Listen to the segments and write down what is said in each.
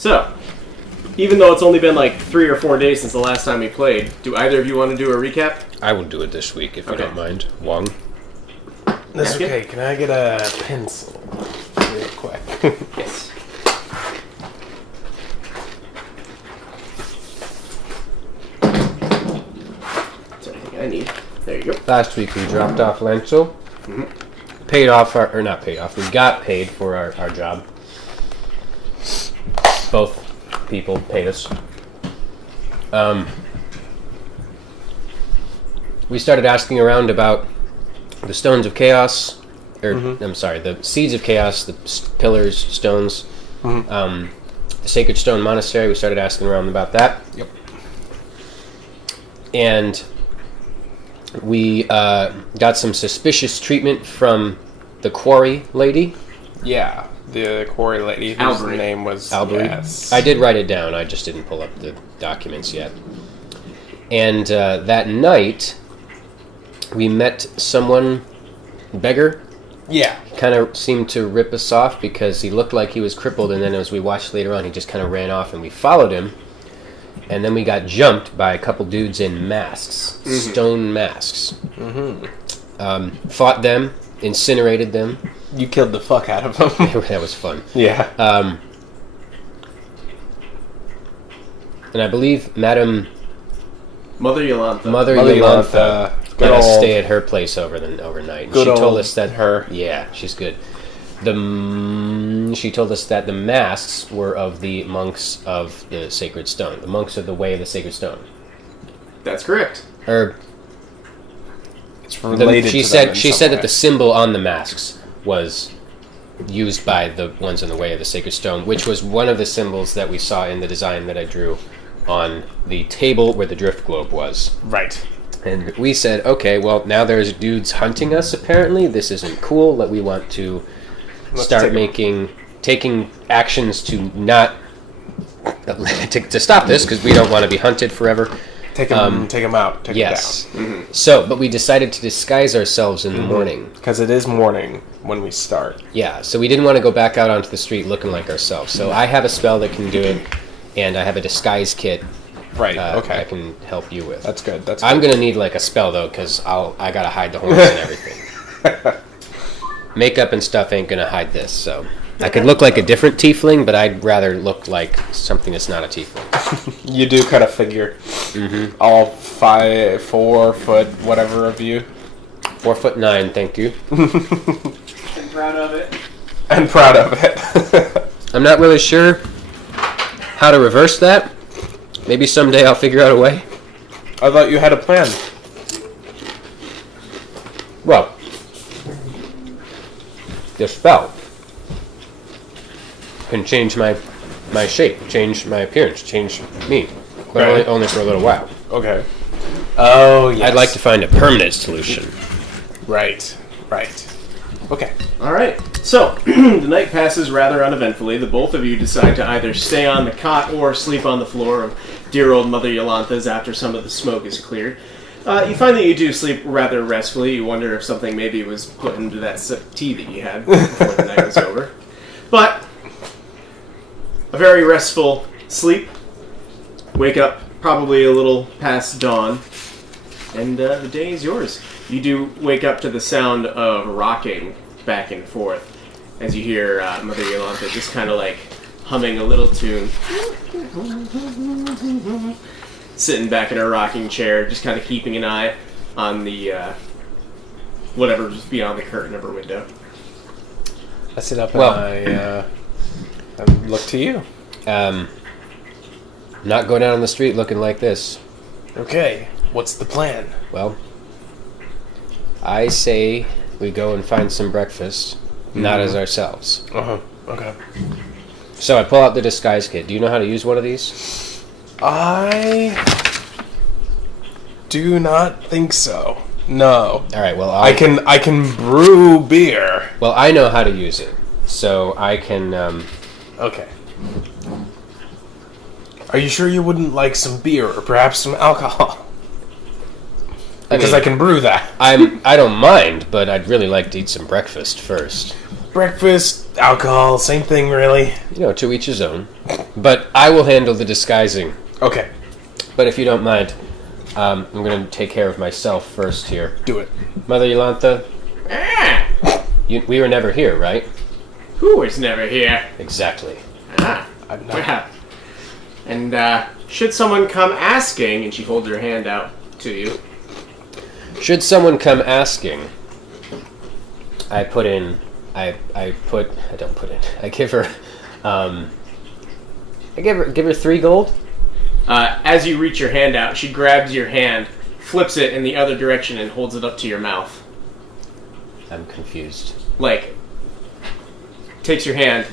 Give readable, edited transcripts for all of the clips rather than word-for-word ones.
So, even though it's only been like 3 or 4 days since the last time we played, do either of you want to do a recap? I will do it this week if you don't mind. Wong. That's okay. Can I get a pencil real quick? Yes. That's everything I need. There you go. Last week we dropped off Lenzo. Paid off or not paid off. We got paid for our job. Both people paid us. We started asking around about the Stones of Chaos, or I'm sorry, the Seeds of Chaos, the pillars, stones, the Sacred Stone Monastery. We started asking around about that. Yep. And we got some suspicious treatment from the quarry lady. Yeah, the quarry lady whose name was Albury. Yes. I did write it down. I just didn't pull up the documents yet. And that night, we met someone, beggar. Yeah. Kind of seemed to rip us off because he looked like he was crippled, and then as we watched later on, he just kind of ran off, and we followed him. And then we got jumped by a couple dudes in masks, stone masks. Fought them, incinerated them. You killed the fuck out of them. That was fun. Yeah. And I believe Madam Mother Yolantha. Mother Yolantha let us stay at her place overnight. And she told us that her. Yeah, she's good. She told us that the masks were of the monks of the Sacred Stone, the monks of the Way of the Sacred Stone. That's correct. It's related. She to said them she in said some that the symbol on the masks was used by the ones in the Way of the Sacred Stone, which was one of the symbols that we saw in the design that I drew on the table where the drift globe was. Right. And we said, okay, well, now there's dudes hunting us, apparently. This isn't cool. That we want to start taking actions to not... to stop this, because we don't want to be hunted forever. Take them out. Take yes. them down. So, but we decided to disguise ourselves in the morning. Because it is morning when we start. Yeah, so we didn't want to go back out onto the street looking like ourselves. So I have a spell that can do it, and I have a disguise kit. Right. Okay. I can help you with. That's good. I'm gonna need like a spell though, because I gotta hide the horns and everything. Makeup and stuff ain't gonna hide this, so I could look like a different tiefling, but I'd rather look like something that's not a tiefling. You do kind of figure. All 4 foot whatever of you. 4'9", thank you. I'm proud of it. And proud of it. I'm not really sure how to reverse that. Maybe someday I'll figure out a way. I thought you had a plan. Well, the spell can change my shape, change my appearance, change me, but Right. only for a little while. Okay. Oh, yes. I'd like to find a permanent solution. Right. Okay. All right. So, the night passes rather uneventfully. The both of you decide to either stay on the cot or sleep on the floor of dear old Mother Yolantha's after some of the smoke is cleared. You find that you do sleep rather restfully. You wonder if something maybe was put into that sip of tea that you had before the night was over. But, a very restful sleep. Wake up probably a little past dawn. And the day is yours. You do wake up to the sound of rocking back and forth as you hear Mother Yolantha just kind of like humming a little tune. Sitting back in her rocking chair, just kind of keeping an eye on the whatever's beyond the curtain of her window. I sit up and I look to you. Not go down the street looking like this. Okay. What's the plan? Well, I say we go and find some breakfast, not as ourselves. Okay. So I pull out the disguise kit. Do you know how to use one of these? I do not think so. No. All right. Well, I can brew beer. Well, I know how to use it, so I can. Okay. Are you sure you wouldn't like some beer or perhaps some alcohol? Because I can brew that. I don't mind, but I'd really like to eat some breakfast first. Breakfast, alcohol, same thing, really. You know, to each his own. But I will handle the disguising. Okay, But if you don't mind, I'm going to take care of myself first here. do it. Mother Yolantha, we were never here, right? Who was never here? Exactly. I'm not. Well, and should someone come asking, and she holds her hand out to you. Should someone come asking, I give her 3 gold. As you reach your hand out, she grabs your hand, flips it in the other direction, and holds it up to your mouth. I'm confused. Like, takes your hand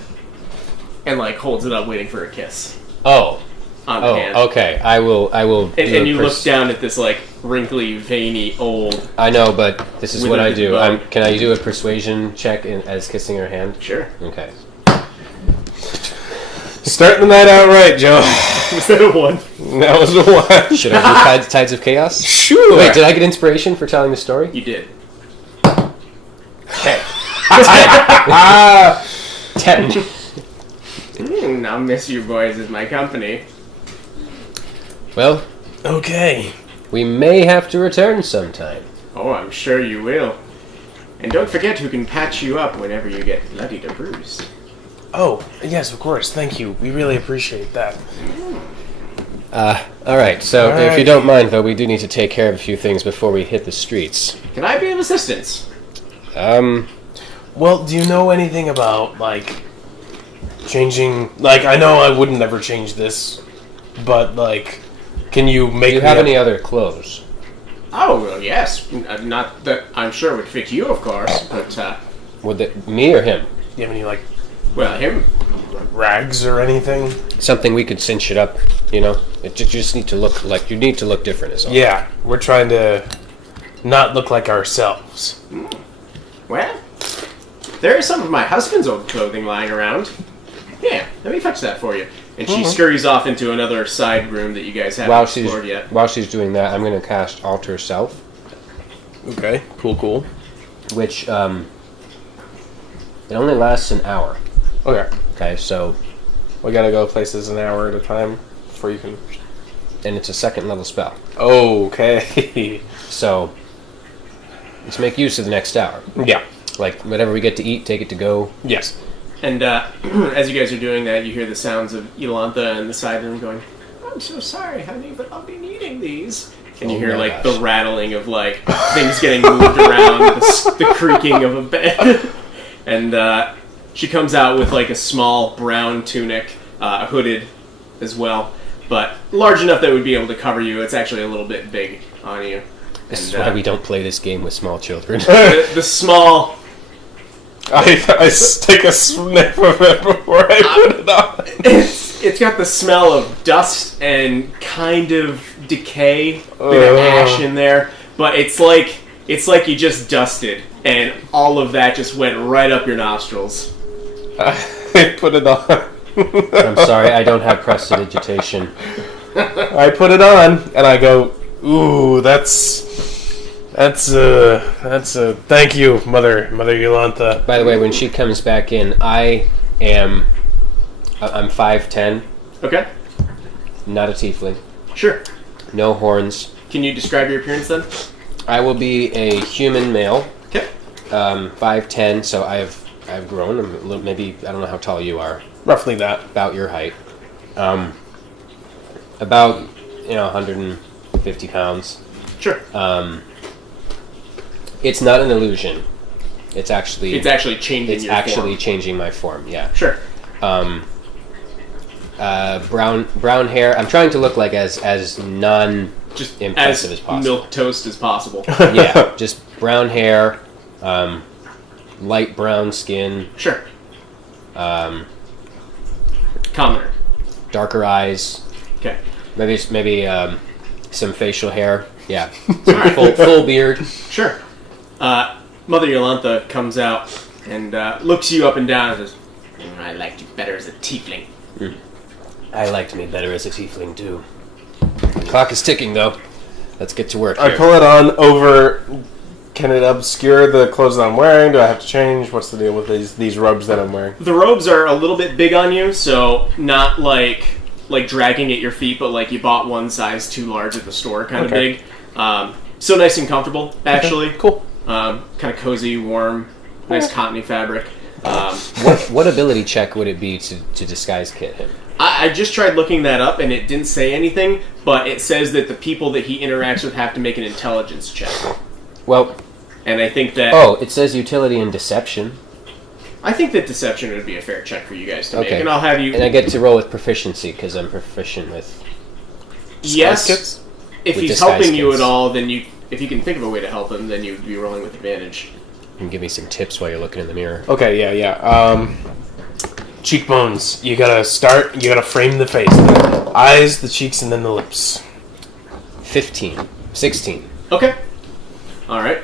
and like holds it up, waiting for a kiss Oh. on the hand. Okay. I will. And you look down at this like wrinkly, veiny, old. I know, but this is what I do. bow. Can I do a persuasion check as kissing her hand? Sure. Okay. Starting the night out right, Joe. Was that a 1? That was the one. Should I do Tides of Chaos? Sure. Wait, did I get inspiration for telling the story? You did. Okay. Ah, 10. I'll miss you boys as my company. Well, okay. we may have to return sometime. Oh, I'm sure you will. And don't forget who can patch you up whenever you get bloodied or bruised. Oh, yes, of course. Thank you. We really appreciate that. Alright, so if you Alright. don't mind, though, we do need to take care of a few things before we hit the streets. Can I be of assistance? Well, do you know anything about, like, changing... Like, I know I would never change this, but, like, can you make do you me have a- any other clothes? Oh, well, yes. Not that I'm sure would fit you, of course, but, Would it, me or him? Do you have any, like, well, him. rags or anything? Something we could cinch it up, you know? You just need to look like... You need to look different is all. Yeah, we're trying to not look like ourselves. Well, there is some of my husband's old clothing lying around. Yeah, let me fetch that for you. And she scurries off into another side room that you guys haven't explored yet. While she's doing that, I'm going to cast Alter Self, Okay, cool. which, it only lasts an hour. Okay, Okay, so... we gotta go places an hour at a time before you can... And it's a 2nd level spell. Okay. So, let's make use of the next hour. Yeah. Like, whatever we get to eat, take it to go. Yes. And as you guys are doing that, you hear the sounds of Yolantha in the side room going, "I'm so sorry, honey, but I'll be needing these." And you Oh hear my like gosh. the rattling of like things getting moved around, the creaking of a bed. And she comes out with like a small brown tunic, hooded as well, but large enough that it would be able to cover you. It's actually a little bit big on you. This is And, why we don't play this game with small children. the small... I take a sniff of it before I put it on. It's got the smell of dust and kind of decay, bit of ash in there, but it's like you just dusted, and all of that just went right up your nostrils. I put it on. I'm sorry, I don't have prestidigitation. I put it on, and I go, ooh, that's thank you, Mother Yolantha. By the way, when she comes back in, I'm 5'10", Okay, not a tiefling, sure. no horns. Can you describe your appearance then? I will be a human male, Okay. 5'10", so I've grown. I'm a little, maybe, I don't know how tall you are, Roughly that. about your height. About, 150 pounds. Sure. It's not an illusion. It's actually changing it's your actually form. changing my form. Yeah. Sure. Brown hair. I'm trying to look like as non Just impressive as possible. milk toast as possible. Yeah, just brown hair, light brown skin, Sure. Commoner. darker eyes, Okay. maybe some facial hair. Yeah, full beard. Sure. Mother Yolantha comes out and looks you up and down and says, "I liked you better as a tiefling." I liked me better as a tiefling too. The clock is ticking though. Let's get to work I here. pull it on over Can it obscure the clothes that I'm wearing? Do I have to change? What's the deal with these robes that I'm wearing? The robes are a little bit big on you, so not like dragging at your feet, but like you bought one size too large at the store, kind of big. So nice and comfortable, actually. Okay, cool. Kind of cozy, warm, nice cottony fabric. What ability check would it be to disguise kit him? I just tried looking that up, and it didn't say anything, but it says that the people that he interacts with have to make an intelligence check. Well... And I think that... Oh, it says utility and deception. I think that deception would be a fair check for you guys to make, Okay. and I'll have you... And I get to roll with proficiency, because I'm proficient with... Yes, kits? if With he's disguise helping you kits. at all, then if you can think of a way to help him, then you'd be rolling with advantage. You can give me some tips while you're looking in the mirror. Okay, yeah. Cheekbones. You gotta frame the face. The eyes, the cheeks, and then the lips. 16. Okay. Alright.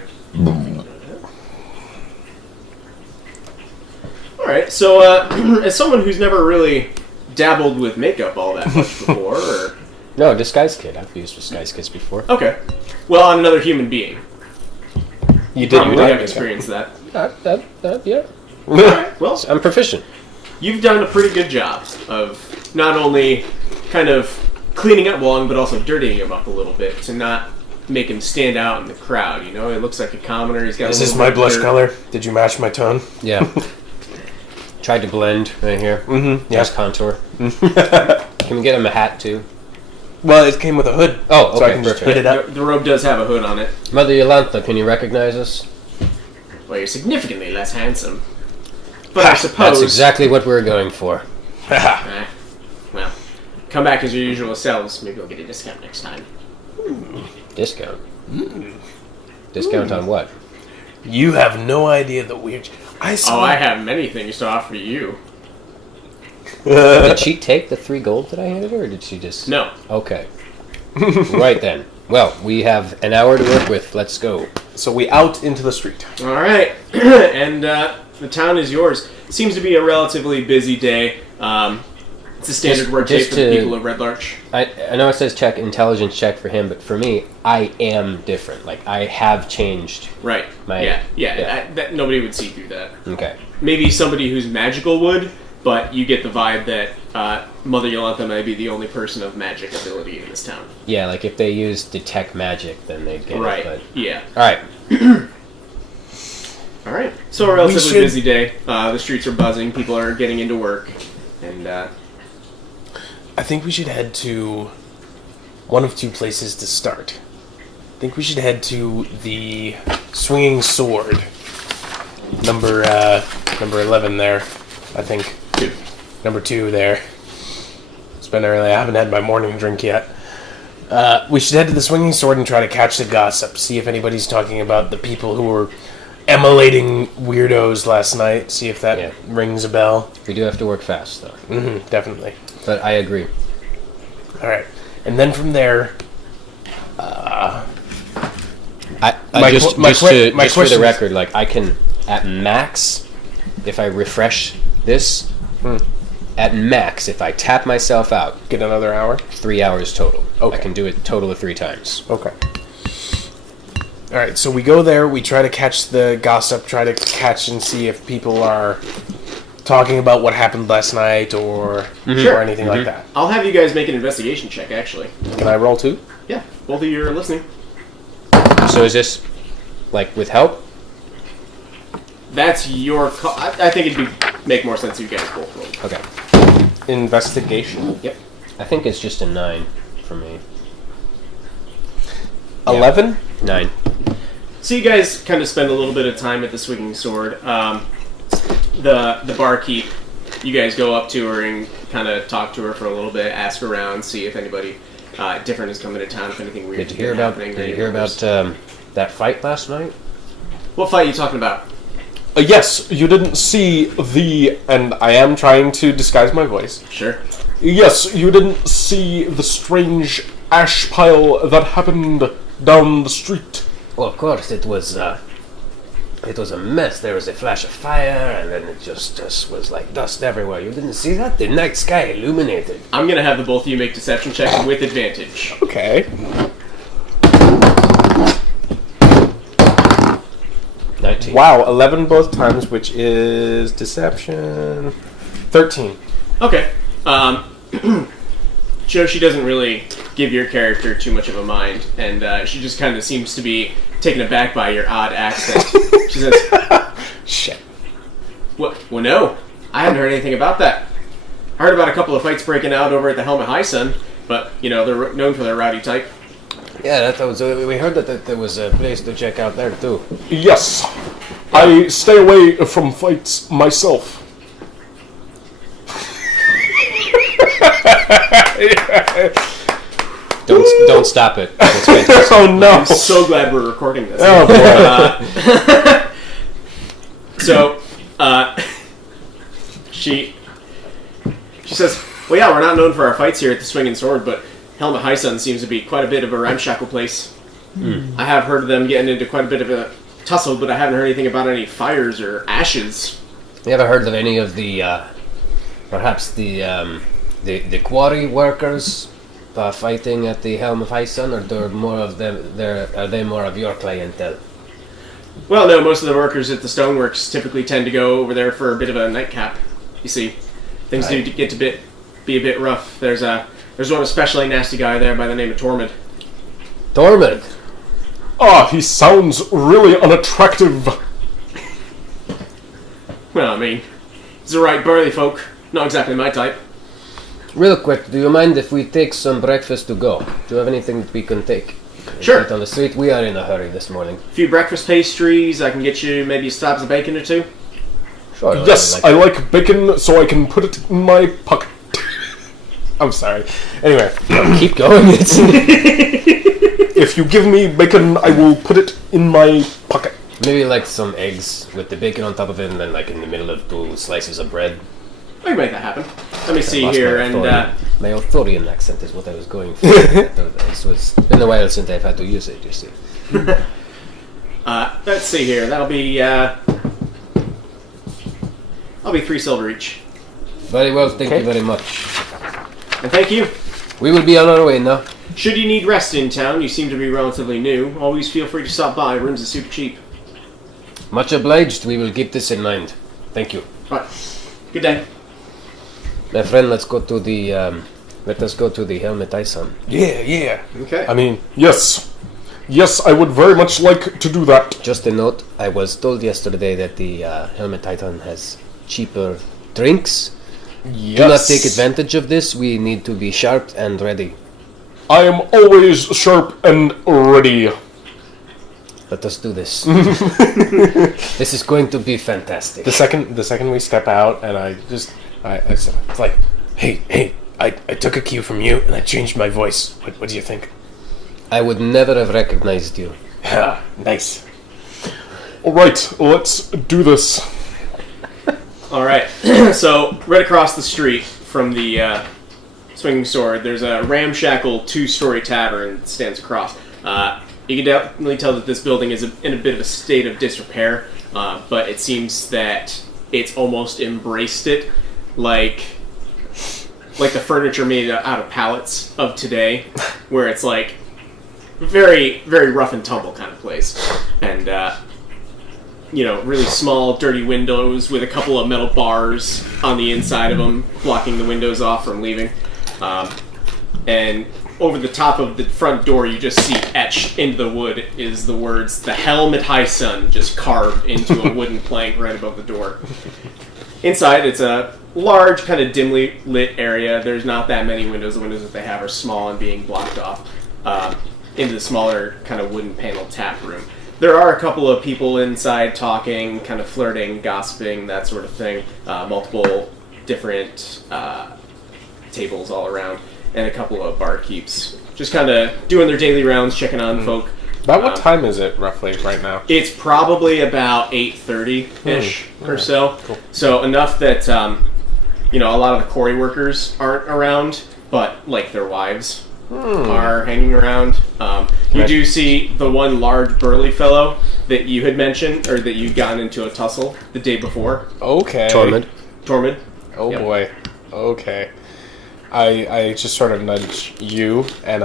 Alright, so, as someone who's never really dabbled with makeup all that much before, or... No, disguise kit. I've used disguise kits before. Okay. Well, on another human being. You did Probably right? have experienced that. Yeah. Alright, well, I'm proficient. you've done a pretty good job of not only kind of cleaning up Wong, but also dirtying him up a little bit to not make him stand out in the crowd. You know, he looks like a commoner. He's got. Is a this little my bit of blush dirt. color? Did you match my tone? Yeah. Tried to blend right here. Mm-hmm. Yeah. Just contour. Can we get him a hat too? Well, it came with a hood. Oh, so I okay, can just perfect. hood it up. The robe does have a hood on it. Mother Yolantha, can you recognize us? Well, you're significantly less handsome. But I suppose. That's exactly what we're going for. Well, come back as your usual selves. Maybe I'll get a discount next time. Discount. Discount on what? You have no idea the weird. I saw. Oh, I have many things to offer you. Did she take the 3 gold that I handed her, or did she just... No. Okay. Right then. Well, we have an hour to work with. Let's go. So we out into the street. All right, and the town is yours. Seems to be a relatively busy day. It's a standard work day just for the to- people of Red Larch. I know it says check intelligence check for him, but for me, I am different. Like, I have changed. Right. My- yeah. That nobody would see through that. Okay. Maybe somebody who's magical would, but you get the vibe that Mother Yolantha may be the only person of magic ability in this town. Yeah, like if they use detect magic, then they'd get Right. it. Yeah. But... Alright. All right. So a relatively should- busy day. The streets are buzzing. People are getting into work, and I think we should head to one of 2 places to start. I think we should head to the Swinging Sword, number 11 there. I think 2. number 2 there. It's been early. I haven't had my morning drink yet. We should head to the Swinging Sword and try to catch the gossip. See if anybody's talking about the people who were emulating weirdos last night. See if that rings a bell. We do have to work fast, though. Mm-hmm, definitely. But I agree. All right, and then from there, Just for the question is- record, like, I can, at max, if I refresh this, at max, if I tap myself out, get another hour. 3 hours total. Okay. I can do it total of 3 times. Okay. All right, so we go there. We try to catch the gossip. Try to catch and see if people are talking about what happened last night or anything like that. I'll have you guys make an investigation check. Actually, Can I roll 2? yeah, both of you are listening. So is this, like, with help? That's your call. I think it'd make more sense if you guys both roll. Okay. Investigation. Yep. I think it's just a 9 for me. 11. 9. So you guys kind of spend a little bit of time at the Swinging Sword. The barkeep, you guys go up to her and kind of talk to her for a little bit, ask around, see if anybody different is coming to town, if anything weird Did you is hear about? happening. Did you hear about that fight last night? What fight are you talking about? Yes, you didn't see the... And I am trying to disguise my voice. Sure. Yes, you didn't see the strange ash pile that happened down the street. Well, of course, it was a mess. There was a flash of fire, and then it just was like dust everywhere. You didn't see that? The night sky illuminated. I'm going to have the both of you make deception checks with advantage. Okay. Wow, 11 both times, which is deception. 13. Okay. Joe, she doesn't really give your character too much of a mind, and she just kind of seems to be taken aback by your odd accent. She says, Shit. Well, no, I haven't heard anything about that. I heard about a couple of fights breaking out over at the Helmet High Sun, but, they're known for their rowdy type. Yeah, we heard that there was a place to check out there, too. Yes. I stay away from fights myself. Don't stop it. It's fantastic. Oh no! I'm so glad we're recording this. Oh boy! So, she says, well, yeah, we're not known for our fights here at the Swinging Sword, but Helmet High Sun seems to be quite a bit of a ramshackle place. I have heard of them getting into quite a bit of a tussle, but I haven't heard anything about any fires or ashes. You ever heard of any of the, perhaps the quarry workers fighting at the Helm of High Sun, or are they more of your clientele? Well, no, most of the workers at the stoneworks typically tend to go over there for a bit of a nightcap. You see, things do get to be a bit rough. There's one especially nasty guy there by the name of Tormund. Tormund? Ah, he sounds really unattractive. Well, I mean, he's the right burly folk. Not exactly my type. Real quick, do you mind if we take some breakfast to go? Do you have anything that we can take? Sure. Right on the street, we are in a hurry this morning. A few breakfast pastries. I can get you maybe slabs of bacon or two. Sure. Yes, I like bacon, so I can put it in my pocket. I'm sorry. Anyway, Keep going. If you give me bacon, I will put it in my pocket. Maybe like some eggs with the bacon on top of it, and then like in the middle of 2 slices of bread. I can make that happen. Let me see Lost here, my and Arthurian- my Arthurian accent is what I was going for. It's been a while since I've had to use it, you see. let's see here. That'll be 3 silver each. Very well, thank you very much. And thank you. We will be on our way now. Should you need rest in town, you seem to be relatively new. Always feel free to stop by. Rooms are super cheap. Much obliged. We will keep this in mind. Thank you. Right. Good day. My friend, let us go to the Helmet High Sun. yeah. Okay. I mean, Yes. Yes, I would very much like to do that. Just a note, I was told yesterday that the Helmet Titan has cheaper drinks. Yes. Do not take advantage of this. We need to be sharp and ready. I am always sharp and ready. Let us do this. This is going to be fantastic. the second we step out, and I said, it's like, hey, I took a cue from you, and I changed my voice. What do you think? I would never have recognized you. Ah, nice. All right, let's do this. All right. So right across the street from the Swinging Sword, there's a ramshackle 2-story tavern that stands across. You can definitely tell that this building is in a bit of a state of disrepair, but it seems that it's almost embraced it, like the furniture made out of pallets of today, where it's like very, very rough and tumble kind of place, and really small, dirty windows with a couple of metal bars on the inside of them, blocking the windows off from leaving. And over the top of the front door, you just see etched into the wood is the words, "The Helmet High Sun," just carved into a wooden plank right above the door. Inside, it's a large, kind of dimly lit area. There's not that many windows. The windows that they have are small and being blocked off into the smaller, kind of wooden paneled tap room. There are a couple of people inside talking, kind of flirting, gossiping, that sort of thing. Multiple different tables all around, and a couple of barkeeps just kind of doing their daily rounds, checking on folk. About what time is it roughly right now? It's probably about 8:30-ish or so. Cool. So enough that a lot of the quarry workers aren't around, but like their wives are hanging around. You do see the one large burly fellow that you had mentioned, or that you'd gotten into a tussle the day before. Okay. Tormund. Oh Yep. boy. Okay. I just sort of nudge you and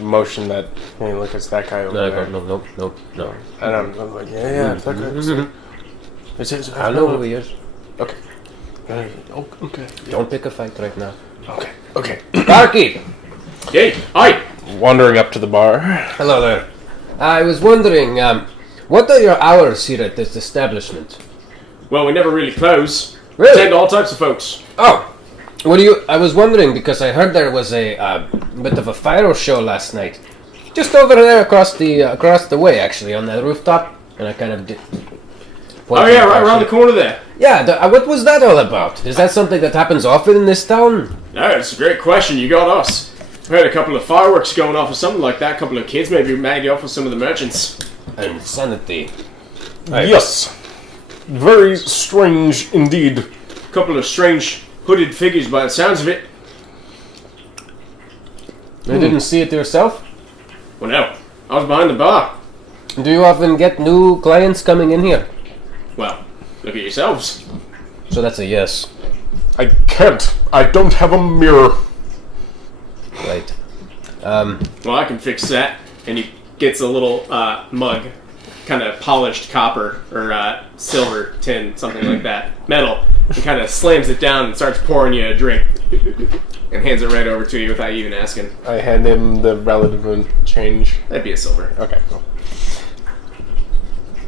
motion that, hey, look, it's that guy over there. No. And I'm like, yeah, it's that guy. I know who he is. Okay. Okay. Don't pick a fight right now. Okay. Darky! Hey, hi! Wandering up to the bar. Hello there. I was wondering, what are your hours here at this establishment? Well, we never really close. Really? Attend to all types of folks. Oh, what do you? I was wondering because I heard there was a bit of a fire show last night, just over there across the way, actually, on that rooftop. And I kind of did. Oh yeah, right around the corner there. Yeah. What was that all about? Is that something that happens often in this town? No, it's a great question. You got us. I heard a couple of fireworks going off or something like that. A couple of kids maybe made off with some of the merchants. Insanity. Yes. Very strange indeed. A couple of strange hooded figures by the sounds of it. You didn't see it yourself? Well, no. I was behind the bar. Do you often get new clients coming in here? Well, look at yourselves. So that's a yes. I can't. I don't have a mirror. Right. Well, I can fix that. And he gets a little mug, kind of polished copper or silver tin, something like that, metal, and kind of slams it down and starts pouring you a drink, and hands it right over to you without you even asking. I hand him the relative change. That'd be a silver. Okay, cool.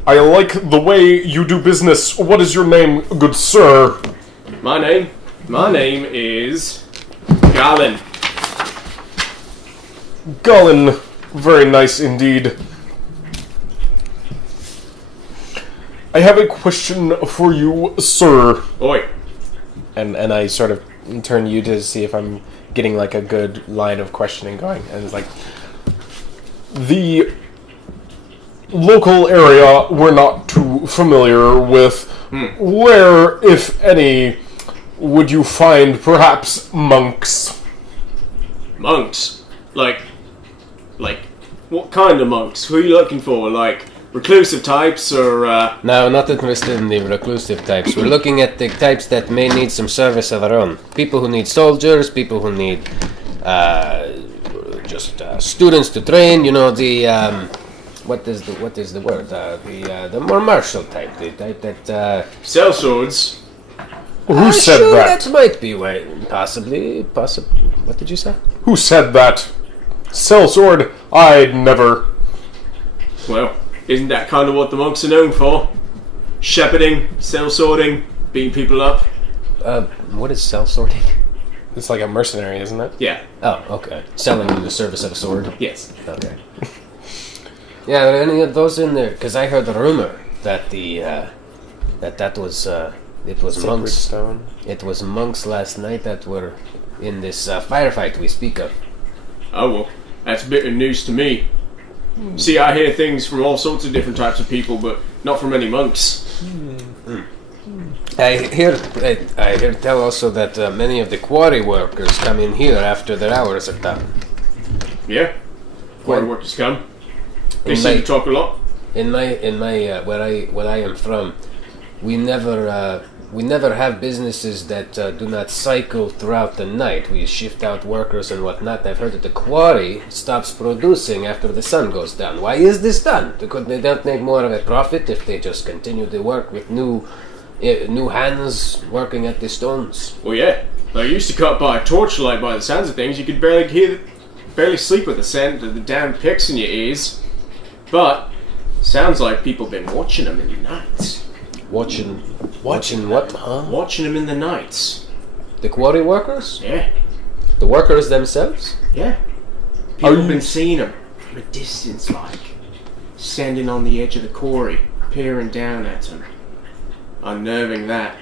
I like the way you do business. What is your name, good sir? My name is Garland. Gullin. Very nice indeed. I have a question for you, sir. Oi. And I sort of turn to you to see if I'm getting like a good line of questioning going. And it's like, The local area we're not too familiar with. Where, if any, would you find perhaps monks? Monks? Like, what kind of monks? Who are you looking for? Like, reclusive types or, No, not interested in the reclusive types. We're looking at the types that may need some service of their own. People who need soldiers, people who need just students to train. You know, the what is the word? The more martial type, the type that sell swords? Who said sure, that? might be way possibly. What did you say? Who said that? Sell sword? I'd never. Well, isn't that kind of what the monks are known for? Shepherding, sellswording, beating people up? What is cell sorting? it's like a mercenary, isn't it? Yeah. Oh, okay. Selling in the service of a sword. Yes. Okay. Yeah, are any of those in there? Because I heard a rumor that that was it was Sacred monks. stone. It was monks last night that were in this firefight we speak of. Oh, well, that's a bit of news to me. See, I hear things from all sorts of different types of people, but not from any monks. I hear tell also that many of the quarry workers come in here after their hours are done. Yeah. Quarry Well, workers come. They in seem my- to talk a lot. In my where I am from, we never have businesses that do not cycle throughout the night. We shift out workers and whatnot. I've heard that the quarry stops producing after the sun goes down. Why is this done? Because they don't make more of a profit if they just continue to work with new hands working at the stones. Well, yeah. I used to cut by torchlight by the sounds of things. You could barely sleep with the scent of the damn picks in your ears. But, sounds like people been watching them in the nights. Watching what? Huh? Watching them in the nights. The quarry workers? Yeah. The workers themselves? Yeah. People have been seeing them from a distance, like. Standing on the edge of the quarry, peering down at them. Unnerving that.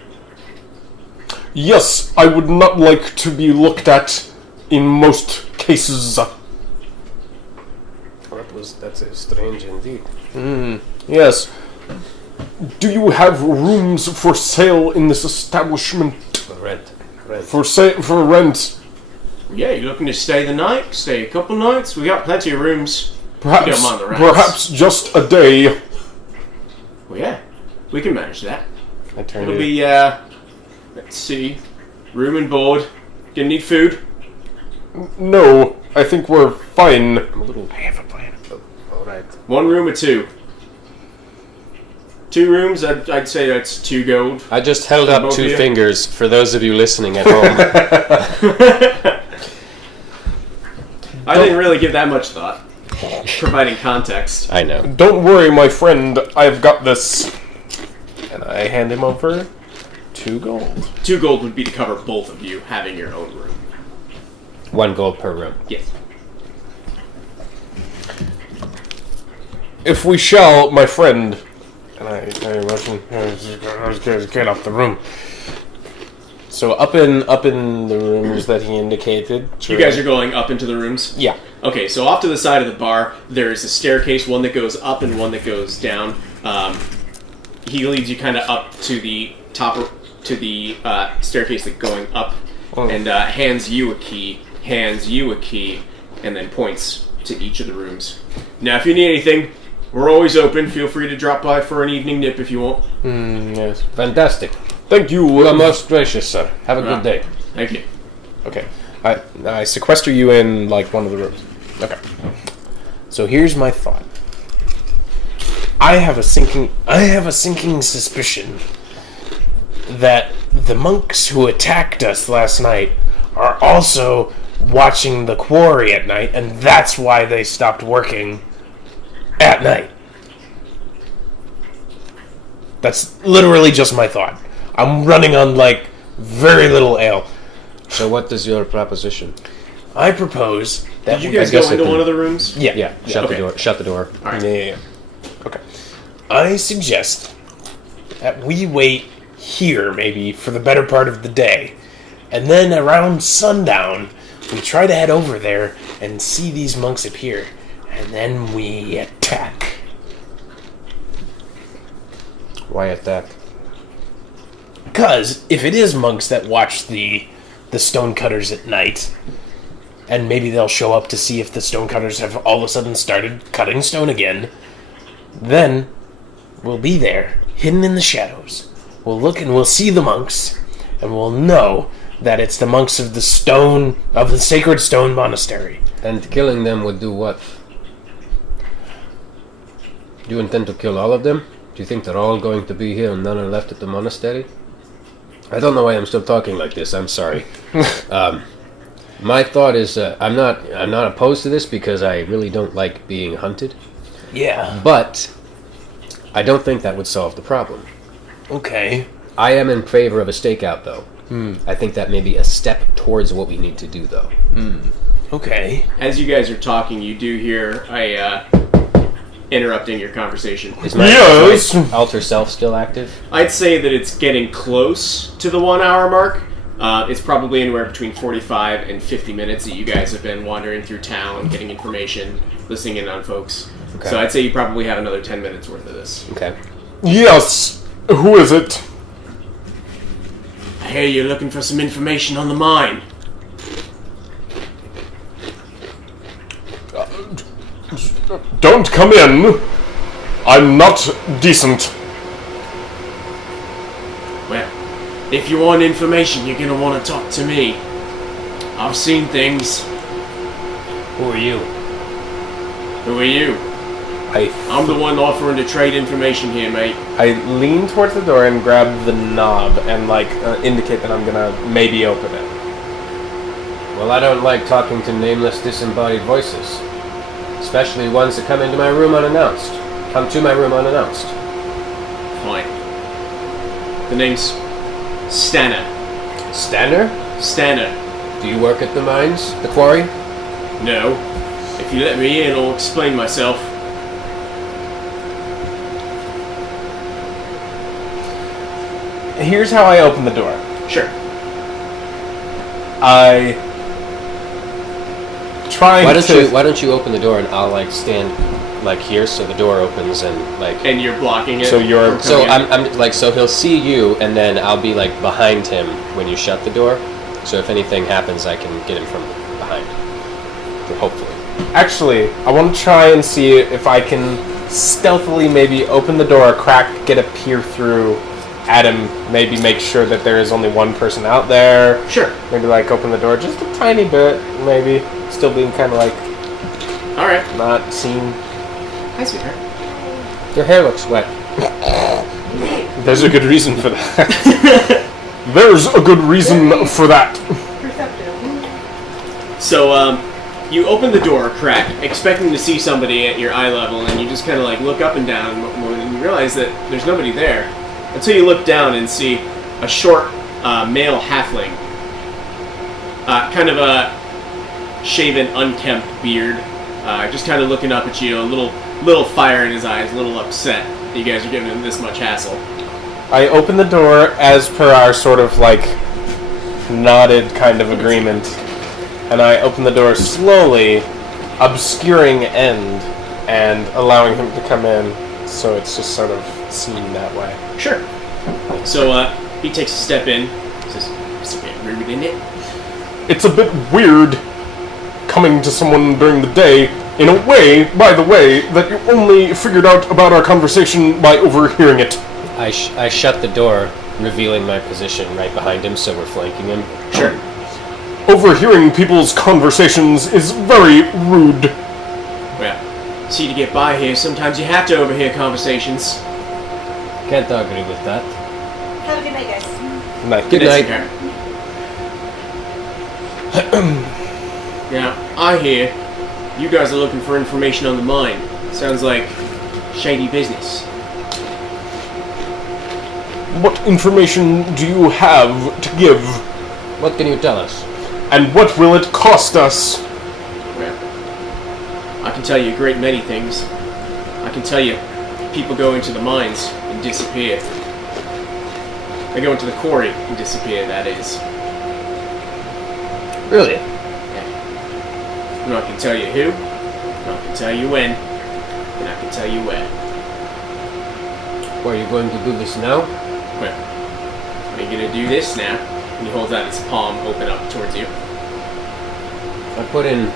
Yes, I would not like to be looked at in most cases. That's strange indeed. Yes. Do you have rooms for sale in this establishment? Rent. For rent? Yeah, you looking to stay the night? Stay a couple nights? We got plenty of rooms. Perhaps, You don't mind the rents. perhaps just a day. Well, yeah. We can manage that. I turn It'll to be, let's see. Room and board. Gonna need food? No, I think we're fine. I'm a little. I have a plan. All right. One room or two? 2 rooms, I'd say that's 2 gold. I just held up both of 2 you? fingers for those of you listening at home. I didn't really give that much thought. Providing context. I know. Don't worry, my friend. I've got this. And I hand him over 2 gold. 2 gold would be to cover both of you having your own room. 1 gold per room. Yes. If we shall, my friend. And I motion. Get off the room. So up in the rooms that he indicated. You guys are going up into the rooms? Yeah. Okay, so off to the side of the bar, there's a staircase, one that goes up and one that goes down. He leads you kind of up to the top, to the staircase that's going up, and hands you a key, and then points to each of the rooms. Now, if you need anything, we're always open. Feel free to drop by for an evening nip if you want. Yes. Fantastic. Thank you. You are most gracious, sir. Have a good day. Thank you. Okay. I sequester you in like one of the rooms. Okay. So here's my thought. I have a sinking suspicion that the monks who attacked us last night are also watching the quarry at night, and that's why they stopped working at night. That's literally just my thought. I'm running on, like, very little ale. So what is your proposition? I propose that Did you guys go guess I into can- one of the rooms? Yeah. Shut Okay. the door. Shut the door. All right. Yeah. Okay. I suggest that we wait here, maybe, for the better part of the day. And then around sundown, we try to head over there and see these monks appear. And then we attack. Why attack? Because if it is monks that watch the stonecutters at night, and maybe they'll show up to see if the stonecutters have all of a sudden started cutting stone again, then we'll be there, hidden in the shadows. We'll look and we'll see the monks, and we'll know that it's the monks of the sacred stone monastery. And killing them would do what? Do you intend to kill all of them? Do you think they're all going to be here and none are left at the monastery? I don't know why I'm still talking like this. I'm sorry. My thought is, I'm not opposed to this because I really don't like being hunted. Yeah. But I don't think that would solve the problem. Okay. I am in favor of a stakeout, though. I think that may be a step towards what we need to do, though. Okay. As you guys are talking, you do hear a interrupting your conversation. Is my alter self still active? I'd say that it's getting close to the 1 hour mark. It's probably anywhere between 45 and 50 minutes that you guys have been wandering through town, getting information, listening in on folks. Okay. So I'd say you probably have another 10 minutes worth of this. Okay. Yes. Who is it? I hear you're looking for some information on the mine. Don't come in. I'm not decent. Well, if you want information, you're gonna want to talk to me. I've seen things. Who are you? Who are you? I'm the one offering to trade information here, mate. I lean towards the door and grab the knob and indicate that I'm gonna maybe open it. Well, I don't like talking to nameless, disembodied voices. Especially ones that come into my room unannounced. Come to my room unannounced. Fine. The name's Stanner. Stanner? Stanner. Do you work at the mines? The quarry? No. If you let me in, I'll explain myself. Here's how I open the door. Sure. I trying Why don't you open the door and I'll stand here so the door opens and And you're blocking it. So you're- from coming in? I'm so he'll see you and then I'll be behind him when you shut the door. So if anything happens, I can get him from behind. Hopefully. Actually, I want to try and see if I can stealthily maybe open the door a crack, get a peer through at him, maybe make sure that there is only one person out there. Sure. Maybe open the door just a tiny bit, maybe. Still being kind of Alright. not seen. Hi, sweetheart. Your hair looks wet. There's a good reason for that. There's a good reason for that. So, you open the door, crack, expecting to see somebody at your eye level, and you just kind of like look up and down, and you realize that there's nobody there. Until you look down and see a short male halfling. Kind of a shaven, unkempt beard. Just kind of looking up at you, a little fire in his eyes, a little upset that you guys are giving him this much hassle. I open the door as per our sort of like nodded kind of agreement, and I open the door slowly, obscuring end and allowing him to come in, so it's just sort of seen that way. Sure. So he takes a step in. Says, "It's a bit rude, isn't it?" It's a bit weird coming to someone during the day in a way, by the way, that you only figured out about our conversation by overhearing it. I shut the door, revealing my position right behind him, so we're flanking him. Sure. Overhearing people's conversations is very rude. Well, see, to get by here, sometimes you have to overhear conversations. Can't agree with that. Have a good night, guys. Night. Good night. Now, I hear you guys are looking for information on the mine. Sounds like shady business. What information do you have to give? What can you tell us? And what will it cost us? Well, I can tell you a great many things. I can tell you people go into the mines and disappear. They go into the quarry and disappear, that is. Really? And I can tell you who, and I can tell you when, and I can tell you where. Are you going to do this now? Well, are you gonna do this now? And he holds out his palm open up towards you. I put in,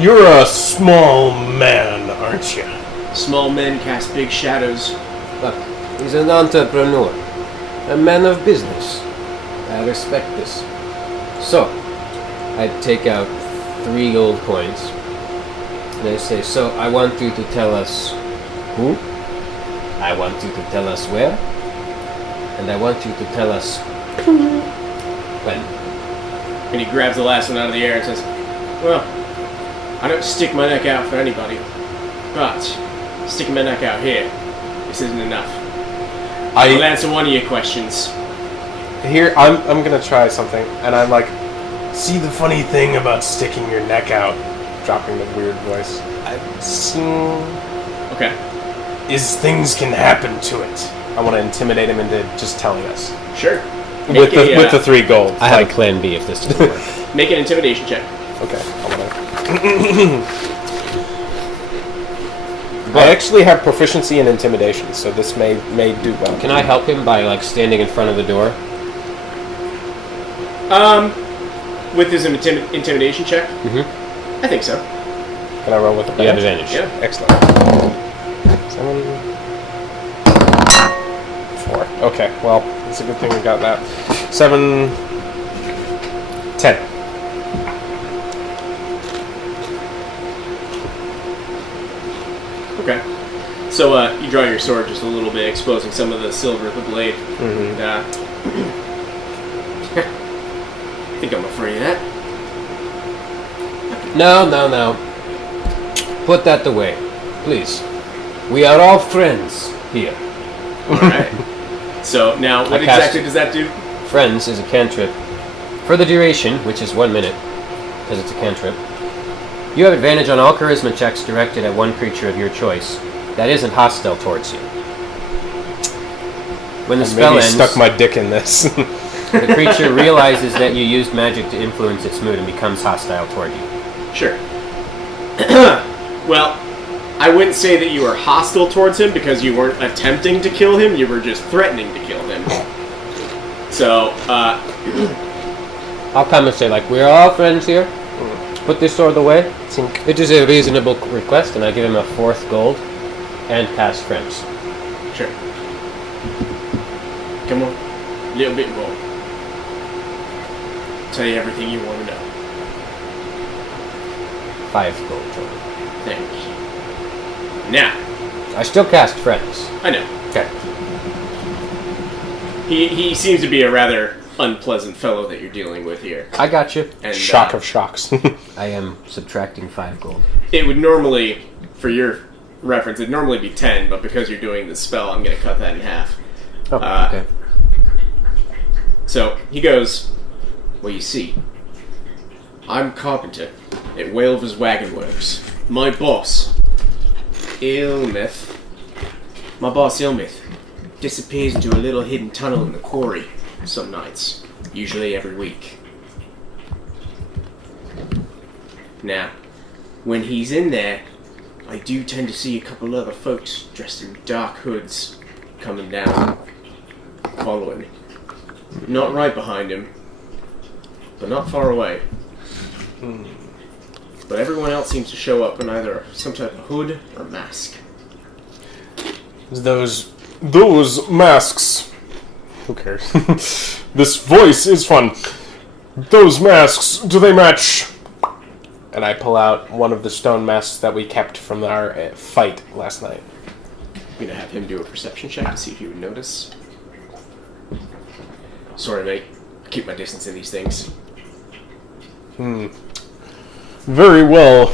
You're a small man, aren't you? Small men cast big shadows. look, he's an entrepreneur, a man of business. I respect this. So, I take out 3 gold coins, and I say, so I want you to tell us who, I want you to tell us where, and I want you to tell us when. And he grabs the last one out of the air and says, well, I don't stick my neck out for anybody, but sticking my neck out here, this isn't enough. I'll answer one of your questions. Here, I'm gonna try something, and I'm like, see the funny thing about sticking your neck out, dropping the weird voice. I've seen Okay. is things can happen to it. I want to intimidate him into just telling us Sure. with the 3 gold. I have a plan B if this doesn't work. Make an intimidation check. Okay, I want to. I actually have proficiency in intimidation, so this may do well. Can I help him by, like, standing in front of the door? With his intimidation check? Mhm. I think so. Can I roll with You have advantage? advantage. Yeah. Excellent. 7, 4. Okay, well, it's a good thing we got that. 7, 10. Okay. So you draw your sword just a little bit, exposing some of the silver of the blade. Mm-hmm. And, I think I'm afraid of that. No. Put that away, please. We are all friends here. Alright. So now, what I cast- exactly does that do? Friends is a cantrip. For the duration, which is 1 minute, because it's a cantrip, you have advantage on all charisma checks directed at one creature of your choice that isn't hostile towards you. When the spell Maybe ends, stuck my dick in this. the creature realizes that you used magic to influence its mood and becomes hostile toward you. Sure. Well, I wouldn't say that you were hostile towards him because you weren't attempting to kill him, you were just threatening to kill him. So, I'll come and say, like, we're all friends here. Put this sword away. It is a reasonable request, and I give him a 4th gold and cast friends. sure. Come on. A little bit more. Tell you everything you want to know. 5 gold total. Thank you. Now, I still cast friends. I know. Okay. He seems to be a rather unpleasant fellow that you're dealing with here. I got you. And, Shock of shocks. I am subtracting 5 gold. It would normally, for your reference, it'd normally be 10, but because you're doing this spell, I'm going to cut that in half. Oh, okay. So, he goes, well, you see, I'm carpenter at Whalevers Wagon Works. My boss, Ilmith, disappears into a little hidden tunnel in the quarry some nights, usually every week. Now, when he's in there, I do tend to see a couple other folks dressed in dark hoods coming down, following me. Not right behind him, but not far away. But everyone else seems to show up in either some type of hood or mask. Those masks. Who cares? This voice is fun. Those masks, do they match? and I pull out one of the stone masks that we kept from our fight last night. I'm gonna have him do a perception check to see if he would notice. Sorry, mate. I keep my distance in these things. Very well.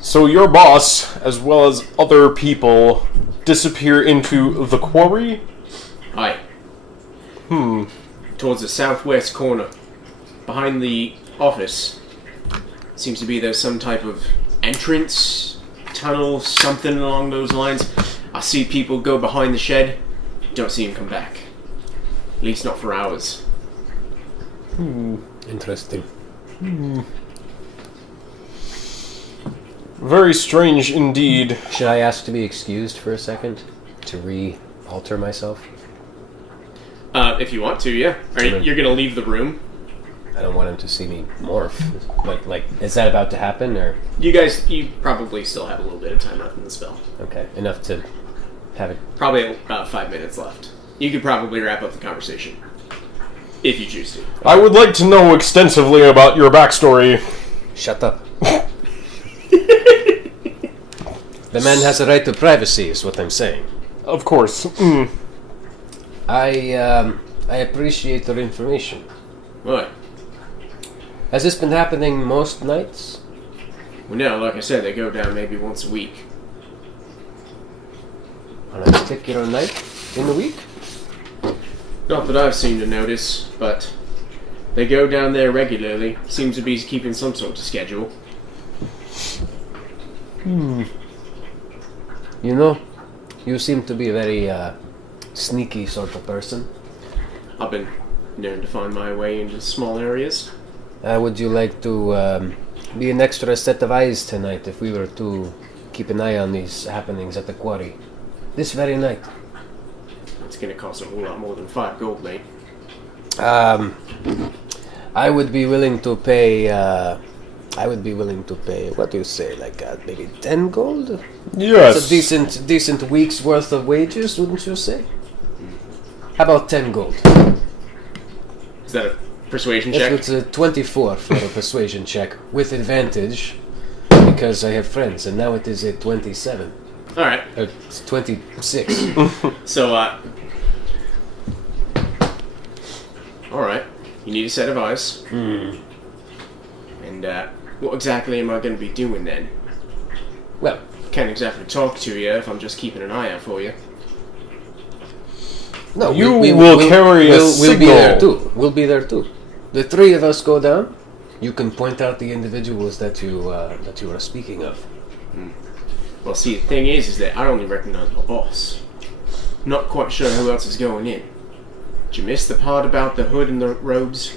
So your boss, as well as other people, disappear into the quarry? Aye. Towards the southwest corner. Behind the office. Seems to be there's some type of entrance, tunnel, something along those lines. I see people go behind the shed. Don't see him come back. At least not for hours. Interesting. Very strange indeed. Should I ask to be excused for a second? To re-alter myself? If you want to, yeah. You're gonna leave the room? I don't want him to see me morph. Like, is that about to happen, or...? You probably still have a little bit of time left in the spell. Okay, enough to have it... Probably about 5 minutes left. You could probably wrap up the conversation. If you choose to. I would like to know extensively about your backstory. Shut up. The man has a right to privacy, is what I'm saying. Of course. I appreciate your information. What? Has this been happening most nights? Well, no, like I said, they go down maybe once a week. On a particular night in the week? Not that I've seemed to notice, but they go down there regularly. Seems to be keeping some sort of schedule. You know, you seem to be a very sneaky sort of person. I've been known to find my way into small areas. Would you like to be an extra set of eyes tonight if we were to keep an eye on these happenings at the quarry? This very night. It's going to cost a whole lot more than 5 gold, mate. I would be willing to pay... what do you say, like maybe 10 gold? Yes. It's a decent week's worth of wages, wouldn't you say? How about 10 gold? Is that a persuasion check? It's a 24 for a persuasion check, with advantage, because I have friends, and now it is a 27. Alright. It's 26. So, alright. You need a set of eyes. And, what exactly am I going to be doing then? Well, Can't exactly talk to you if I'm just keeping an eye out for you. no, You will carry a We'll be there signal. too. We'll be there too. The three of us go down. You can point out the individuals that you are speaking of. Well, see, the thing is that I only recognize my boss. Not quite sure who else is going in. Did you miss the part about the hood and the robes?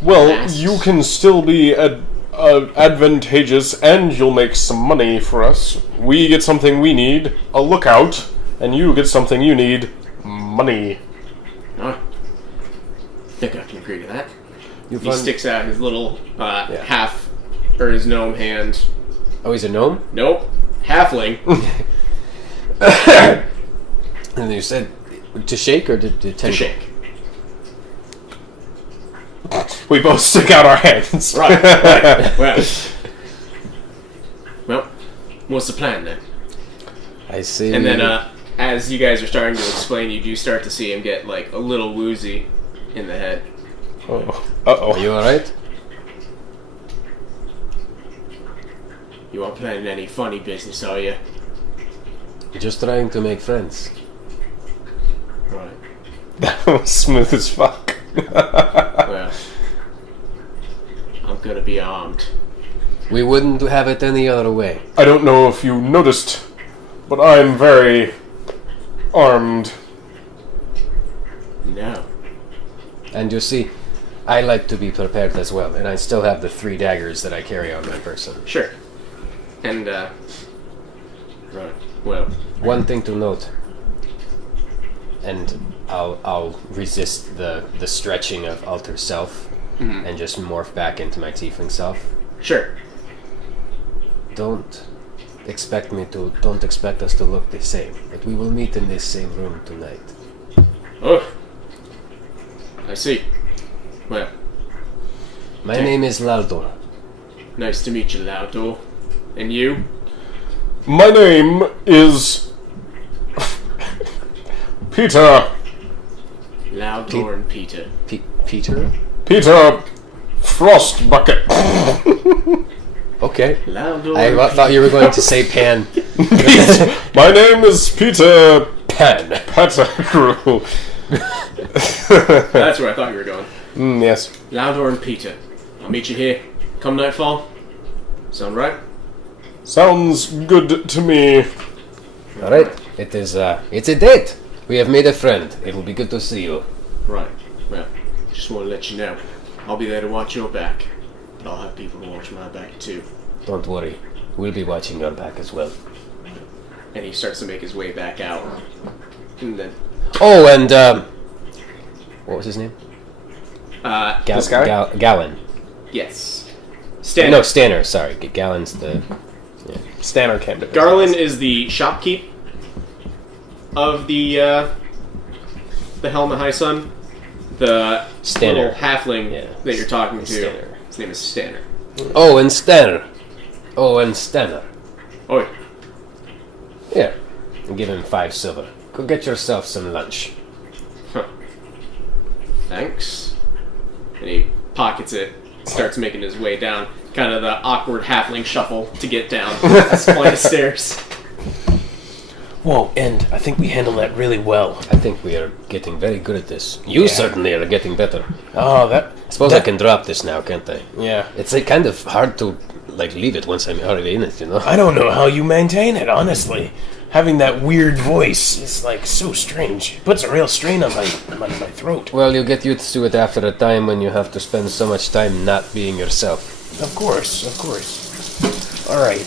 Well, Masks. you can still be advantageous, and you'll make some money for us. We get something we need, a lookout, and you get something you need, money. I think I can agree to that. You He find- sticks out his little half, or his gnome hand. Oh, he's a gnome? Nope, halfling. And you said to shake or to to tender? shake. We both stick out our hands. Right. Well, what's the plan then? I see. And then, as you guys are starting to explain, you do start to see him get, like, a little woozy in the head. Oh. Uh-oh. Are you alright? You aren't planning any funny business, are you? Just trying to make friends. Right. That was smooth as fuck. Well, I'm gonna be armed. We wouldn't have it any other way. I don't know if you noticed, but I'm very armed. No. And you see, I like to be prepared as well, and I still have the 3 daggers that I carry on my person. Sure. And, right. Well, One thing to note, and I'll resist the stretching of alter self and just morph back into my tiefling self. sure. Don't expect us to look the same, but we will meet in this same room tonight. Oh. I see. Well, My name is Laldor. nice to meet you, Laudor. And you? My name is Peter. Laudor and Peter. Peter? Peter Frostbucket. Okay. Laudor I and thought you were going to say Pan. My name is Peter Pan. Pettigrew. That's where I thought you were going. Yes. Laudor and Peter. I'll meet you here. Come nightfall. Sound right? Sounds good to me. Alright. It's a date. We have made a friend. It will be good to see you. Right. Well, just want to let you know. I'll be there to watch your back. But I'll have people to watch my back too. Don't worry. We'll be watching your back as well. And he starts to make his way back out. And then, Oh, and what was his name? This guy? Gallon. yes. Stan. No, Stanner. Sorry, Gallon's the. Stanner came to visit. Garland is the shopkeep of the Helm of High Sun. The Stanner. little halfling Yeah. that you're talking to. Stanner. His name is Stanner. Oh, and Stanner. Oh, Yeah. And give him 5 silver. Go get yourself some lunch. thanks. And he pockets it, starts making his way down, kind of the awkward halfling shuffle to get down this flight of stairs. Whoa, and I think we handled that really well. I think we are getting very good at this. You certainly are getting better. Oh, that... I suppose I can drop this now, can't I? Yeah. It's kind of hard to leave it once I'm already in it, you know? I don't know how you maintain it, honestly. Having that weird voice is, so strange. It puts a real strain on my throat. Well, you get used to it after a time when you have to spend so much time not being yourself. Of course. Alright.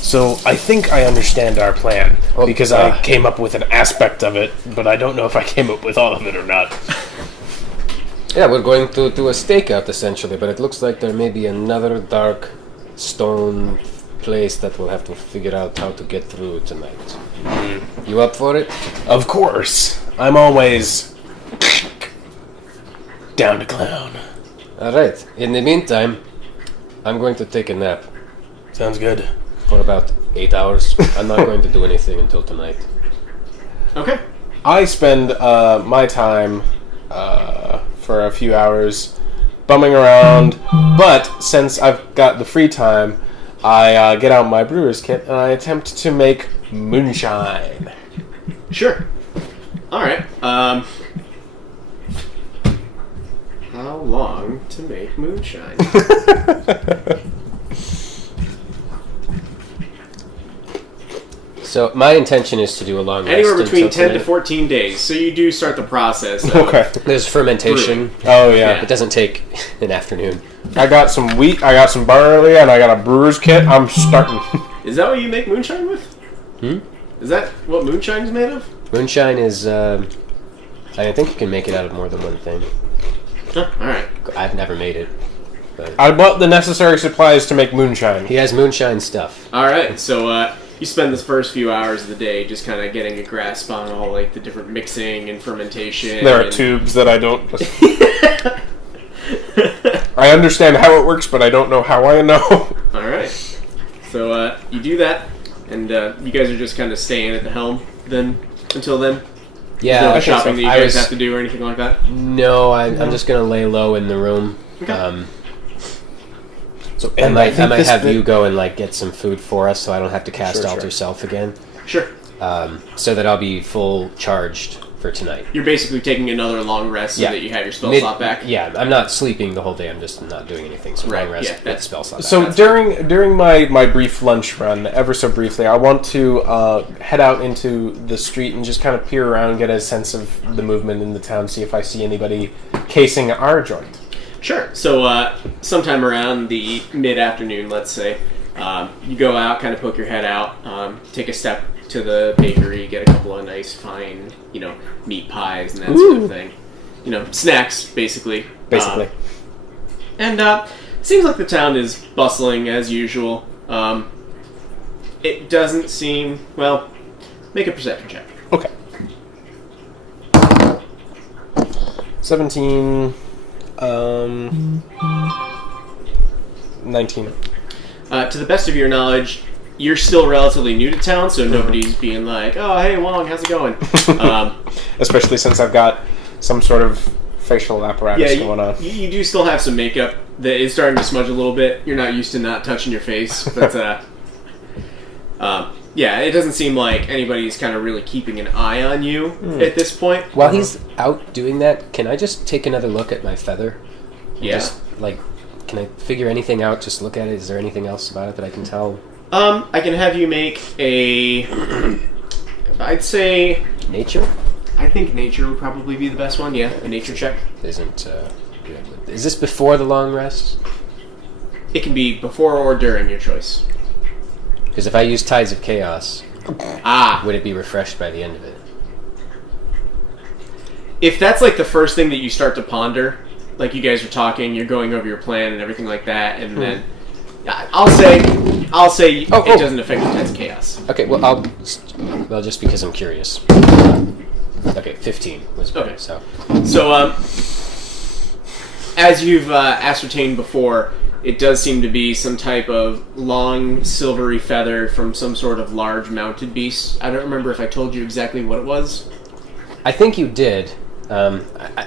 So, I think I understand our plan, because I came up with an aspect of it, but I don't know if I came up with all of it or not. Yeah, we're going to do a stakeout, essentially, but it looks like there may be another dark stone place that we'll have to figure out how to get through tonight. You up for it? Of course. I'm always... down to clown. Alright, in the meantime, I'm going to take a nap Sounds good. for about 8 hours. I'm not going to do anything until tonight. Okay. I spend my time for a few hours bumming around, but since I've got the free time, I get out my brewer's kit and I attempt to make moonshine. Sure. Alright. How long to make moonshine? So my intention is to do a long rest Anywhere between until 10 to tonight. 14 days. So you do start the process of Okay. There's fermentation. Oh yeah. Yeah. It doesn't take an afternoon. I got some wheat, I got some barley, and I got a brewer's kit. I'm starting. Is that what you make moonshine with? Is that what moonshine is made of? Moonshine is, I think you can make it out of more than one thing. Huh, alright. I've never made it. But I bought the necessary supplies to make moonshine. he has moonshine stuff. Alright, so you spend the first few hours of the day just kind of getting a grasp on all the different mixing and fermentation. There are and tubes that I don't. I understand how it works, but I don't know how I know. Alright. So you do that. And you guys are just kind of staying at the helm then until then? Yeah, no I think shopping so. that you guys have to do or anything like that? No, I'm just gonna lay low in the room. Okay. So I might have you go and like get some food for us, so I don't have to cast Sure, Alter sure. Self again. Sure. So that I'll be full charged for tonight. You're basically taking another long rest so Yeah. that you have your spell slot back. Yeah, I'm not sleeping the whole day. I'm just not doing anything. So Right, long rest, yeah, get that's- spell slot. So back. during my brief lunch run, ever so briefly, I want to head out into the street and just kind of peer around, get a sense of the movement in the town, see if I see anybody casing our joint. Sure. So sometime around the mid-afternoon, let's say, you go out, kind of poke your head out, take a step to the bakery, get a couple of nice, fine, meat pies and that sort of thing. Snacks, basically. Basically. And seems like the town is bustling as usual. It doesn't seem... Well, make a perception check. Okay. 17... 19. To the best of your knowledge, you're still relatively new to town, so nobody's being like, "Oh, hey, Wong, how's it going?" Especially since I've got some sort of facial apparatus Yeah, going on. you do still have some makeup that is starting to smudge a little bit. You're not used to not touching your face, but yeah, it doesn't seem like anybody's kind of really keeping an eye on you at this point. While he's out doing that, can I just take another look at my feather? Yeah. Just can I figure anything out? Just look at it. Is there anything else about it that I can tell? I can have you make a. I'd say. Nature I think nature would probably be the best one. Yeah, a nature check. isn't. Is this before the long rest? It can be before or during your choice. Because if I use Tides of Chaos, would it be refreshed by the end of it? If that's like the first thing that you start to ponder, like you guys are talking, you're going over your plan and everything like that, and then I'll say it doesn't affect the Tides of Chaos. Okay, well just because I'm curious. Okay, 15 was better. Okay. So As you've ascertained before, it does seem to be some type of long silvery feather from some sort of large mounted beast. I don't remember if I told you exactly what it was. I think you did.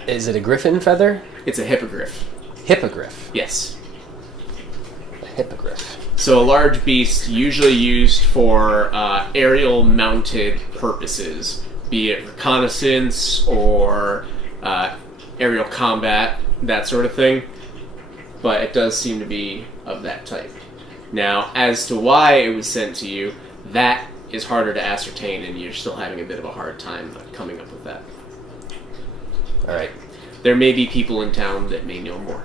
Is it a griffin feather? It's a hippogriff. Hippogriff. Yes. A hippogriff. So a large beast usually used for aerial mounted purposes, be it reconnaissance or aerial combat, that sort of thing. But it does seem to be of that type. Now, as to why it was sent to you, that is harder to ascertain, and you're still having a bit of a hard time coming up with that. All right. There may be people in town that may know more.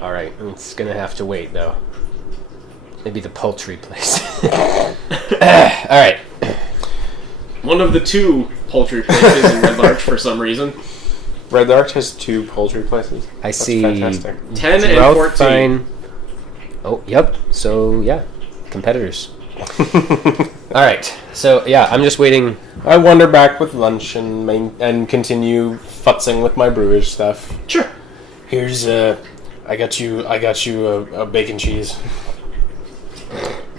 All right. It's going to have to wait, though. Maybe the poultry place. All right. One of the two poultry places in Red Larch for some reason. Red Arch has 2 poultry places. I That's see. fantastic. 10 and 14. Oh, yep. So, yeah. Competitors. All right. So, yeah, I'm just waiting. I wander back with lunch and continue futzing with my brewer's stuff. Sure. Here's I got you a bacon cheese.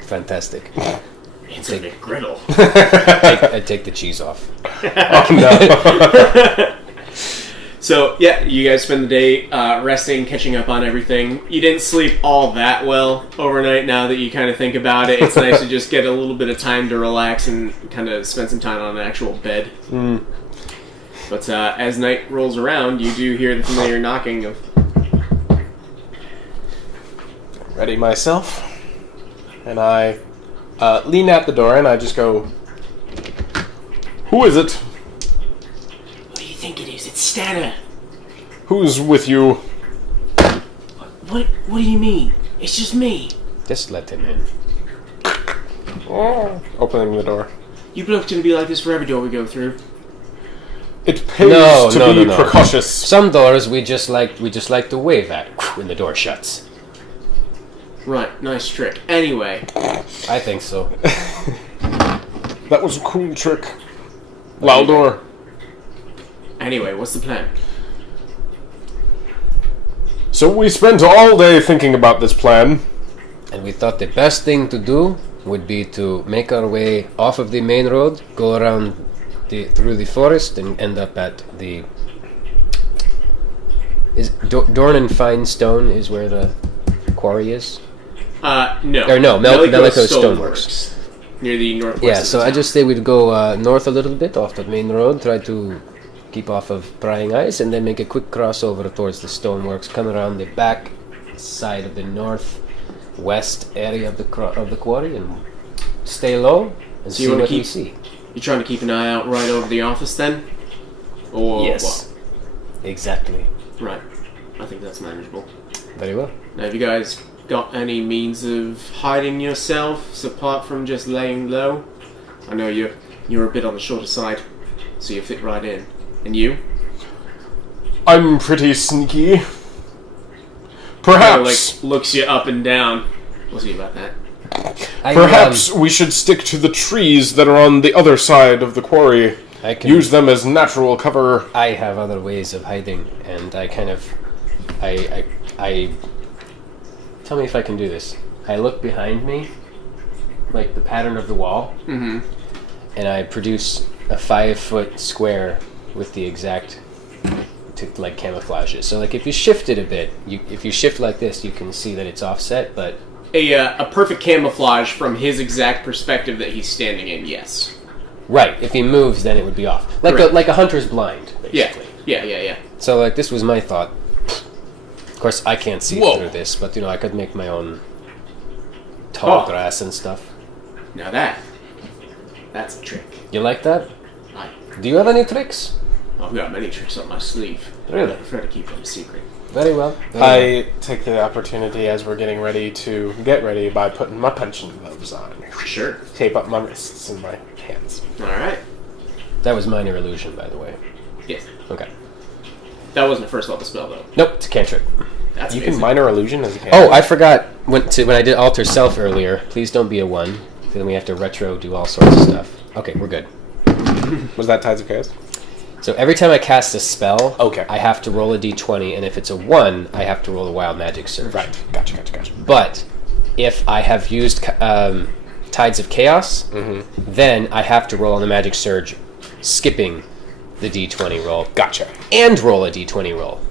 Fantastic. It's a McGriddle. I take the cheese off. Oh no. So, yeah, you guys spend the day resting, catching up on everything. You didn't sleep all that well overnight now that you kind of think about it. It's nice to just get a little bit of time to relax and kind of spend some time on an actual bed. But as night rolls around, you do hear the familiar knocking of... Ready myself. And I lean out the door and I just go, "Who is it? What do you think it is? It's Stana. Who's with you?" What do you mean? It's just me. Just let him in. Opening the door. You blokes gonna be like this for every door we go through. It pays No, to no, be no, no. precautious. Some doors we just like to wave at when the door shuts. Right, nice trick. Anyway, I think so. That was a cool trick. Loudor. what's the plan? So we spent all day thinking about this plan. And we thought the best thing to do would be to make our way off of the main road, go around through the forest, and end up at the... Dorn and Fine Stone is where the quarry is? No. Or no, Melico Stoneworks. Stoneworks. Near the northwest Yeah, of so the I town. just say we'd go north a little bit off the main road, try to keep off of prying eyes, and then make a quick crossover towards the stoneworks, come around the back side of the northwest area of the quarry, and stay low and So see you wanna what we keep- see. You trying to keep an eye out right over the office then? Or Yes, exactly. what? Right. I think that's manageable. Very well. Now, have you guys got any means of hiding yourselves apart from just laying low? I know you're a bit on the shorter side, so you fit right in. And you? I'm pretty sneaky. Kinda, Perhaps, looks you up and down. We'll see about that. perhaps we should stick to the trees that are on the other side of the quarry. I can Use them as natural cover. I have other ways of hiding, and I kind of, I. Tell me if I can do this. I look behind me, like the pattern of the wall, Mm-hmm. and I produce a 5-foot square with the exact to like camouflage it. So like if you shift it a bit, if you shift like this, you can see that it's offset, but A perfect camouflage from his exact perspective that he's standing in, yes. right. If he moves, then it would be off, Correct. like a hunter's blind, Yeah. basically. Yeah. So like this was my thought. Of course, I can't see Whoa. through this, but I could make my own tall Oh. grass and stuff. Now that's a trick. You like that? I, Do you have any tricks? I've got many tricks up my sleeve. Really? I prefer to keep them a secret. Very well. I take the opportunity as we're getting ready to get ready by putting my punching gloves on. Sure. Tape up my wrists and my hands. Alright. That was minor illusion, by the way. Yes. Okay. That wasn't a first level spell, though. Nope, it's a cantrip. That's You amazing. can minor illusion as a Oh, cantrip. I forgot when I did alter self earlier. Please don't be a 1. Then we have to retro do all sorts of stuff. Okay, we're good. Was that Tides of Chaos? So every time I cast a spell, Okay. I have to roll a d20, and if it's a 1, I have to roll a wild magic surge. Right. Gotcha. But if I have used Tides of Chaos, then I have to roll on the magic surge, skipping the d20 roll, Gotcha. and roll a d20 roll.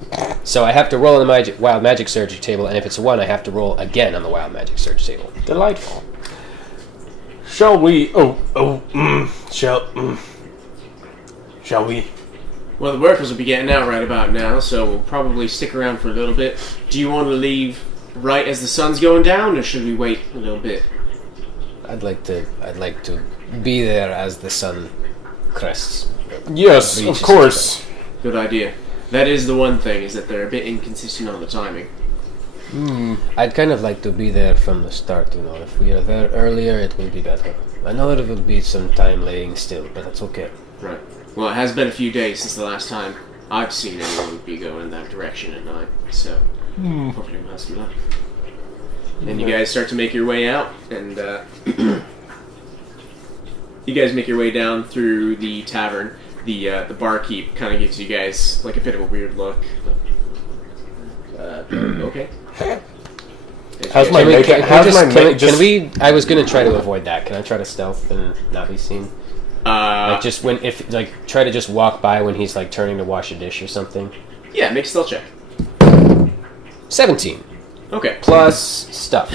So I have to roll on the wild magic surge table, and if it's a 1, I have to roll again on the wild magic surge table. Delightful. Shall we? Shall we? Well, the workers will be getting out right about now, so we'll probably stick around for a little bit. Do you want to leave right as the sun's going down, or should we wait a little bit? I'd like to be there as the sun crests. Yes, Reaches of course. Good idea. That is the one thing, is that they're a bit inconsistent on the timing. I'd kind of like to be there from the start, If we are there earlier, it will be better. I know it will be some time laying still, but that's okay. Right. Well, it has been a few days since the last time I've seen anyone be going in that direction at night, so hopefully we'll have some luck. And you guys start to make your way out, and you guys make your way down through the tavern. The barkeep kind of gives you guys like a bit of a weird look. Okay. How's my Can we, makeup? can, How's we my just, makeup? can we? I was gonna try to avoid that. Can I try to stealth and not be seen? Uh, Like just when try to just walk by when he's like turning to wash a dish or something. yeah, make a stealth check. 17 Okay. plus stuff.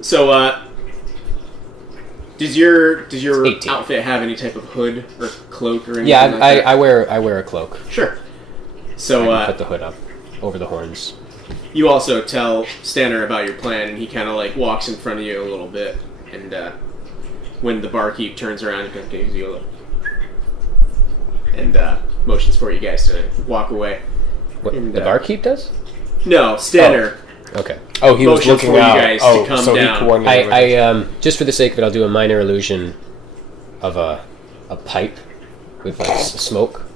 So, does your 18. outfit have any type of hood or cloak or anything? Yeah, like that? I wear a cloak. Sure. I So, can put the hood up over the horns. you also tell Stanner about your plan, and he kind of like walks in front of you a little bit, and when the barkeep turns around, he gives you a look, and motions for you guys to walk away. What And, the barkeep does? No, Stanner. Okay. Oh, he was motions looking for you out. guys to Oh, come so down. he coordinated. with us. I just for the sake of it, I'll do a minor illusion of a pipe with like smoke.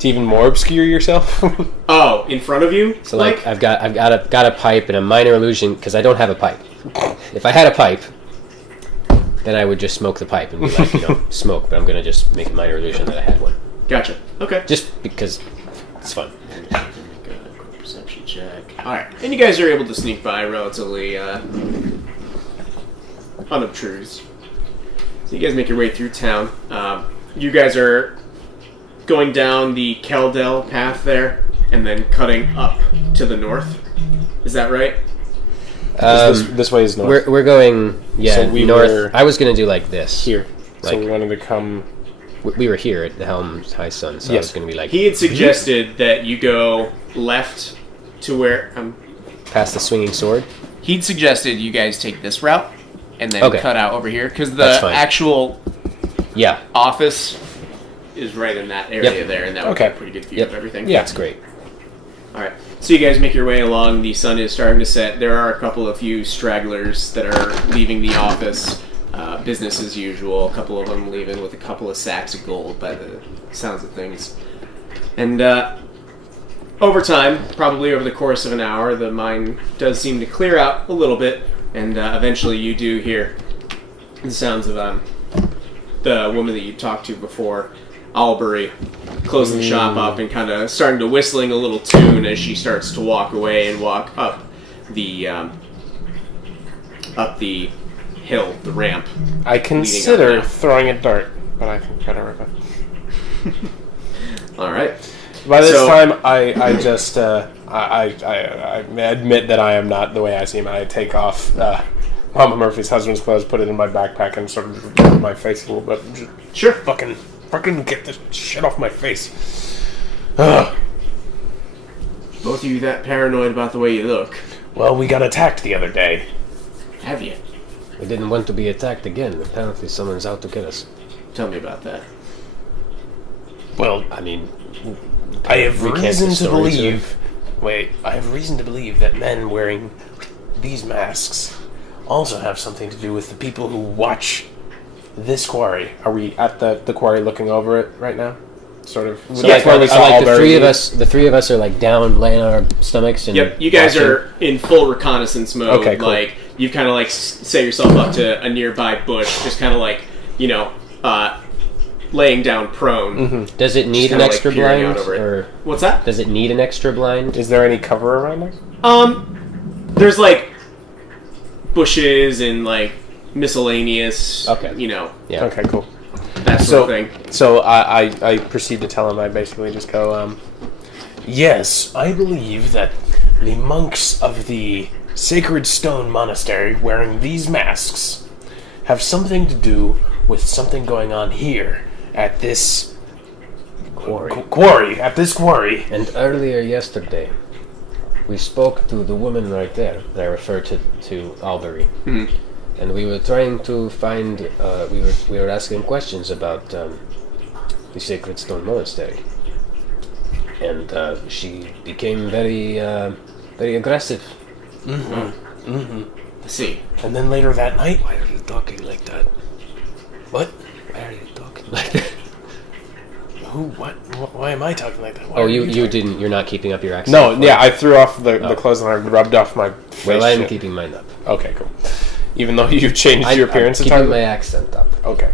To even more obscure yourself. Oh, in front of you? So like I've got a pipe and a minor illusion because I don't have a pipe. If I had a pipe, then I would just smoke the pipe and be like, smoke. But I'm gonna just make a minor illusion that I had one, Gotcha. Okay. just because it's fun. Make a quick perception check. Alright. And you guys are able to sneak by relatively unobtrused. So you guys make your way through town. You guys are going down the Keldell path there, and then cutting up to the north. Is that right? This way is north. We're going, So we north. were- I was going to do like this. Here. Like- So we wanted to come... We were here at the Helm's High Sun, so I Yes. was going to be like He had suggested that you go left to where... past the swinging sword. He'd suggested you guys take this route and then Okay. cut out over here, because That's the fine. actual Yeah, office is right in that area Yep. there, and that would Okay. be a pretty good view Yep. of everything. that's great. All right. So you guys make your way along. The sun is starting to set. There are a couple of few stragglers that are leaving the office. Business as usual. A couple of them leaving with a couple of sacks of gold by the sounds of things. And over time, probably over the course of an hour, the mine does seem to clear out a little bit. And eventually you do hear the sounds of the woman that you talked to before, Albury, closing the shop up and kind of starting to whistling a little tune as she starts to walk away and walk up the hill, the ramp. I consider now. throwing a dart, but I think better with it. All right. By this So- time, I just I admit that I am not the way I seem. I take off Mama Murphy's husband's clothes, put it in my backpack, and sort of cover my face a little bit. Just Sure. fucking get this shit off my face. Ugh. Both of you that paranoid about the way you look. Well, we got attacked the other day. Have you? We didn't want to be attacked again. Apparently someone's out to get us. Tell me about that. Well, I mean, I have recant the reason to story to believe. Wait, I have reason to believe that men wearing these masks also have something to do with the people who watch this quarry. Are we at the quarry looking over it right now? Sort of. So That's like, where we saw like the Albury three of leave. us. The three of us are like down, laying on our stomachs, and Yep, you guys watching. are in full reconnaissance mode. Okay, cool. Like, you've kind of like set yourself up to a nearby bush, just kind of like, laying down prone. Does it need Just an kinda, like, extra peering blind, out over it. or What's that? does it need an extra blind? Is there any cover around us? There's like bushes and like miscellaneous, Okay. Yeah. that Okay, cool. sort So, of thing. so I proceed to tell him. I basically just go, yes, I believe that the monks of the Sacred Stone Monastery wearing these masks have something to do with something going on here at this Quarry. at this quarry. And earlier yesterday, we spoke to the woman right there. That I referred to Albury, and we were trying to find. We were asking questions about the Sacred Stone Monastery, and she became very aggressive. I see. And then later that night, Why are you talking like that? what? Why are you talking like that? Who? What? Why am I talking like that? Why Oh, are you didn't. You're not keeping up your accent. No, Fine. yeah, I threw off the clothes and I rubbed off my face. Well, I'm shit. keeping mine up. Okay, cool. Even though you changed your appearance I'm entirely? keeping my accent up. Okay.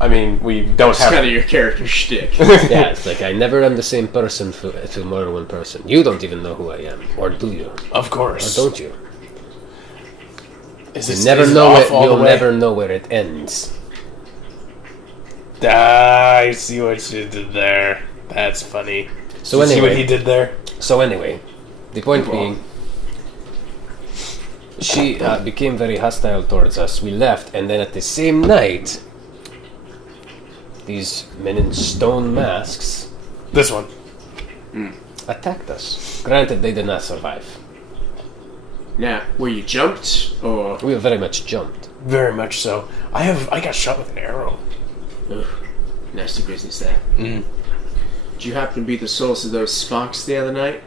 I mean, we don't It's have... kind of your character shtick. Yeah, it's like I never am the same person to more than one person. You don't even know who I am, or do you? Of Or course. don't you? Is You this, never is it know off it. all the You'll way? never know where it ends. I see what you did there. That's funny. So Did you see what anyway, he did there? The point being, she became very hostile towards us. We left, and then at the same night, these men in stone masks This one. attacked us. Granted, they did not survive. Now, were you jumped, or... We were very much jumped. Very much so. I got shot with an arrow. Ugh, nasty business, that. Did you happen to be the source of those sparks the other night?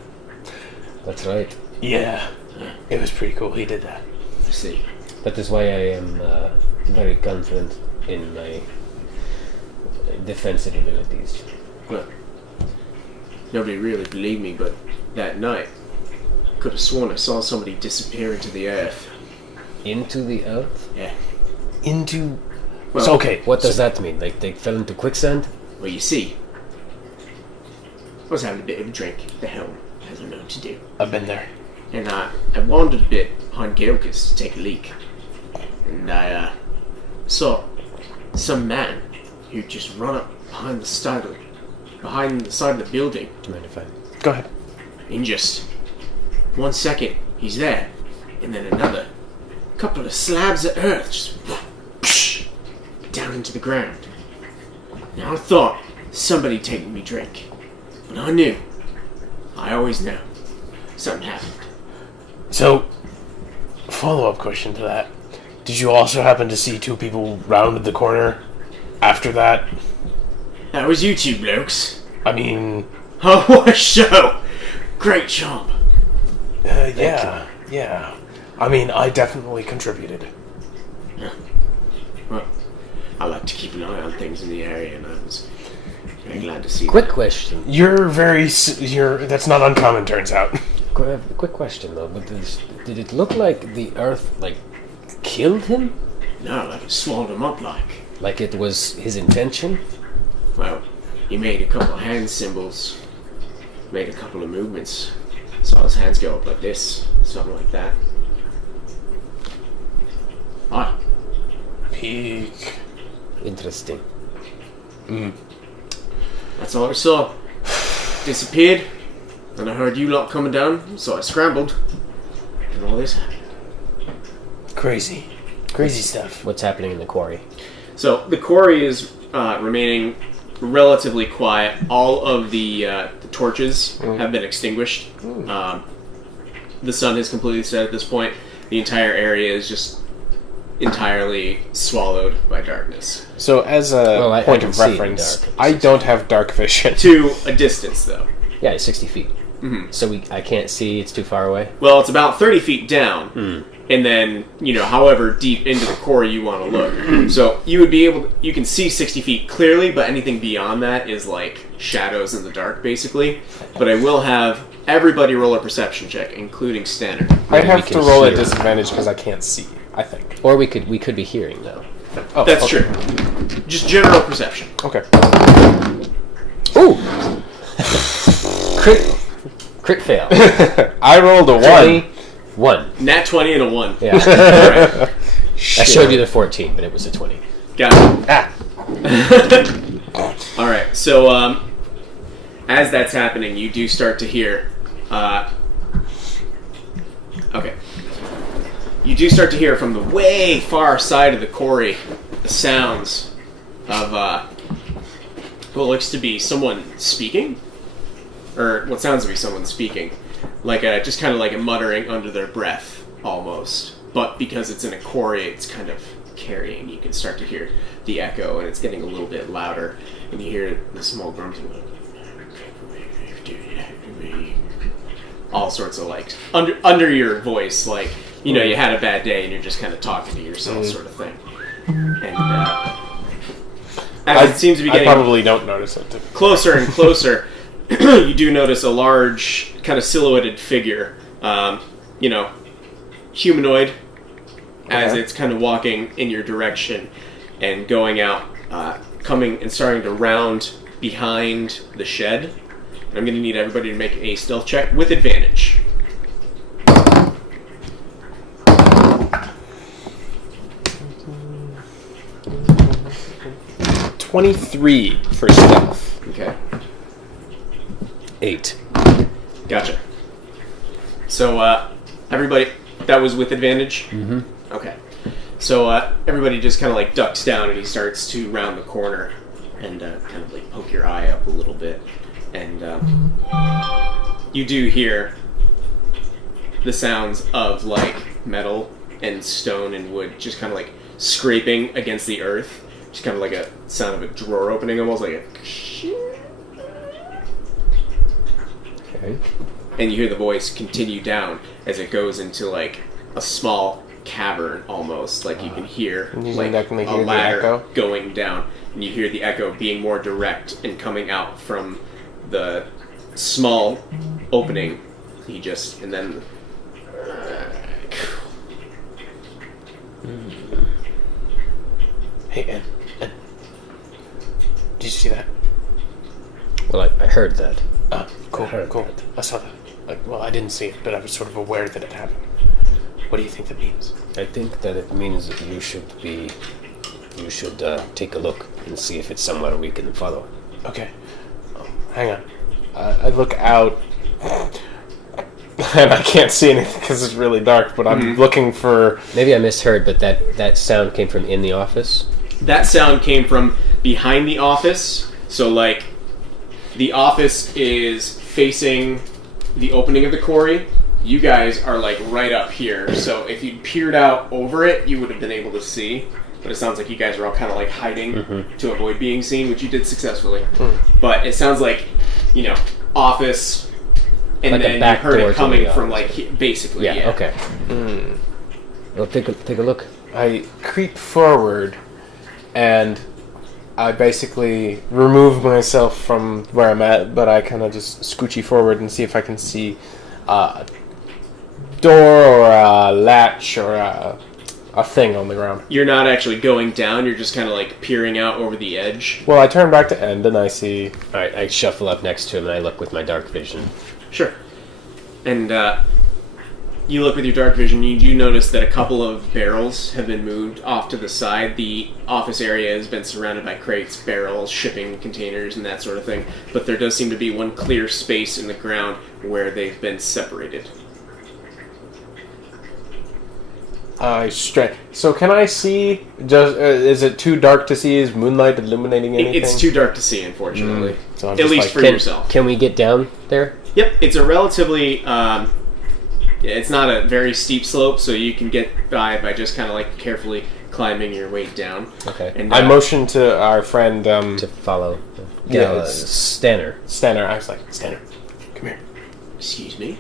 That's right. Yeah. It was pretty cool. He did that. I see. That is why I am very confident in my defensive abilities. Well, nobody really believed me, but that night, could have sworn I saw somebody disappear into the earth. Into the earth? Yeah. Into... Well, So, okay. What does that mean? Like they fell into quicksand? Well, you see, I was having a bit of a drink at the helm, as I'm known to do. I've been there. And I wandered a bit behind Gilkis to take a leak. and I saw some man who just run up behind the side of the building. Do you mind if I... Go ahead. In just 1 second, he's there, and then another couple of slabs of earth just down into the ground. Now I thought somebody'd taken me drink, but I knew. I always know something happened. So, follow-up question to that. Did you also happen to see two people round the corner after that? That was you two blokes. I mean... Oh, what a show! Great job. Yeah. I mean, I definitely contributed. Well, I like to keep an eye on things in the area, and I was very glad to see Quick question. That's not uncommon, turns out. Quick question, though. But did it look like the Earth, like, killed him? No, like it swallowed him up like. Like it was his intention? Well, he made a couple of hand symbols, made a couple of movements. Saw his hands go up like this, something like that. Aye. Peak. Interesting. That's all I saw. Disappeared, and I heard you lot coming down, so I scrambled, and all this happened. Crazy stuff. What's happening in the quarry? So the quarry is remaining relatively quiet. All of the torches have been extinguished. The sun has completely set at this point. The entire area is just entirely swallowed by darkness. So, as a point of reference, I don't have dark vision. To a distance, though. Yeah, it's 60 feet. Mm-hmm. So I can't see, it's too far away? Well, it's about 30 feet down, and then, however deep into the core you want to look. So you would be you can see 60 feet clearly, but anything beyond that is like shadows in the dark, basically. But I will have everybody roll a perception check, including Stanner. I'd have to roll at hear. disadvantage because I can't see, I think. Or we could be hearing, though. Oh, That's okay. true. Just general perception. Okay. Ooh! Crit fail. I rolled a 1. 1. Nat 20 and a 1. Yeah. Alright. I showed you the 14, but it was a 20. Got it. Alright, so as that's happening, you do start to hear you do start to hear from the way far side of the quarry the sounds of what looks to be someone speaking, or what sounds to be someone speaking, like just kind of like a muttering under their breath almost, but because it's in a quarry it's kind of carrying. You can start to hear the echo, and it's getting a little bit louder, and you hear the small grunting, all sorts of like under your voice, like you had a bad day and you're just kind of talking to yourself, sort of thing. And as it seems to be I getting probably don't notice it. closer and closer, you do notice a large kind of silhouetted figure, humanoid, as it's kind of walking in your direction and going out, coming and starting to round behind the shed. And I'm going to need everybody to make a stealth check with advantage. 23 for stealth. Okay. 8. Gotcha. So, everybody, that was with advantage? Mm-hmm. Okay. So, everybody just kind of like ducks down, and he starts to round the corner and kind of like poke your eye up a little bit. And you do hear the sounds of like metal and stone and wood just kind of like scraping against the earth. Just kind of like a sound of a drawer opening, almost like a... Okay. And you hear the voice continue down as it goes into like a small cavern almost. Like you can hear You like definitely a hear the ladder echo? going down. And you hear the echo being more direct and coming out from the small opening. And then... Hey, Ed. Did you see that? Well, I heard that. Cool, I heard cool. that. I saw that. I didn't see it, but I was sort of aware that it happened. What do you think that means? I think that it means that you should take a look and see if it's somewhere we can follow. Okay. Hang on. I look out, and I can't see anything because it's really dark, but I'm looking for... Maybe I misheard, but that sound came from in the office? That sound came from behind the office. So, like, the office is facing the opening of the quarry. You guys are, like, right up here. So if you peered out over it, you would have been able to see. But it sounds like you guys are all kind of, like, hiding to avoid being seen, which you did successfully. But it sounds like, office, and like then you heard it coming from, like, basically, yeah. Okay. Well, take a look. I creep forward, and I basically remove myself from where I'm at, but I kind of just scoochy forward and see if I can see a door or a latch or a thing on the ground. You're not actually going down, you're just kind of, like, peering out over the edge. Well, I turn back to End, and I see... Alright, I shuffle up next to him, and I look with my dark vision. Sure. And, you look with your dark vision, you do notice that a couple of barrels have been moved off to the side. The office area has been surrounded by crates, barrels, shipping containers, and that sort of thing. But there does seem to be one clear space in the ground where they've been separated. So can I see? Just is it too dark to see? Is moonlight illuminating anything? It's too dark to see, unfortunately. So I'm At just least like, for yourself. Can we get down there? Yep, it's a relatively... it's not a very steep slope, so you can get by just kind of like carefully climbing your way down. Okay. And I motioned to our friend to follow. it's Stanner. I was like, Stanner, come here. Excuse me?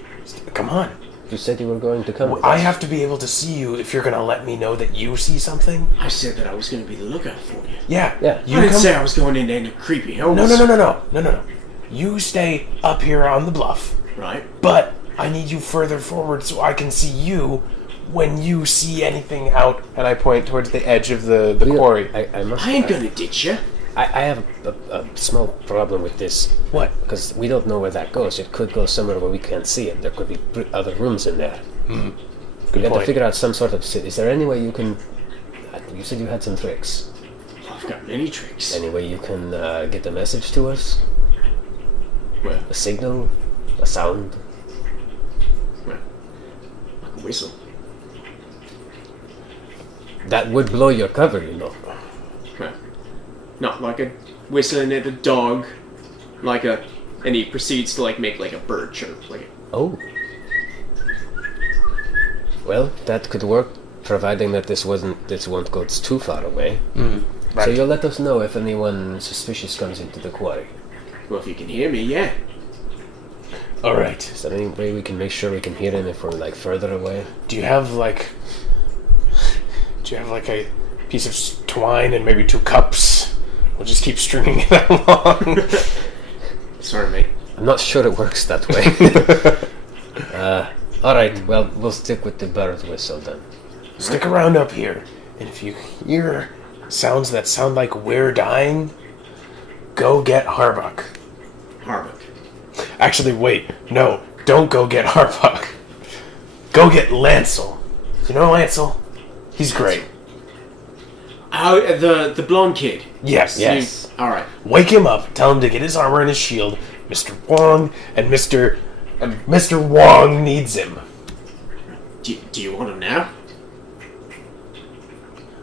Come on. You said you were going to come with I us. have to be able to see you if you're going to let me know that you see something. I said that I was going to be the lookout for you. Yeah. Yeah. I didn't say I was going into any creepy holes. No. You stay up here on the bluff. Right. But I need you further forward so I can see you when you see anything out. And I point towards the edge of the quarry. I ain't going to ditch you. I have a small problem with this. What? Because we don't know where that goes. It could go somewhere where we can't see it. There could be other rooms in there. Good We have point. to figure out some sort of... Is there any way you can... You said you had some tricks. I've got many tricks. Any way you can get a message to us? Well, A signal? A sound? like a whistle. That would blow your cover, you know. Well, not like a whistling at a dog, and he proceeds to make like a bird chirp, Oh. Well, that could work, providing that this won't go too far away. Right. So you'll let us know if anyone suspicious comes into the quarry. Well, if you can hear me, yeah. All right. Is there any way we can make sure we can hear him if we're further away? Do you have like a piece of twine and maybe 2 cups? We'll just keep stringing it along. Sorry, mate. I'm not sure it works that way. Alright, well, we'll stick with the bird whistle then. Stick around up here, and if you hear sounds that sound like we're dying, go get Harbuck. Harbuck. Actually, wait. No, don't go get Harbuck. Go get Lancel. You know Lancel? He's great. Oh, the blonde kid. Yes. Yes. Alright. Wake him up. Tell him to get his armor and his shield. Mr. Wong and Mr. Wong needs him. Do you want him now?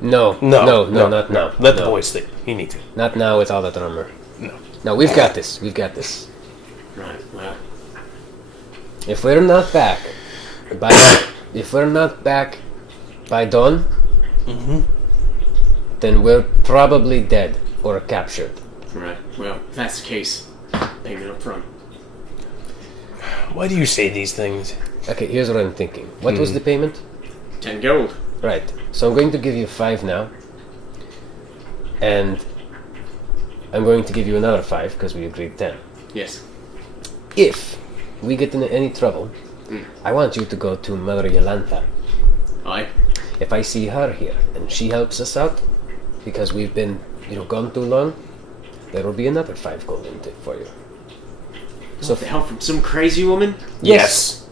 No, not now. Let the No. boy sleep. He needs it. Not now with all that armor. No. No, we've got this. Right, well. If we're not back by dawn, then we're probably dead or captured. Right, well, if that's the case, payment up front. Why do you say these things? Okay, here's what I'm thinking. What was the payment? 10 gold. Right. So I'm going to give you 5 now. And I'm going to give you another 5 because we agreed 10. Yes. If we get in any trouble, I want you to go to Mother Yolanta. Aye. If I see her here and she helps us out, because we've been, gone too long, there will be another 5 golden tip for you. So the help from some crazy woman? Yes.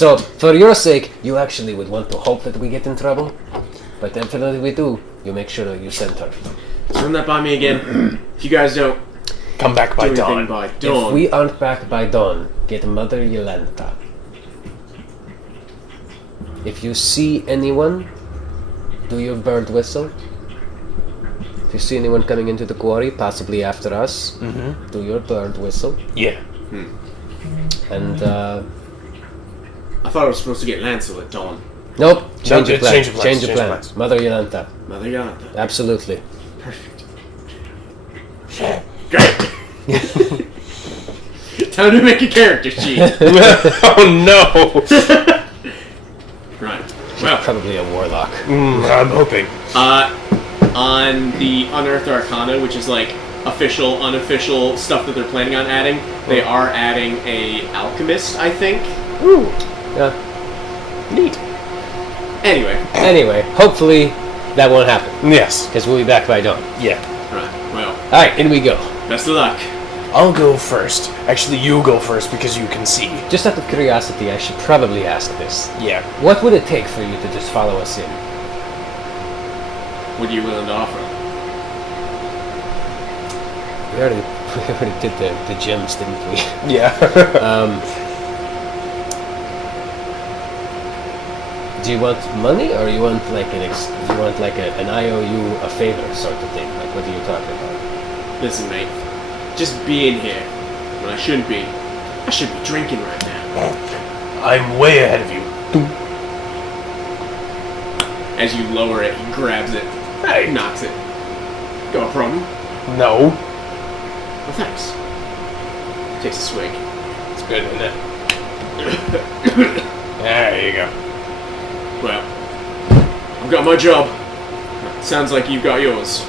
So, for your sake, you actually would want to hope that we get in trouble. But definitely we do. You make sure that you send her. Run that by me again. If you guys don't Come back by do anything dawn. by If dawn. we aren't back by dawn, get Mother Yolanta. If you see anyone, do your bird whistle. If you see anyone coming into the quarry, possibly after us, do your bird whistle. Yeah. And, I thought I was supposed to get Lancel at dawn. nope, change your plans. change your plans, Change your change your plans. plans. Mother Yolanta. Mother Yolanta. Absolutely. Perfect. Great. Time to make a character sheet. Oh no! Right. Well, Probably a warlock. I'm hoping. on the Unearthed Arcana, which is like official, unofficial stuff that they're planning on adding, they are adding a alchemist, I think. Ooh. Yeah. Neat. Anyway, hopefully that won't happen. Yes. Because we'll be back by dawn. Yeah. Right. Well, Alright, in we go. best of luck. I'll go first. Actually, you go first because you can see. Just out of curiosity, I should probably ask this. Yeah. What would it take for you to just follow us in? What are you willing to offer? We already did the gems, didn't we? Yeah. Do you want money, or you want like an IOU, a favor sort of thing? Like, what are you talking about? Listen, mate. Just being here when I shouldn't be. I should be drinking right now. I'm way ahead of you. As you lower it, he grabs it, Hey. knocks it. Got a problem? No. Well, thanks. Takes a swig. It's good, isn't it? There you go. Well, I've got my job. Sounds like you've got yours.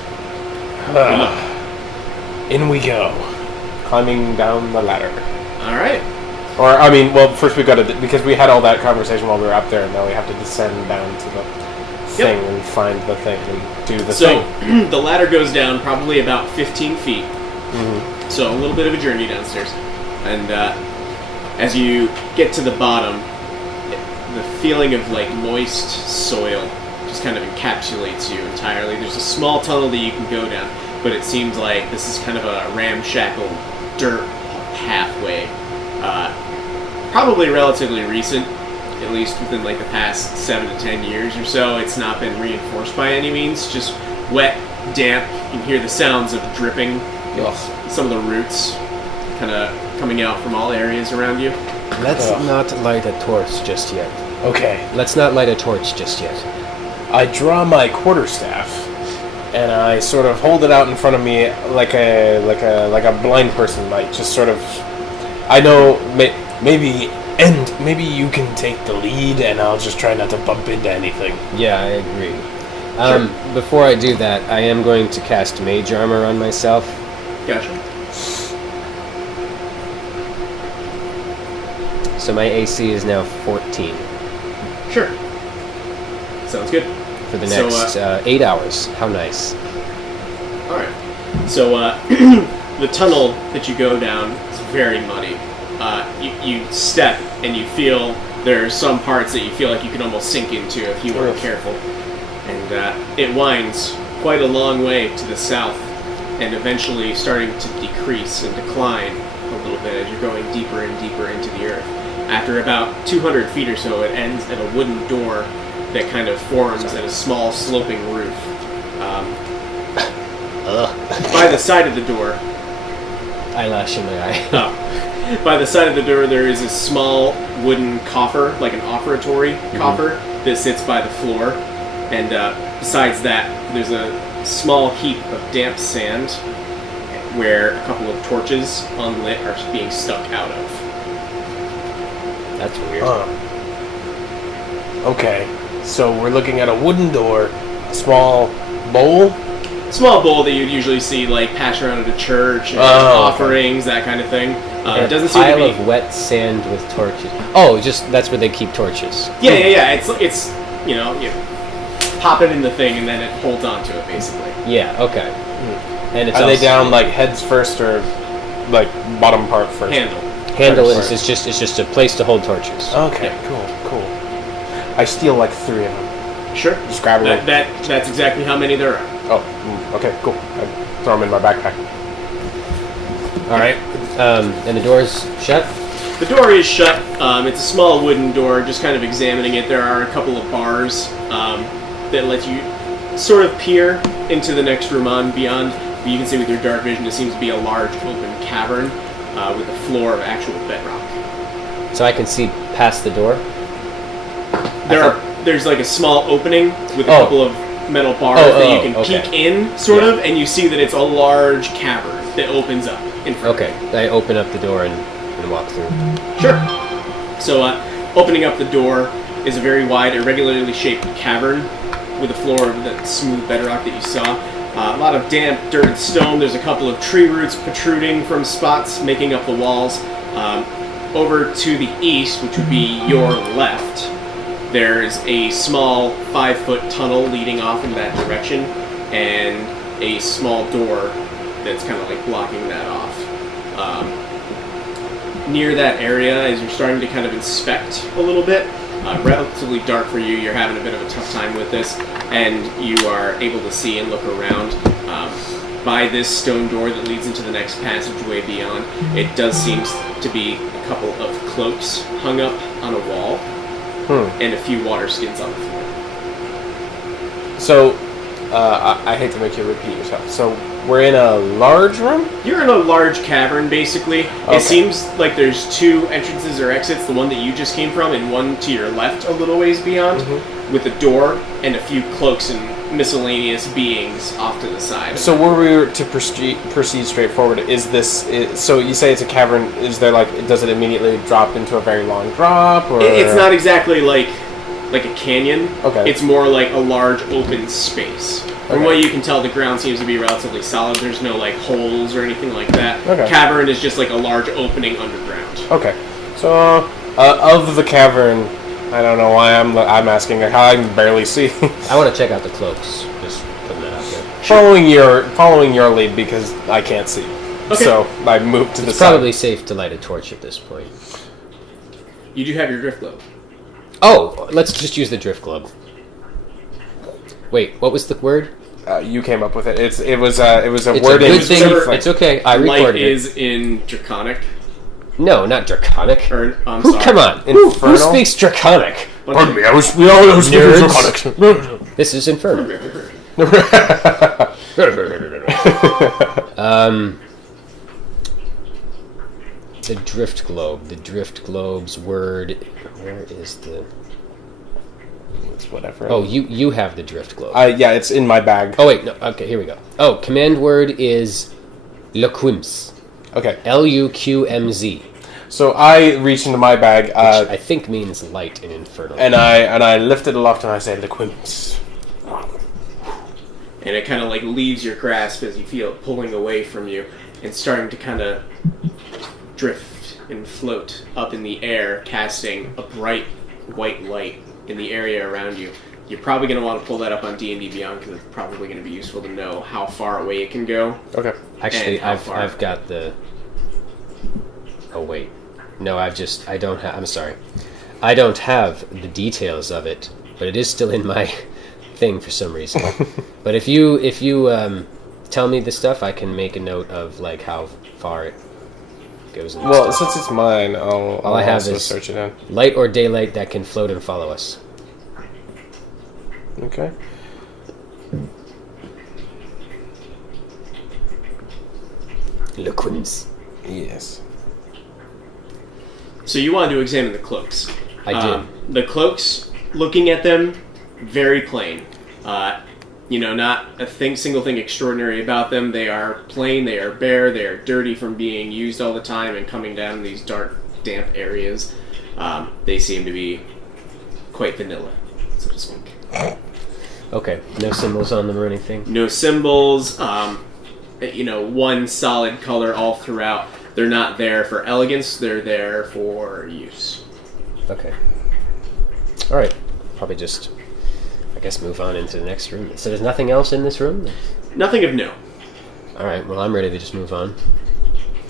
In we go. Climbing down the ladder. All right. Or, I mean, well, first we got to, because we had all that conversation while we were up there, and now we have to descend down to the thing and find the thing and do the So thing. the ladder goes down probably about 15 feet. So a little bit of a journey downstairs. And as you get to the bottom, the feeling of like moist soil just kind of encapsulates you entirely. There's a small tunnel that you can go down, but it seems like this is kind of a ramshackle dirt pathway. Probably relatively recent, at least within like the past 7 to 10 years or so. It's not been reinforced by any means, just wet, damp. You can hear the sounds of dripping, some of the roots kind of coming out from all areas around you. Let's not light a torch just yet. Okay. Let's not light a torch just yet. I draw my quarterstaff. And I sort of hold it out in front of me like a blind person might, just sort of. I know Maybe you can take the lead, and I'll just try not to bump into anything. Yeah, I agree. Before I do that, I am going to cast Mage Armor on myself. Gotcha. So my AC is now 14 Sure. Sounds good. for the So, next 8 hours. How nice. Alright. So, the tunnel that you go down is very muddy. You step and you feel there are some parts that you feel like you could almost sink into if you weren't careful. And it winds quite a long way to the south and eventually starting to decrease and decline a little bit as you're going deeper and deeper into the earth. After about 200 feet or so, it ends at a wooden door that kind of forms at a small sloping roof. By the side of the door, Eyelash in my eye. by the side of the door, there is a small wooden coffer, like an offertory coffer, that sits by the floor. And besides that, there's a small heap of damp sand where a couple of torches unlit are being stuck out of. That's weird. Okay. So we're looking at a wooden door, a small bowl. Small bowl that you'd usually see like passed around at a church, and Oh, offerings, that kind of thing. And It doesn't a seem to pile be. of wet sand with torches. Oh, just that's where they keep torches. Yeah. It's you pop it in the thing and then it holds onto it basically. Yeah. Okay. And it's are they also- down like heads first or like bottom part first? Handle. Handle is just a place to hold torches. Okay, cool. I steal like 3 of them. Sure. Just grab them. That's exactly how many there are. Oh, okay, cool. I throw them in my backpack. All right. And the door's shut? The door is shut. It's a small wooden door. Just kind of examining it, there are a couple of bars that let you sort of peer into the next room on beyond. But you can see with your dark vision, it seems to be a large open cavern with a floor of actual bedrock. So I can see past the door? There's like a small opening with a couple of metal bars that you can peek in, sort of, and you see that it's a large cavern that opens up in front. Okay, I open up the door and walk through. Sure. So, opening up the door is a very wide, irregularly shaped cavern with a floor of that smooth bedrock that you saw. A lot of damp, dirt, and stone. There's a couple of tree roots protruding from spots making up the walls. Over to the east, which would be your left, there's a small 5-foot tunnel leading off in that direction, and a small door that's kind of like blocking that off. Near that area, as you're starting to kind of inspect a little bit, relatively dark for you, you're having a bit of a tough time with this, and you are able to see and look around. By this stone door that leads into the next passageway beyond, it does seem to be a couple of cloaks hung up on a wall, and a few water skins on the floor. So, I hate to make you repeat yourself. So, we're in a large room? You're in a large cavern, basically. Okay. It seems like there's 2 entrances or exits, the one that you just came from, and one to your left a little ways beyond, with a door and a few cloaks and miscellaneous beings off to the side. So were we to proceed straightforward, so you say it's a cavern, is there does it immediately drop into a very long drop? Or? It's not exactly like a canyon. Okay. It's more like a large open space. From what you can tell, the ground seems to be relatively solid. There's no holes or anything like that. Okay. Cavern is just like a large opening underground. Okay. So, of the cavern, I don't know why I'm asking, how I can barely see. I want to check out the cloaks. Just putting that out there. Following your lead because I can't see. Okay. So I moved to the It's side. probably safe to light a torch at this point. You do have your drift globe. Oh, let's just use the drift globe. Wait, what was the word? You came up with it. It was a It's word. a good thing. It's okay. I Light recorded it. is in Draconic. No, not draconic. Or, I'm Who? sorry. Come on. Who Infernal? speaks draconic? Pardon me. I was Nerds. This is infernal. The drift globe. The drift globe's word. Where is the? It's whatever. Oh, you have the drift globe. Yeah, it's in my bag. Oh wait, no. Okay, here we go. Oh, command word is Luqmz. Okay. Luqmz. So I reach into my bag, Which I think means light in infernal. and I lift it aloft and I say, "Liquims." And it kind of leaves your grasp as you feel it pulling away from you and starting to kind of drift and float up in the air, casting a bright white light in the area around you. You're probably going to want to pull that up on D&D Beyond because it's probably going to be useful to know how far away it can go. Okay. Actually, And how far? I've got the. Oh wait, no, I don't have. I'm sorry, I don't have the details of it, but it is still in my thing for some reason. But if you tell me the stuff, I can make a note of how far it goes. In Well, stuff. since it's mine, I'll All I have also is search it in. light or daylight that can float and follow us. Okay. Luqmz. Yes. So you wanted to examine the cloaks. I did. The cloaks, looking at them, very plain. Not a single thing extraordinary about them. They are plain, they are bare, they are dirty from being used all the time and coming down in these dark, damp areas. They seem to be quite vanilla, so to speak. Okay, no symbols on them or anything. No symbols, one solid color all throughout. They're not there for elegance, they're there for use. Okay. All right. Probably just, I guess, move on into the next room. So there's nothing else in this room? Nothing of note. All right. Well, I'm ready to just move on.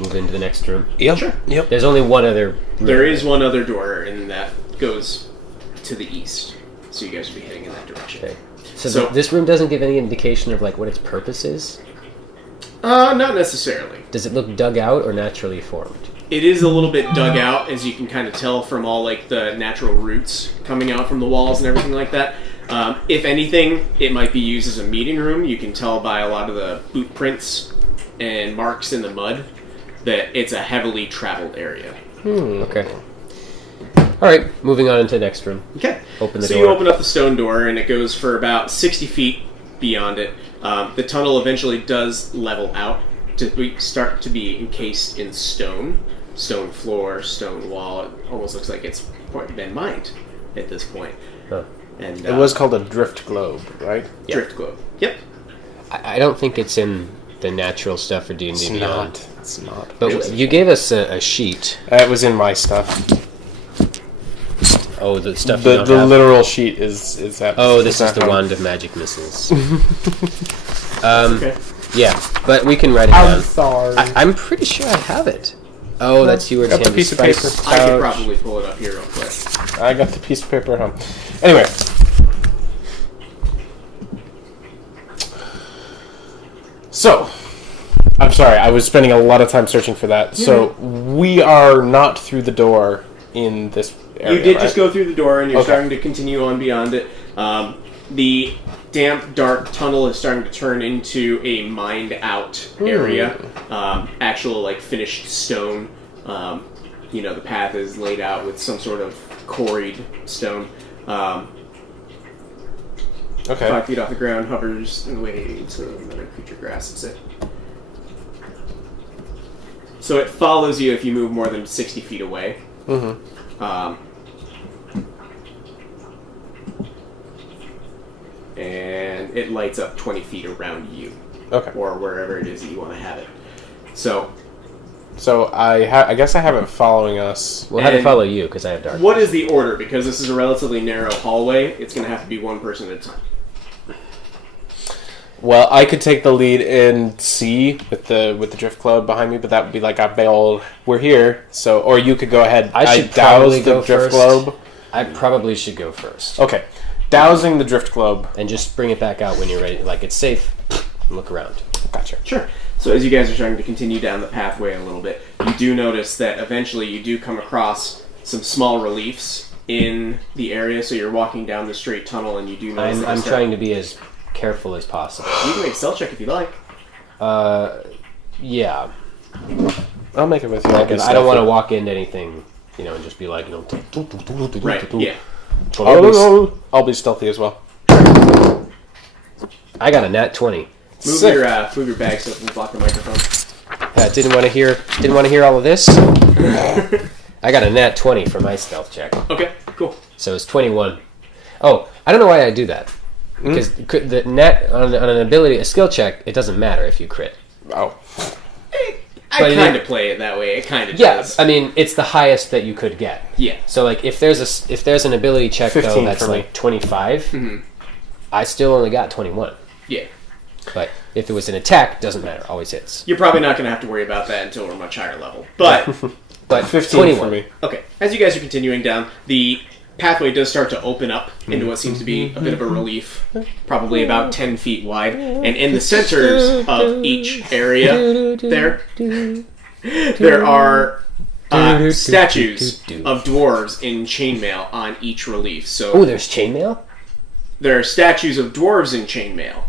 move into the next room? Yep. Sure. Yep. There's only one other room. There is one other door, and that goes to the east. So you guys will be heading in that direction. Okay. So, So- this room doesn't give any indication of like what its purpose is? Not necessarily. Does it look dug out or naturally formed? It is a little bit dug out, as you can kind of tell from all like the natural roots coming out from the walls and everything like that. If anything, it might be used as a meeting room. You can tell by a lot of the boot prints and marks in the mud that it's a heavily traveled area. Okay. All right, moving on into the next room. Okay. Open the so door. you open up the stone door, and it goes for about 60 feet beyond it. The tunnel eventually does level out to start to be encased in stone. Stone floor, stone wall. It almost looks like it's been mined at this point. Huh. And It was called a drift globe, right? drift globe. Yep. I don't think it's in the natural stuff for D&D It's Beyond. not. It's not. But you gave us a sheet. It was in my stuff. Oh, the stuff you The don't the have? literal sheet is that. Oh, this is that the one. Wand of Magic Missiles. Okay. Yeah, but we can write it down. sorry. I'm pretty sure I have it. Oh, that's you. Got the piece of paper. I could Ouch. probably pull it up here real quick. I got the piece of paper at home. Anyway. So, I'm sorry, I was spending a lot of time searching for that. So, we are not through the door in this area, You did right? just go through the door, and you're Okay. starting to continue on beyond it. The damp, dark tunnel is starting to turn into a mined-out area. Actual, like, finished stone. The path is laid out with some sort of quarried stone. Okay. 5 feet off the ground, hovers and waves, so another creature grasps it. So it follows you if you move more than 60 feet away. And it lights up 20 feet around you, Okay. or wherever it is that you want to have it. So, So, I guess I have it following us. We'll have to And- follow you because I have dark. what is the order? Because this is a relatively narrow hallway, it's going to have to be one person at a time. Well, I could take the lead and see with the drift cloud behind me, but that would be like a bail. We're here, so or you could go ahead. I should douse probably the go drift first. globe. I probably should go first. Okay, dousing the drift globe. And just bring it back out when you're ready. Like, it's safe. Look around. Gotcha. Sure. So as you guys are starting to continue down the pathway a little bit, you do notice that eventually you do come across some small reliefs in the area. So you're walking down the straight tunnel, and you do notice. that I'm you start- trying to be as careful as possible. You can make a stealth check if you like. Yeah. I'll make it with you. Because I don't want to walk into anything, and just be like, Right. Yeah. I'll be stealthy as well. I got a nat 20. Move Sick. your bag so it can block the microphone. Didn't want to hear all of this. I got a nat 20 for my stealth check, Okay. Cool. so it's 21. Oh, I don't know why I do that. Because the net on an ability, a skill check, it doesn't matter if you crit. Oh, I But it- kind of play it that way. It kind of Yeah, does. I mean it's the highest that you could get. Yeah. So like if there's an ability check though 15 that's for me. like 25, I still only got 21. Yeah. But if it was an attack, doesn't matter, always hits. You're probably not going to have to worry about that until we're much higher level. But, But 15 21. for me. okay. As you guys are continuing down, the pathway does start to open up into what seems to be a bit of a relief, probably about 10 feet wide. And in the centers of each area there are statues of dwarves in chainmail on each relief. So Oh, there's chainmail? there are statues of dwarves in chainmail.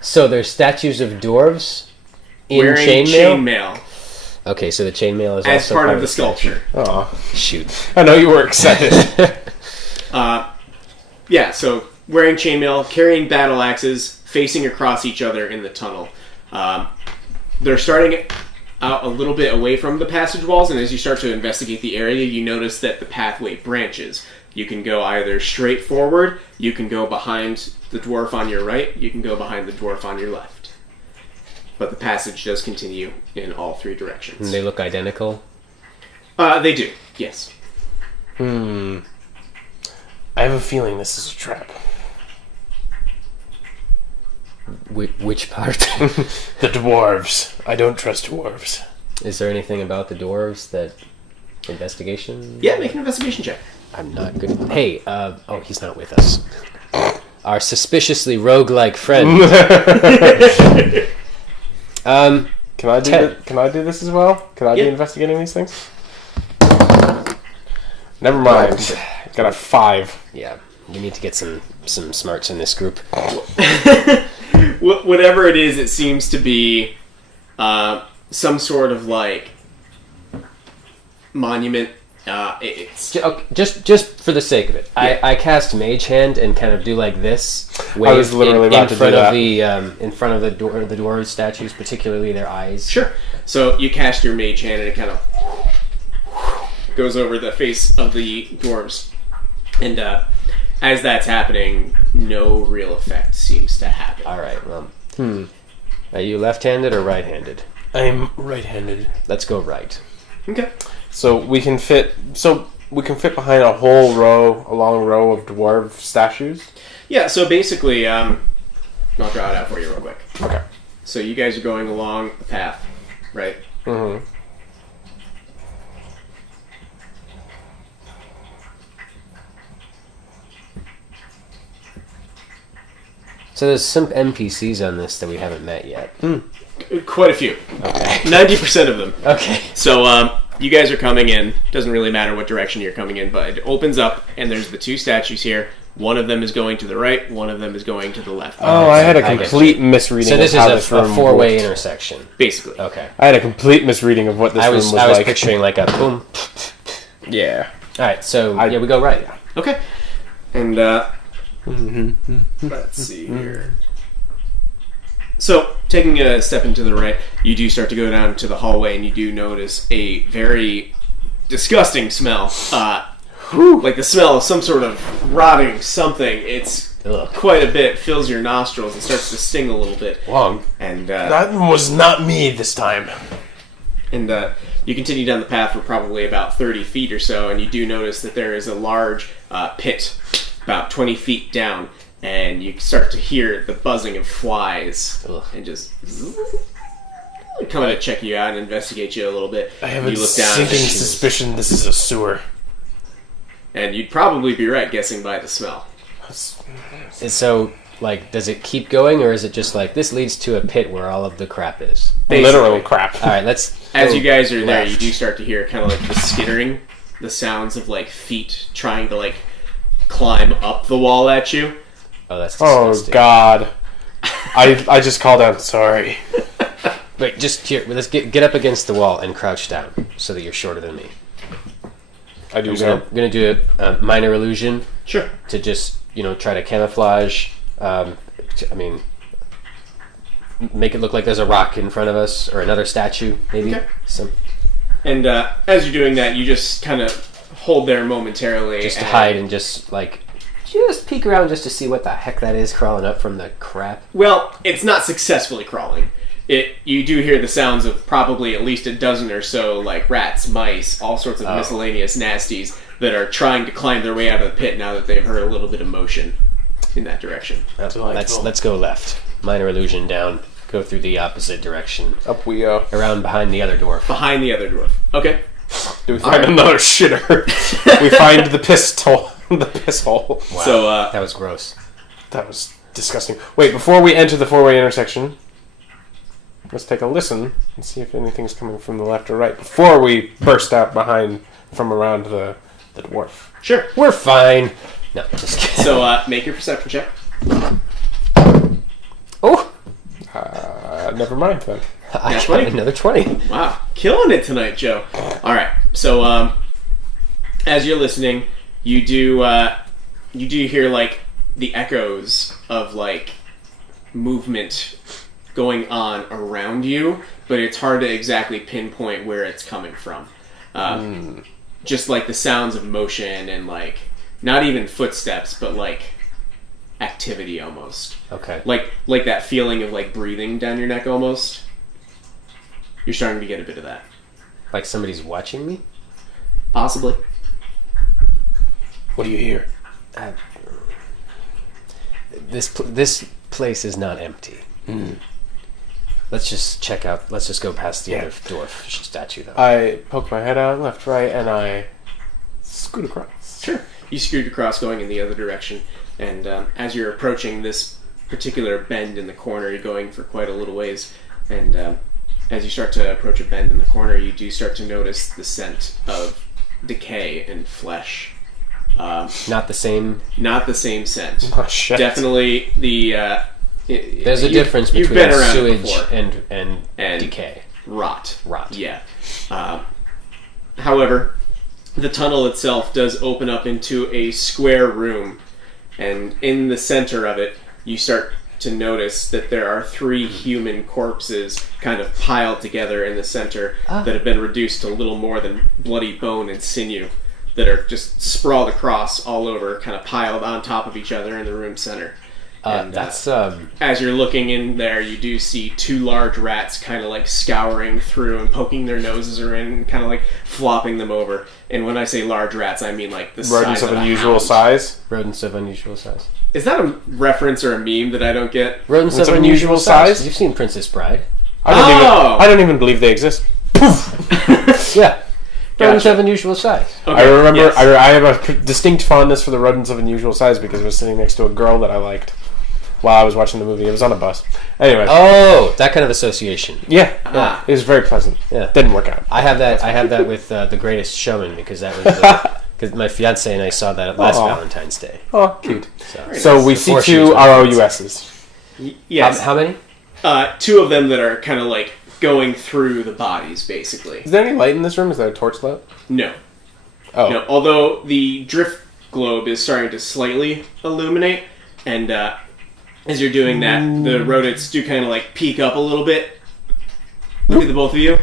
So there's statues of dwarves in Wearing chainmail? Okay, so the chainmail is as also part of the statue. sculpture. Oh, Shoot. I know you were excited. Yeah, so wearing chainmail, carrying battle axes, facing across each other in the tunnel. They're starting out a little bit away from the passage walls, and as you start to investigate the area, you notice that the pathway branches. You can go either straight forward, you can go behind the dwarf on your right, you can go behind the dwarf on your left. But the passage does continue in all three directions. And they look identical? They do, yes. I have a feeling this is a trap. Which part? The dwarves. I don't trust dwarves. Is there anything about the dwarves that investigation? Yeah, make an investigation check. I'm not good. Hey, he's not with us. Our suspiciously roguelike friend. Can I do 10. Can I do this as well? Can I be Yep. investigating these things? Never mind. Got a 5. Yeah, you need to get some smarts in this group. Whatever it is, it seems to be some sort of like monument. It's Just for the sake of it, Yeah. I cast Mage Hand and kind of do like this. I was literally about to do front that. of the in front of the dwarves statues, particularly their eyes. sure. So you cast your mage hand and it kind of goes over the face of the dwarves, and as that's happening, no real effect seems to happen. All right. Well, are you left-handed or right-handed? I'm right-handed. Let's go right. Okay. So we can fit behind a long row of dwarf statues. Yeah. So basically, I'll draw it out for you real quick. Okay. So you guys are going along the path, right? Mm-hmm. So there's some NPCs on this that we haven't met yet. Quite a few. Okay. 90% of them. Okay. So you guys are coming in. Doesn't really matter what direction you're coming in, but it opens up, and there's the two statues here. One of them is going to the right. One of them is going to the left. Oh, I had a I get complete misreading So this of how is this a room four-way worked. intersection. Basically. Okay. I had a complete misreading of what this I room was was like. picturing like a boom. Yeah. All right. So we go right. Okay. And let's see here. So, taking a step into the right, you do start to go down to the hallway, and you do notice a very disgusting smell. Like the smell of some sort of rotting something. It's Ugh. quite a bit. Fills your nostrils and starts to sting a little bit. Long. And That was not me this time. you continue down the path for probably about 30 feet or so, and you do notice that there is a large pit about 20 feet down, and you start to hear the buzzing of flies. Ugh. And just coming to check you out and investigate you a little bit. I have you a look down, sinking suspicion this is a sewer. and you'd probably be right guessing by the smell. And so, like, does it keep going, or is it just like this leads to a pit where all of the crap is? Literal crap. All right. Let's. As go you guys are there, left. you do start to hear kind of like the skittering, the sounds of like feet trying to like climb up the wall at you. Oh, that's Oh disgusting. God. I just called out sorry. Wait, just here. Let's get up against the wall and crouch down so that you're shorter than me. I do I'm so. gonna do a minor illusion Sure. to just try to camouflage. Make it look like there's a rock in front of us or another statue, maybe. Okay. Some And as you're doing that, you just kind of hold there momentarily. just to and- hide and just peek around just to see what the heck that is crawling up from the crap. Well, it's not successfully crawling. You do hear the sounds of probably at least a dozen or so, like rats, mice, all sorts of miscellaneous nasties that are trying to climb their way out of the pit now that they've heard a little bit of motion in that direction. Let's go left. Minor illusion down. Go through the opposite direction. Up we go. Around behind the other dwarf. Behind the other dwarf. Okay. Do we find another shitter? We find the pistol. The piss hole. Wow. So, that was gross. That was disgusting. Wait, before we enter the four-way intersection, let's take a listen and see if anything's coming from the left or right before we burst out from around the dwarf. sure. We're fine. No, just kidding. So, make your perception check. Oh, Never mind then. I got 20? another 20. Wow, killing it tonight, Joe. All right, so as you're listening, you do hear like the echoes of like movement going on around you, but it's hard to exactly pinpoint where it's coming from. Just like the sounds of motion and like not even footsteps, but like activity almost. Okay. Like that feeling of like breathing down your neck almost. You're starting to get a bit of that. Like somebody's watching me? Possibly. What do you hear? This place is not empty. Let's just check out. Let's just go past the other dwarf statue, though. I poke my head out left, right, and I scoot across. Sure. You scoot across going in the other direction, and as you're approaching this particular bend in the corner, you're going for quite a little ways, and as you start to approach a bend in the corner, you do start to notice the scent of decay and flesh. Not the same. Not the same scent. Oh, shit. Definitely the... There's a difference you've between been around it sewage before. and decay. Rot. Rot. Yeah. However, the tunnel itself does open up into a square room, and in the center of it, you start to notice that there are 3 human corpses kind of piled together in the center that have been reduced to little more than bloody bone and sinew that are just sprawled across all over, kind of piled on top of each other in the room center. And, as you're looking in there, you do see 2 large rats kind of like scouring through and poking their noses around and kind of like flopping them over. And when I say large rats, I mean like the Rodents size of of unusual a hound. size. Rodents of unusual size. Is that a reference or a meme that I don't get? Rodents What's of of unusual unusual size. size? You've seen Princess Bride. I don't even believe they exist. Yeah. Rodents Gotcha. of unusual size. Okay, I remember. yes. I have a distinct fondness for the rodents of unusual size because I was sitting next to a girl that I liked while I was watching the movie. It was on a bus. Anyway, Oh, that kind of association. yeah, it was very pleasant. Yeah. Didn't work out. I have that with The Greatest Showman because that was because my fiance and I saw that last Aw. Valentine's Day. Oh, cute. So, So we see Before she was 2 my ROUSs. Yes. how many? 2 of them that are kind of like going through the bodies, basically. Is there any light in this room? Is there a torch lit? No. Oh, No. Although the drift globe is starting to slightly illuminate, and as you're doing that, the rodents do kind of like peek up a little bit, look at the both of you,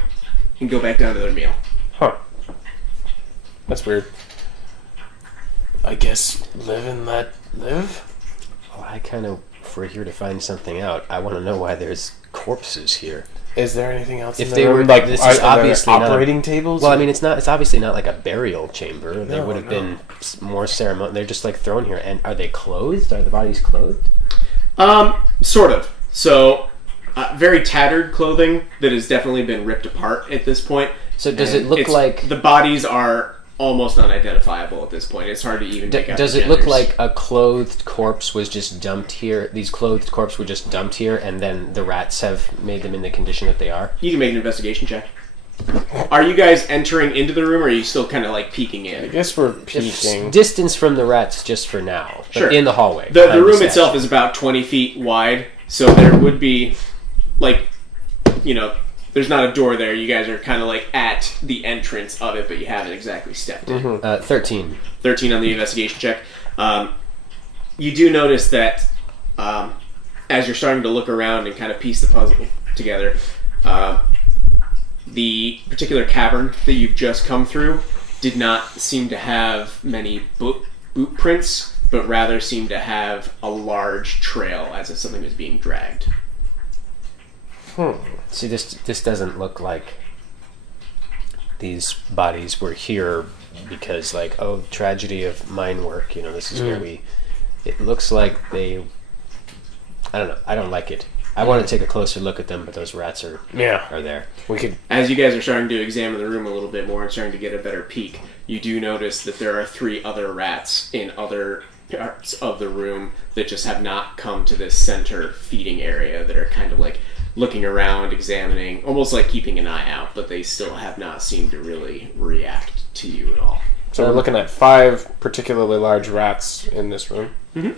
and go back down to their meal. huh. That's weird. I guess live and let live. Well, I kind of, if we're here to find something out, I want to know why there's corpses here. Is there anything else If in the they room? were- Like, this are is there obviously not- operating tables? Well, I mean, it's obviously not like a burial chamber. They No, would have no. been more ceremonial. They're just like thrown here. And are they clothed? Are the bodies clothed? Sort of. So, very tattered clothing that has definitely been ripped apart at this point. So does And it look it's- like? the bodies are almost unidentifiable at this point? It's hard to even make out Does the it look genders. like a clothed corpse was just dumped here? These clothed corpses were just dumped here, and then the rats have made them in the condition that they are. You can make an investigation check. Are you guys entering into the room, or are you still kind of like peeking I in? guess we're If peeking. distance from the rats just for now, but Sure. in the hallway. The behind room statue. itself is about 20 feet wide, so there would be, like, there's not a door there. You guys are kind of like at the entrance of it, but you haven't exactly stepped in. 13. 13 on the investigation check. You do notice that as you're starting to look around and kind of piece the puzzle together, the particular cavern that you've just come through did not seem to have many boot prints, but rather seemed to have a large trail as if something was being dragged. See, this doesn't look like these bodies were here because, like, oh, tragedy of mine work. This is where we. It looks like they. I don't know. I don't like it. I want to take a closer look at them, but those rats are there. We could. As you guys are starting to examine the room a little bit more and starting to get a better peek, you do notice that there are 3 other rats in other parts of the room that just have not come to this center feeding area, that are kind of like looking around, examining, almost like keeping an eye out, but they still have not seemed to really react to you at all. So we're looking at 5 particularly large rats in this room. 2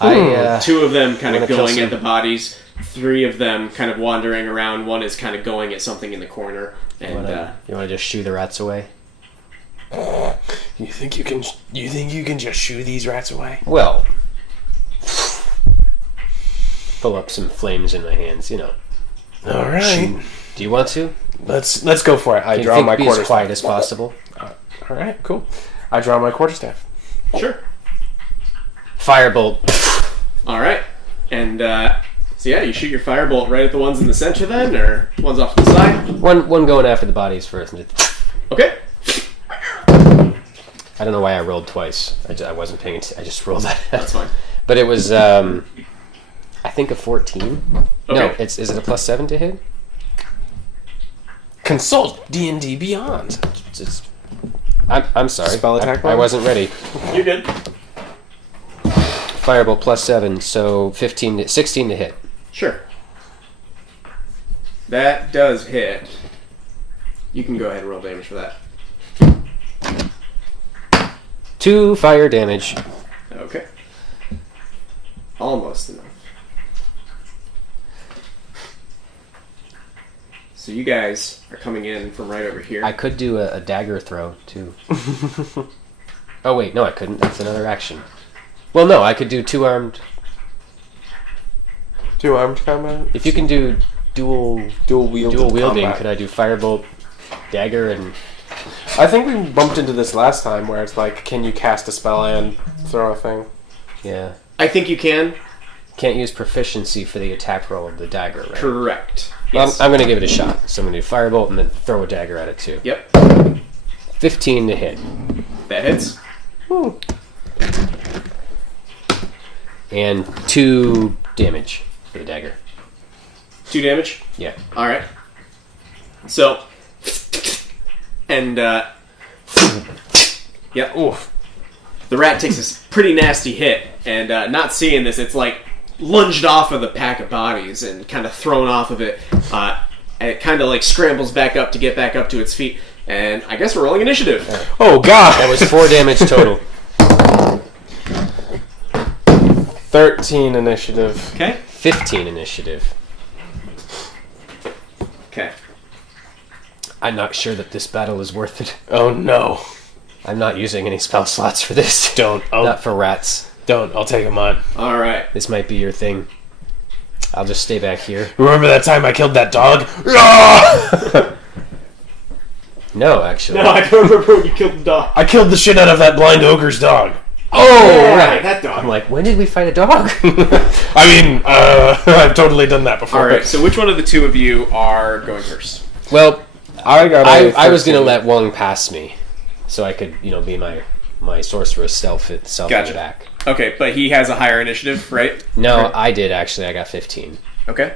of them kind I'm of gonna kill going at some- the bodies, 3 of them kind of wandering around. One is kind of going at something in the corner, and You want to just shoo the rats away? You think you can? You think you can just shoo these rats away? Well, pull up some flames in my hands. All right. Do you want to? Let's go for it. I Can you draw think my be as quarterstaff. quiet as possible? All right, cool. I draw my quarterstaff. sure. Firebolt. All right, and so yeah, you shoot your firebolt right at the ones in the center, then, or ones off to the side. One going after the bodies first. Okay. I don't know why I rolled twice. I wasn't paying attention. I just rolled that. That's fine. But it was, I think a 14. No, Okay. is it a +7 to hit? Consult D&D Beyond. I'm sorry. Spell attack I roll? wasn't ready. You're good. Firebolt +7, so 16 to hit. Sure. That does hit. You can go ahead and roll damage for that. 2 fire damage. Okay. Almost enough. So you guys are coming in from right over here. I could do a dagger throw, too. Oh, wait, no, I couldn't. That's another action. Well, no, I could do two-armed... 2-armed combat? If you can do dual Dual-wielding wielding, combat. could I do firebolt, dagger, and... I think we bumped into this last time where it's like, can you cast a spell and throw a thing? Yeah. I think you can. Can't use proficiency for the attack roll of the dagger, right? Correct. Well, Yes. I'm going to give it a shot. So I'm going to do firebolt and then throw a dagger at it, too. Yep. 15 to hit. That hits. And 2 damage for the dagger. 2 damage. Yeah. All right. So, and yep. Oof. The rat takes this pretty nasty hit, and not seeing this, it's like lunged off of the pack of bodies and kind of thrown off of it. And it kind of like scrambles back up to get back up to its feet. And I guess we're rolling initiative. Oh, God! That was 4 damage total. 13 initiative. Okay. 15 initiative. Okay. I'm not sure that this battle is worth it. Oh no. I'm not using any spell slots for this. Don't. Not for rats. Don't. I'll take him on. All right. This might be your thing. I'll just stay back here. Remember that time I killed that dog? Ah! No, actually. No, I don't remember when you killed the dog. I killed the shit out of that blind ogre's dog. Oh, right. that dog. I'm like, when did we fight a dog? I mean, I've totally done that before. All right. So which one of the two of you are going first? Well, I got a I was going to 13. let Wong pass me, so I could, be my sorceress self Gotcha. back. Okay, but he has a higher initiative, right? No, I did actually. I got 15. Okay.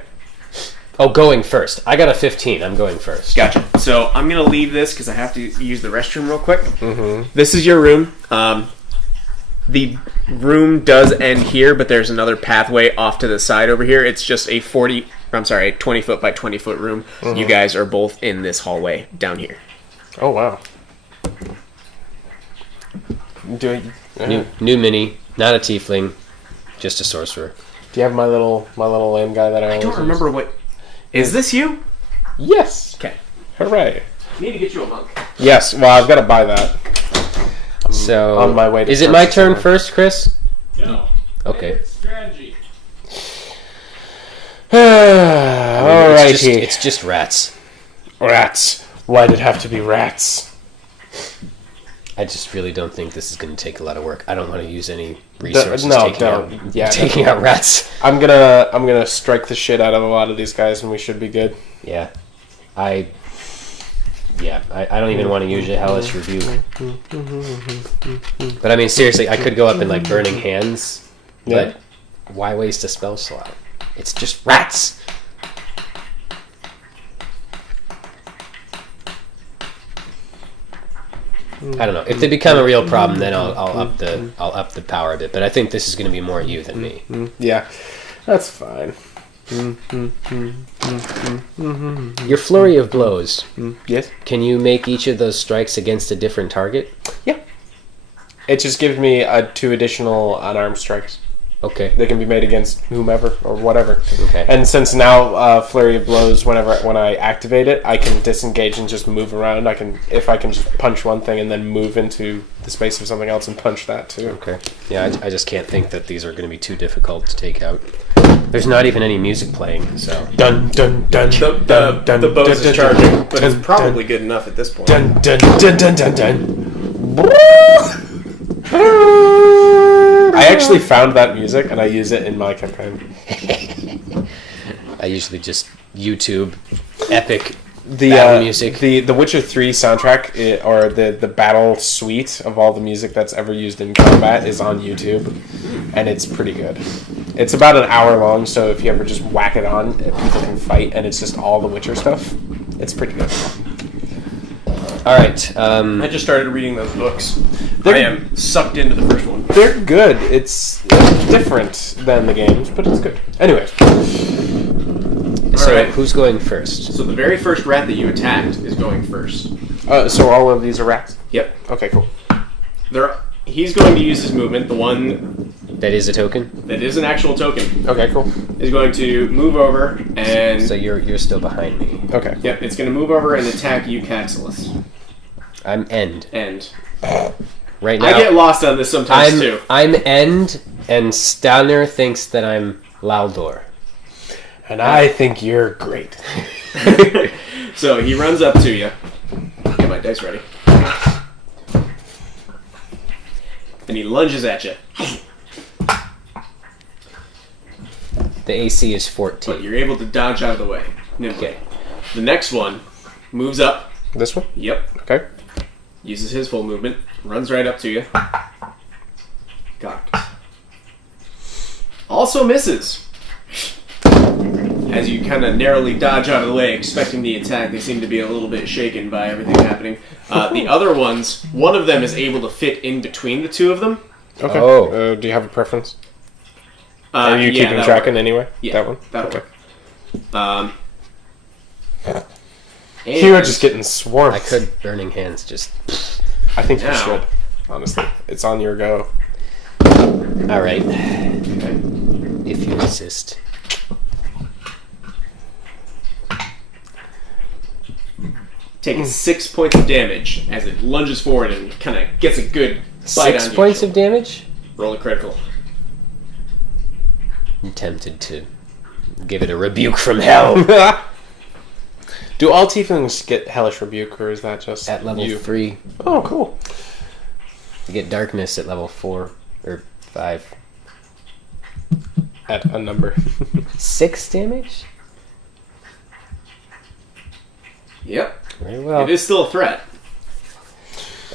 Oh, going first. I got a 15. I'm going first. Gotcha. So I'm gonna leave this because I have to use the restroom real quick. Mm-hmm. This is your room. The room does end here, but there's another pathway off to the side over here. It's just a 20 foot by 20 foot room. Mm-hmm. You guys are both in this hallway down here. Oh, wow. Do New mini, not a tiefling, just a sorcerer. you have my little lame guy that I I always don't use? remember what. Is this you? Yes. Okay. Hooray. Need to get you a monk. Yes, well, I've got to buy that. So, on my way to is it my purchase turn something. first, Chris? No. Okay. Strategy. Alrighty. It's just rats. Rats. Why'd it have to be rats? I just really don't think this is going to take a lot of work. I don't want to use any resources no, taking, don't. out, Yeah, taking out rats. I'm gonna strike the shit out of a lot of these guys, and we should be good. Yeah. I don't even want to use a hellish rebuke. But I mean, seriously, I could go up in like burning hands, Yeah. but why waste a spell slot? It's just rats. I don't know. If they become a real problem, then I'll up the power a bit. But I think this is going to be more you than me. Yeah, that's fine. Your flurry of blows. Yes. Can you make each of those strikes against a different target? Yeah. It just gives me 2 additional unarmed strikes. Okay. They can be made against whomever or whatever. Okay. And since now flurry of blows, when I activate it, I can disengage and just move around. If I can just punch one thing and then move into the space of something else and punch that too. Okay. Yeah, I just can't think that these are going to be too difficult to take out. There's not even any music playing, so. Dun dun dun The bow's is charging, but it's probably good enough at this point. dun dun dun dun dun dun. I actually found that music and I use it in my campaign. I usually just YouTube epic The battle music. the Witcher 3 soundtrack, or the battle suite of all the music that's ever used in combat is on YouTube, and it's pretty good. It's about an hour long, so if you ever just whack it on, people can fight, and it's just all the Witcher stuff. It's pretty good. All right. I just started reading those books. I am sucked into the first one. They're good. It's different than the games, but it's good. Anyways. So Alright. who's going first? So the very first rat that you attacked is going first. So all of these are rats? Yep. Okay, cool. He's going to use his movement. The one That is a token. that is an actual token Okay, cool. is going to move over and... So you're still behind me. Okay. Yep, it's going to move over and attack you, Caxilus. I'm end And right now. I get lost on this sometimes too. I'm end, and Stanner thinks that I'm Laldor. And I think you're great. So he runs up to you. Get my dice ready. And he lunges at you. The AC is But 14. you're able to dodge out of the way. Nimbly. Okay. The next one moves up. This one? Yep. Okay. Uses his full movement. Runs right up to you. Cocked. Also misses. As you kind of narrowly dodge out of the way, expecting the attack, they seem to be a little bit shaken by everything happening. The other ones, one of them is able to fit in between the two of them. Okay. Oh. Do you have a preference? Are Are you keeping track in anyway? Yeah, That one? that'll Okay. work. You're just getting swarmed. I could Burning Hands just. I think you Now. should. Honestly. It's on your go. All right. If you insist. Taking 6 points of damage as it lunges forward and kind of gets a good bite 6 on points you. of damage? Roll a critical. I'm tempted to give it a rebuke from hell. Do all tieflings get Hellish Rebuke, or is that just At level you? 3. Oh, cool. You get darkness at level 4 or 5. At a number. 6 damage? Yep. Very well. It is still a threat.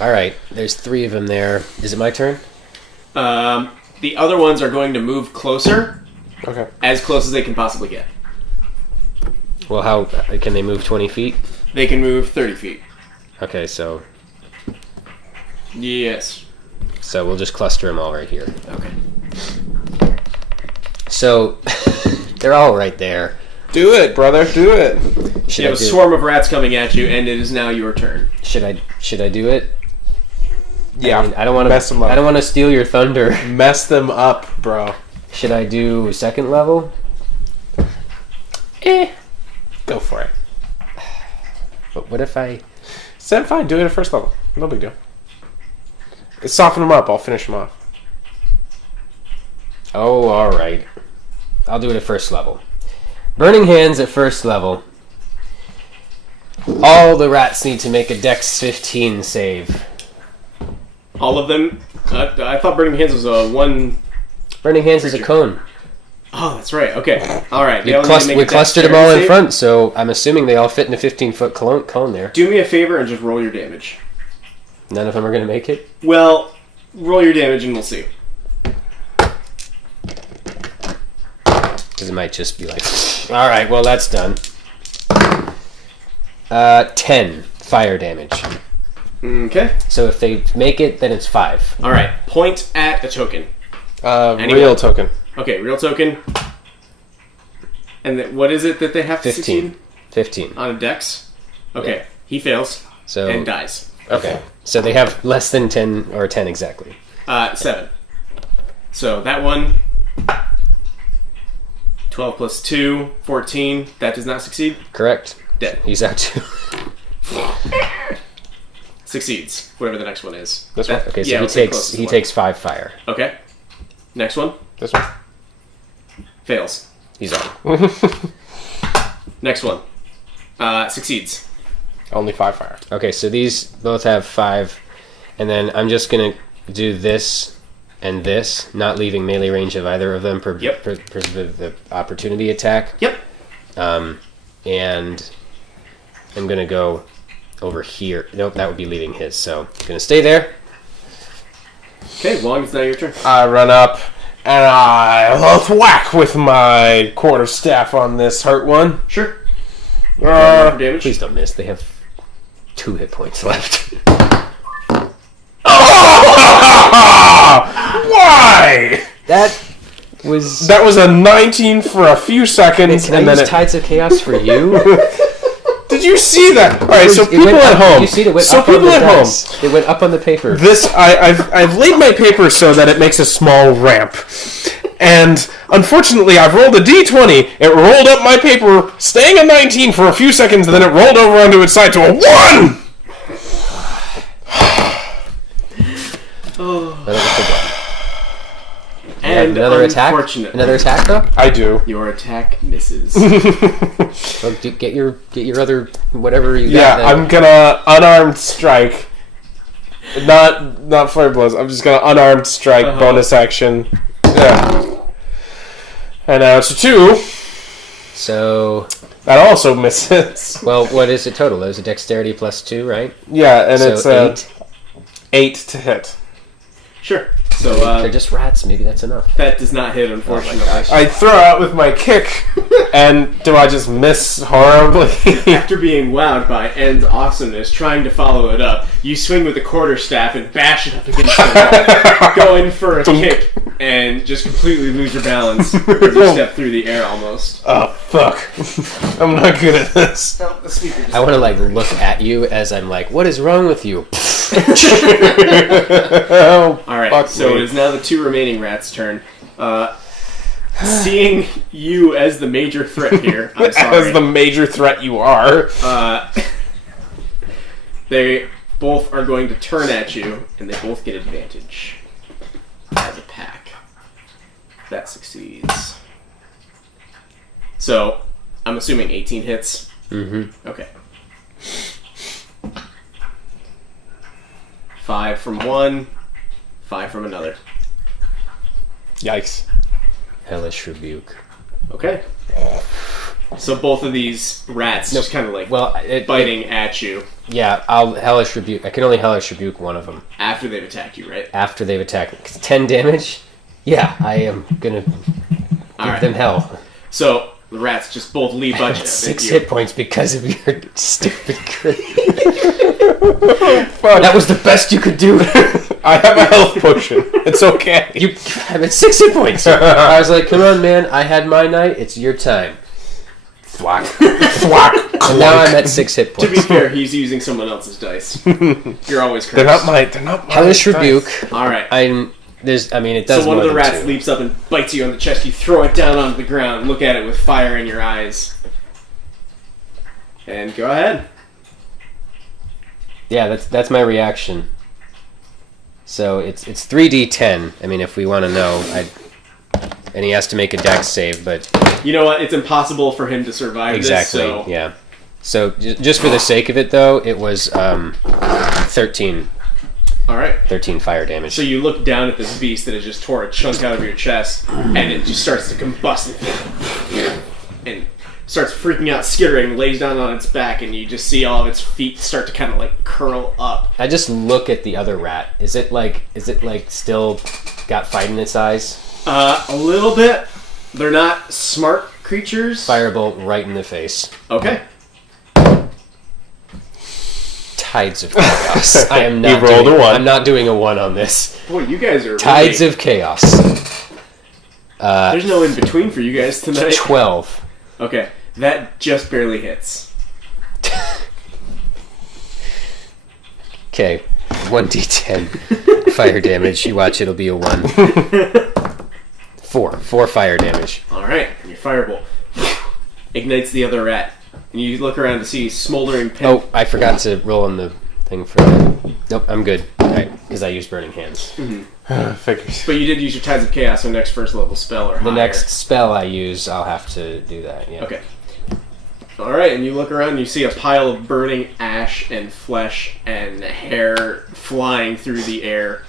All right. There's 3 of them there. Is it my turn? The other ones are going to move closer, Okay. as close as they can possibly get. Well, how can they move 20 feet? They can move 30 feet. Okay, so Yes. we'll just cluster them all right here. Okay. So they're all right there. Do it, brother. Do it. Should You I have a do? swarm of rats coming at you, and it is now your turn. Should I do it? Yeah. I mean, I don't want Mess them up. I don't want to steal your thunder. Mess them up, bro. Should I do second level? Go for it. But what if I? Said fine. Do it at first level. No big deal. Soften them up. I'll finish them off. Oh, all right. I'll do it at first level. Burning Hands at first level. All the rats need to make a Dex 15 save. All of them. I thought Burning Hands was a one. Burning Hands is a Creature. cone. Oh, that's right. Okay. All right. We, They all need to make we a clustered them dexterity all in save. front, so I'm assuming they all fit in a 15-foot cone there. Do me a favor and just roll your damage. None of them are going to make it? Well, roll your damage and we'll see. Because it might just be like, all right, well, that's done. 10 fire damage. Okay. So if they make it, then it's 5. All right. Point at a token. Anyone? Real token. Okay, real token. And what is it that they have to 15. succeed 15. on a dex? Okay, he fails So and dies. okay. So they have less than 10 or 10 exactly. 7. So that one, 12 plus 2, 14. That does not succeed. Correct. Dead. He's out too. Succeeds. Whatever the next one is. This one? Okay, so Yeah, he let's say takes closest he one. takes 5 fire. Okay. Next one This one. fails. He's out. Next one succeeds. Only 5 fire. Okay, so these both have 5, and then I'm just gonna do this and this, not leaving melee range of either of them for Yep. the opportunity attack. Yep. And I'm gonna go over here. Nope, that would be leaving his. So I'm gonna stay there. Okay, Wong, it's now your turn. I run up and I whack with my quarterstaff on this hurt one. Sure. Uh, Damage. Please don't miss. They have 2 hit points left. Why? That was. That was a 19 for a few seconds, Can and I then use Tides of Chaos for you? Did you see that? All right, so It people went at up- home. You see, it went So up on people the at home. dice. It went up on the paper. I've laid my paper so that it makes a small ramp. And unfortunately, I've rolled a d20. It rolled up my paper, staying a 19 for a few seconds, and then it rolled over onto its side to a 1! But it was the one. And Another attack? unfortunately, Another attack, though? I do. your attack misses. Well, get your other whatever you Yeah, got. I'm gonna unarmed strike. Not fire blows. I'm just gonna unarmed strike, bonus action. Yeah. And now it's a 2. So, That also misses. well, what is the total? There's a dexterity plus 2, right? Yeah, and So it's 8. 8 to hit. Sure. So They're just rats. Maybe that's enough. that does not hit, unfortunately. I throw out with my kick, and do I just miss horribly? After being wowed by End's awesomeness, trying to follow it up, you swing with the quarterstaff and bash it up against the wall, going for a kick, and just completely lose your balance as you step through the air almost. Oh, fuck. I'm not good at this. No, the speaker just... I want to like look at you as I'm like, what is wrong with you? Oh, Alright, fuck so me. it is now the 2 remaining rats' turn. Seeing you as the major threat here, I'm sorry. As the major threat you are. They both are going to turn at you, and they both get advantage as a pack. That succeeds. So, I'm assuming 18 hits. Mm-hmm. Okay. 5 from one, 5 from another. Yikes. Hellish rebuke. Okay. So both of these rats just kind of like Well, biting at you yeah, I'll hellish rebuke. I can only hellish rebuke one of them after they've attacked you, right? after they've attacked me. 'Cause 10 damage. Yeah, I am gonna give Alright. them hell. So the rats just both leap at you. 6 hit points because of your stupid crit. Fuck. That was the best you could do. I have a health potion. It's okay. You have it 6 hit points. I was like, come on, man. I had my night. It's your time. Thwack. Thwack. And now I'm at 6 hit To be points. fair, he's using someone else's dice. You're always cursed. They're not mine. Hellish rebuke. All right. It does So one of the more than rats 2. leaps up and bites you on the chest. You throw it down onto the ground, look at it with fire in your eyes. And go ahead. Yeah, that's my reaction. So it's 3d10. I mean, if we want to know, and he has to make a dex save, but You know what? It's impossible for him to survive exactly, this, so... yeah. So just for the sake of it, though, it was 13 Alright. 13 fire damage. So you look down at this beast that has just tore a chunk out of your chest, and it just starts to combust and starts freaking out, skittering, lays down on its back, and you just see all of its feet start to kind of like curl up. I just look at the other rat. Is it like still got fight in its eyes? A little bit. They're not smart creatures. Firebolt right in the face. Okay. Tides of chaos. I am not. He rolled doing, a 1. I'm not doing a 1 on this. Boy, you guys are Tides really... of chaos. There's no in between for you guys tonight. 12. Okay, that just barely hits. Okay, 1d10 fire damage. You watch, it'll be a 1. 4 fire damage. All right, your firebolt ignites the other rat, and you look around to see smoldering pin. Oh, I forgot to roll on the thing for that. Nope, I'm good. Because I used Burning Hands. Figures. But you did use your Tides of Chaos, so next first level spell or The higher. next spell I use, I'll have to do that. Yeah. Okay. All right, and you look around and you see a pile of burning ash and flesh and hair flying through the air.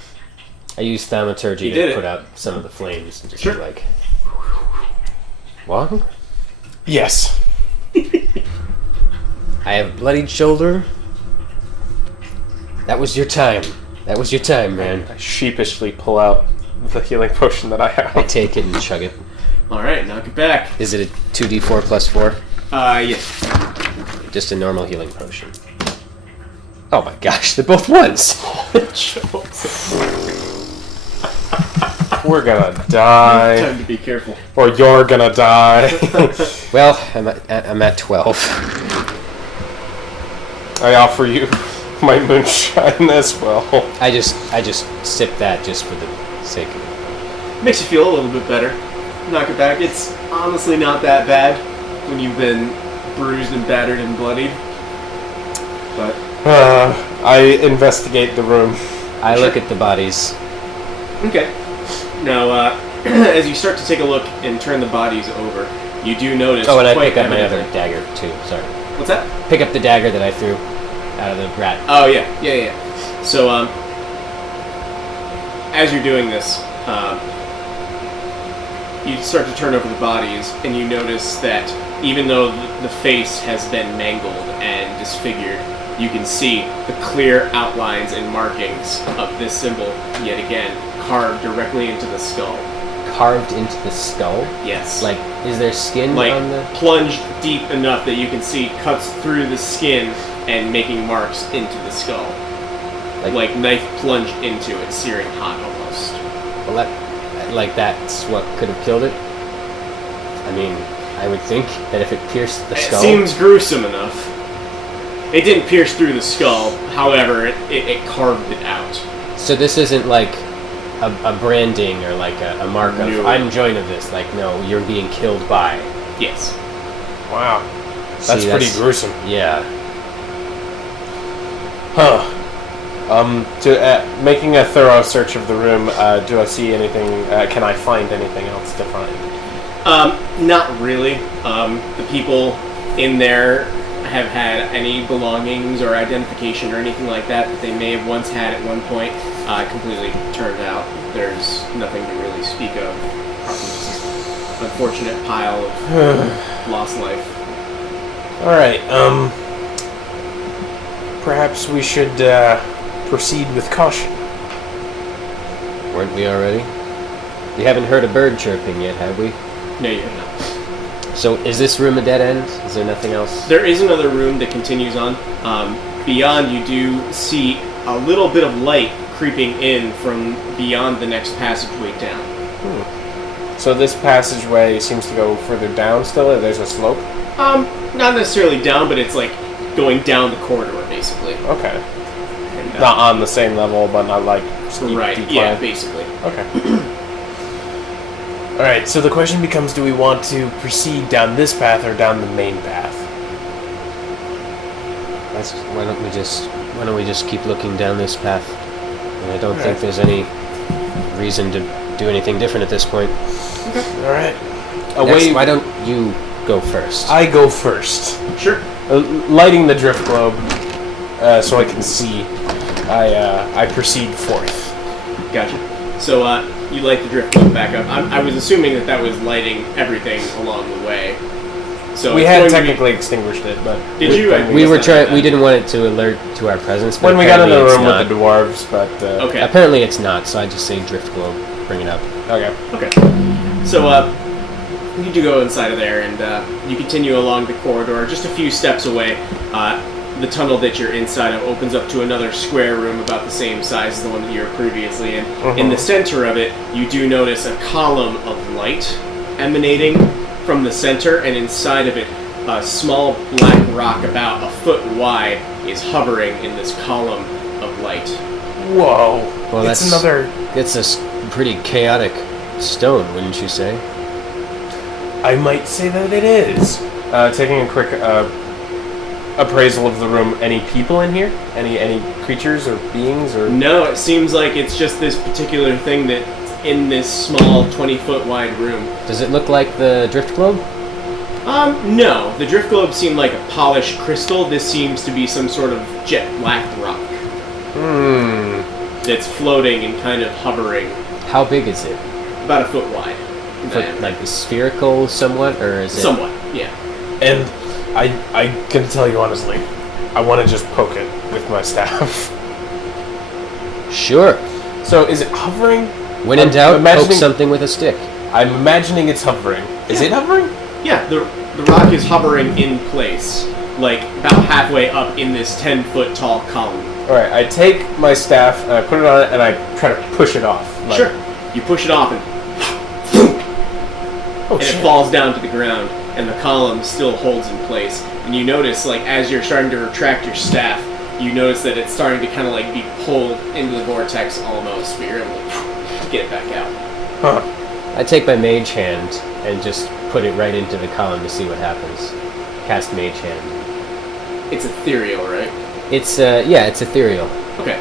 I use thaumaturgy You did to it. put out some of the flames and just Sure. be like, Wong? Yes. I have a bloodied shoulder. That was your time. That was your time, man. I sheepishly pull out the healing potion that I have. I take it and chug it. Alright, knock it back. Is it a 2d4 plus 4? Yes. Just a normal healing potion. Oh my gosh, they're both ones! We're gonna die. Time to be careful. Or you're gonna die. Well, I'm at 12. I offer you my moonshine as well. I just sip that just for the sake of it. Makes you feel a little bit better. Knock it back. It's honestly not that bad when you've been bruised and battered and bloodied. But I investigate the room. I look at the bodies. okay. Now, as you start to take a look and turn the bodies over, you do notice. Oh, and I quite pick up my other evidently- dagger too. Sorry. What's that? Pick up the dagger that I threw out of the rat. Oh yeah. So as you're doing this, you start to turn over the bodies, and you notice that even though the face has been mangled and disfigured, you can see the clear outlines and markings of this symbol yet again carved directly into the skull. Carved into the skull? Yes. Like, is there skin Like on the... plunged deep enough that you can see cuts through the skin and making marks into the skull. Like knife plunged into it, searing hot almost. Well, that's what could have killed it? I mean, I would think that if it pierced the skull... It seems gruesome enough. It didn't pierce through the skull, however, it carved it out. So this isn't like a branding or like a mark of, No. I'm joined of this. Like, no, you're being killed by. Yes. Wow. That's pretty gruesome. Yeah. Huh. Making a thorough search of the room, do I see anything, can I find anything else to find? Not really. The people in there have had any belongings or identification or anything like that they may have once had at one point completely turned out. There's nothing to really speak of. Probably just an unfortunate pile of lost life. Alright, perhaps we should proceed with caution. Weren't we already? We haven't heard a bird chirping yet, have we? No, you have not. So is this room a dead end? Is there nothing else? There is another room that continues on. Beyond, you do see a little bit of light creeping in from beyond the next passageway down. So this passageway seems to go further down still, there's a slope? Not necessarily down, but it's like going down the corridor, basically. Okay. And, Not on the same level, but not like steep right, decline. yeah, basically. Okay. Alright, so the question becomes, do we want to proceed down this path or down the main path? Why don't we just keep looking down this path? And I don't think there's any reason to do anything different at this point. Alright. Why don't you go first? I go first. Sure. Lighting the drift globe so I can see, I proceed forth. Gotcha. So, you light the drift globe back up. I was assuming that was lighting everything along the way. So We it's had going to be- technically extinguished it, but... Did you? I we were missed that. trying. We didn't want it to alert to our presence. But when we got in the apparently room it's with the not. dwarves, but... Okay. Apparently it's not. So I just say drift globe. Bring it up. Okay. Okay. So, you do go inside of there, and you continue along the corridor. Just a few steps away, the tunnel that you're inside of opens up to another square room about the same size as the one that you were previously in. In the center of it, you do notice a column of light emanating from the center, and inside of it, a small black rock about a foot wide is hovering in this column of light. Whoa. Well, it's that's another... It's a pretty chaotic stone, wouldn't you say? I might say that it is. Taking a quick appraisal of the room. Any people in here? Any creatures or beings or? No, it seems like it's just this particular thing that's in this small 20-foot wide room. Does it look like the drift globe? No. The drift globe seemed like a polished crystal. This seems to be some sort of jet black rock. That's floating and kind of hovering. How big is it? About a foot wide. in diameter. Like spherical, somewhat, or is it? Somewhat, yeah. And I can tell you honestly, I want to just poke it with my staff. Sure. So is it hovering? When in I'm doubt, poke imagining- something with a stick. I'm imagining it's hovering. Is it hovering? Yeah, the rock is hovering in place, like about halfway up in this 10-foot tall column. Alright, I take my staff and I put it on it and I try to push it off. Like, Sure. You push it off and Oh, and shit. it falls down to the ground, and the column still holds in place. And you notice, like, as you're starting to retract your staff, you notice that it's starting to kind of, like, be pulled into the vortex almost, but you're able to get it back out. Huh. I take my mage hand and just put it right into the column to see what happens. Cast mage hand. It's ethereal, right? It's it's ethereal. Okay.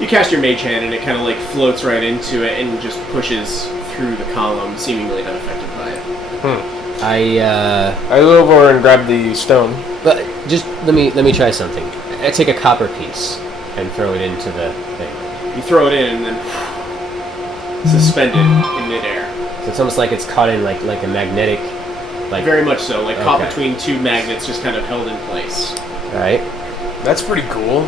You cast your mage hand, and it kind of, like, floats right into it and just pushes through the column, seemingly unaffected by it. I I go over and grab the stone. but just let me try something. I take a copper piece and throw it into the thing. You throw it in, and then suspended in midair. So it's almost like it's caught in like a magnetic, like. Very much so, like caught Okay. between two magnets, just kind of held in place. All right. That's pretty cool.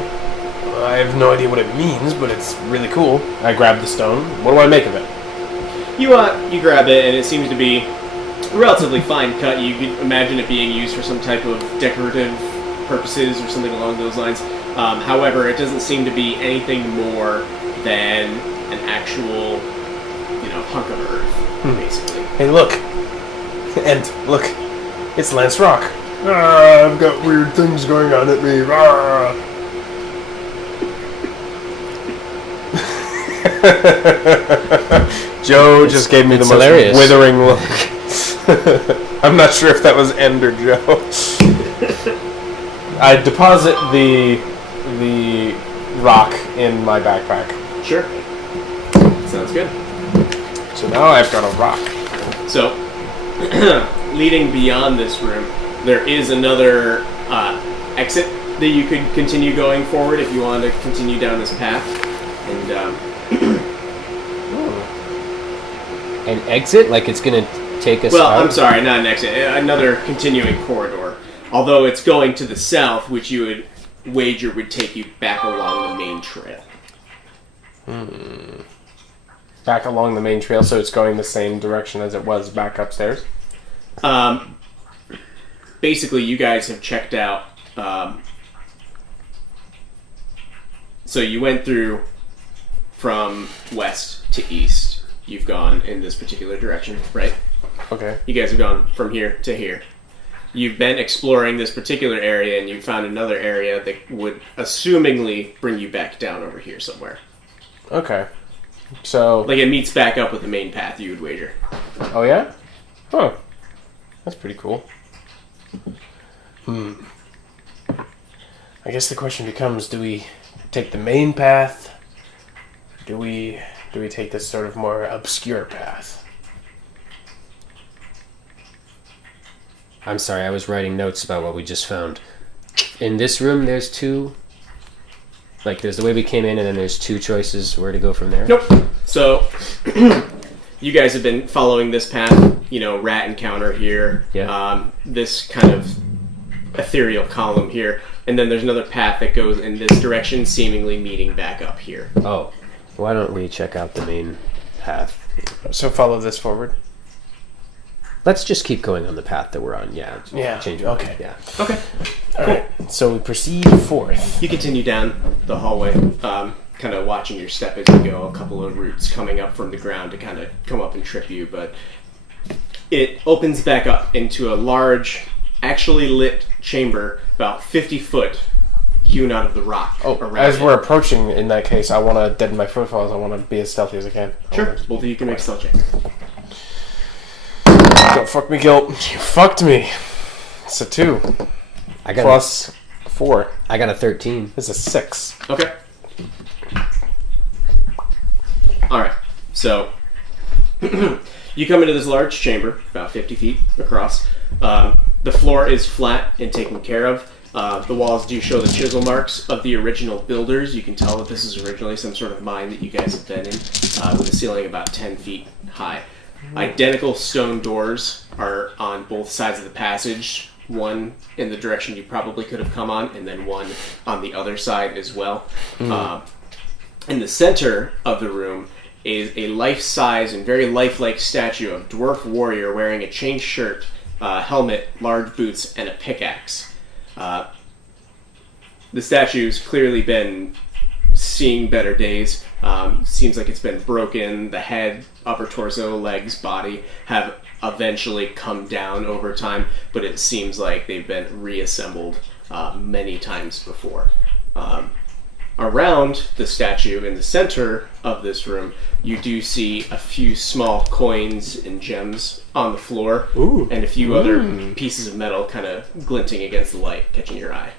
I have no idea what it means, but it's really cool. I grab the stone. What do I make of it? You grab it, and it seems to be a relatively fine cut. You could imagine it being used for some type of decorative purposes or something along those lines. However, it doesn't seem to be anything more than an actual, hunk of earth, basically. Hey, look. And look. It's Lance Rock. Ah, I've got weird things going on at me. Ah. Joe just gave me the it's most hilarious. withering look. I'm not sure if that was End or Joe. I deposit the rock in my backpack. Sure. Sounds good. So now I've got a rock. So, leading beyond this room, there is another exit that you could continue going forward if you wanted to continue down this path. And An exit, like it's gonna take us. well, out? I'm sorry, not an exit, another continuing corridor. Although it's going to the south, which you would wager would take you back along the main trail. Back along the main trail, so it's going the same direction as it was back upstairs. Basically, you guys have checked out. So you went through from west to east. You've gone in this particular direction, right? Okay. You guys have gone from here to here. You've been exploring this particular area, and you found another area that would assumingly bring you back down over here somewhere. Okay. So. Like it meets back up with the main path, you would wager. Oh yeah? Huh. That's pretty cool. I guess the question becomes: do we take the main path? Do we take this sort of more obscure path? I'm sorry, I was writing notes about what we just found. In this room, there's two. Like, there's the way we came in, and then there's two choices where to go from there. Nope. So, you guys have been following this path, rat encounter here, Yeah. this kind of ethereal column here, and then there's another path that goes in this direction, seemingly meeting back up here. Oh, why don't we check out the main path? So follow this forward. Let's just keep going on the path that we're on. Yeah. Yeah, Change it. okay. Yeah. Okay. All right. So we proceed forth. You continue down the hallway, kind of watching your step as you go. A couple of roots coming up from the ground to kind of come up and trip you, but it opens back up into a large, actually lit chamber, about 50 foot, hewn out of the rock. Oh, around as it. we're approaching, in that case, I want to deaden my footfalls. I want to be as stealthy as I can. Sure, both of you can make stealth check. Don't fuck me, Guilt. You fucked me. It's a 2 I got plus 4. I got a 13. It's a 6. Okay. Alright, so you come into this large chamber, about 50 feet across. The floor is flat and taken care of. The walls do show the chisel marks of the original builders. You can tell that this is originally some sort of mine that you guys have been in, with a ceiling about 10 feet high. Identical stone doors are on both sides of the passage, one in the direction you probably could have come on, and then one on the other side as well. In the center of the room is a life-size and very lifelike statue of dwarf warrior wearing a chain shirt, helmet, large boots, and a pickaxe. The statue's clearly been seeing better days. Seems like it's been broken. The head, upper torso, legs, body have eventually come down over time, but it seems like they've been reassembled many times before. Around the statue in the center of this room, you do see a few small coins and gems on the floor, and a few other pieces of metal kind of glinting against the light, catching your eye.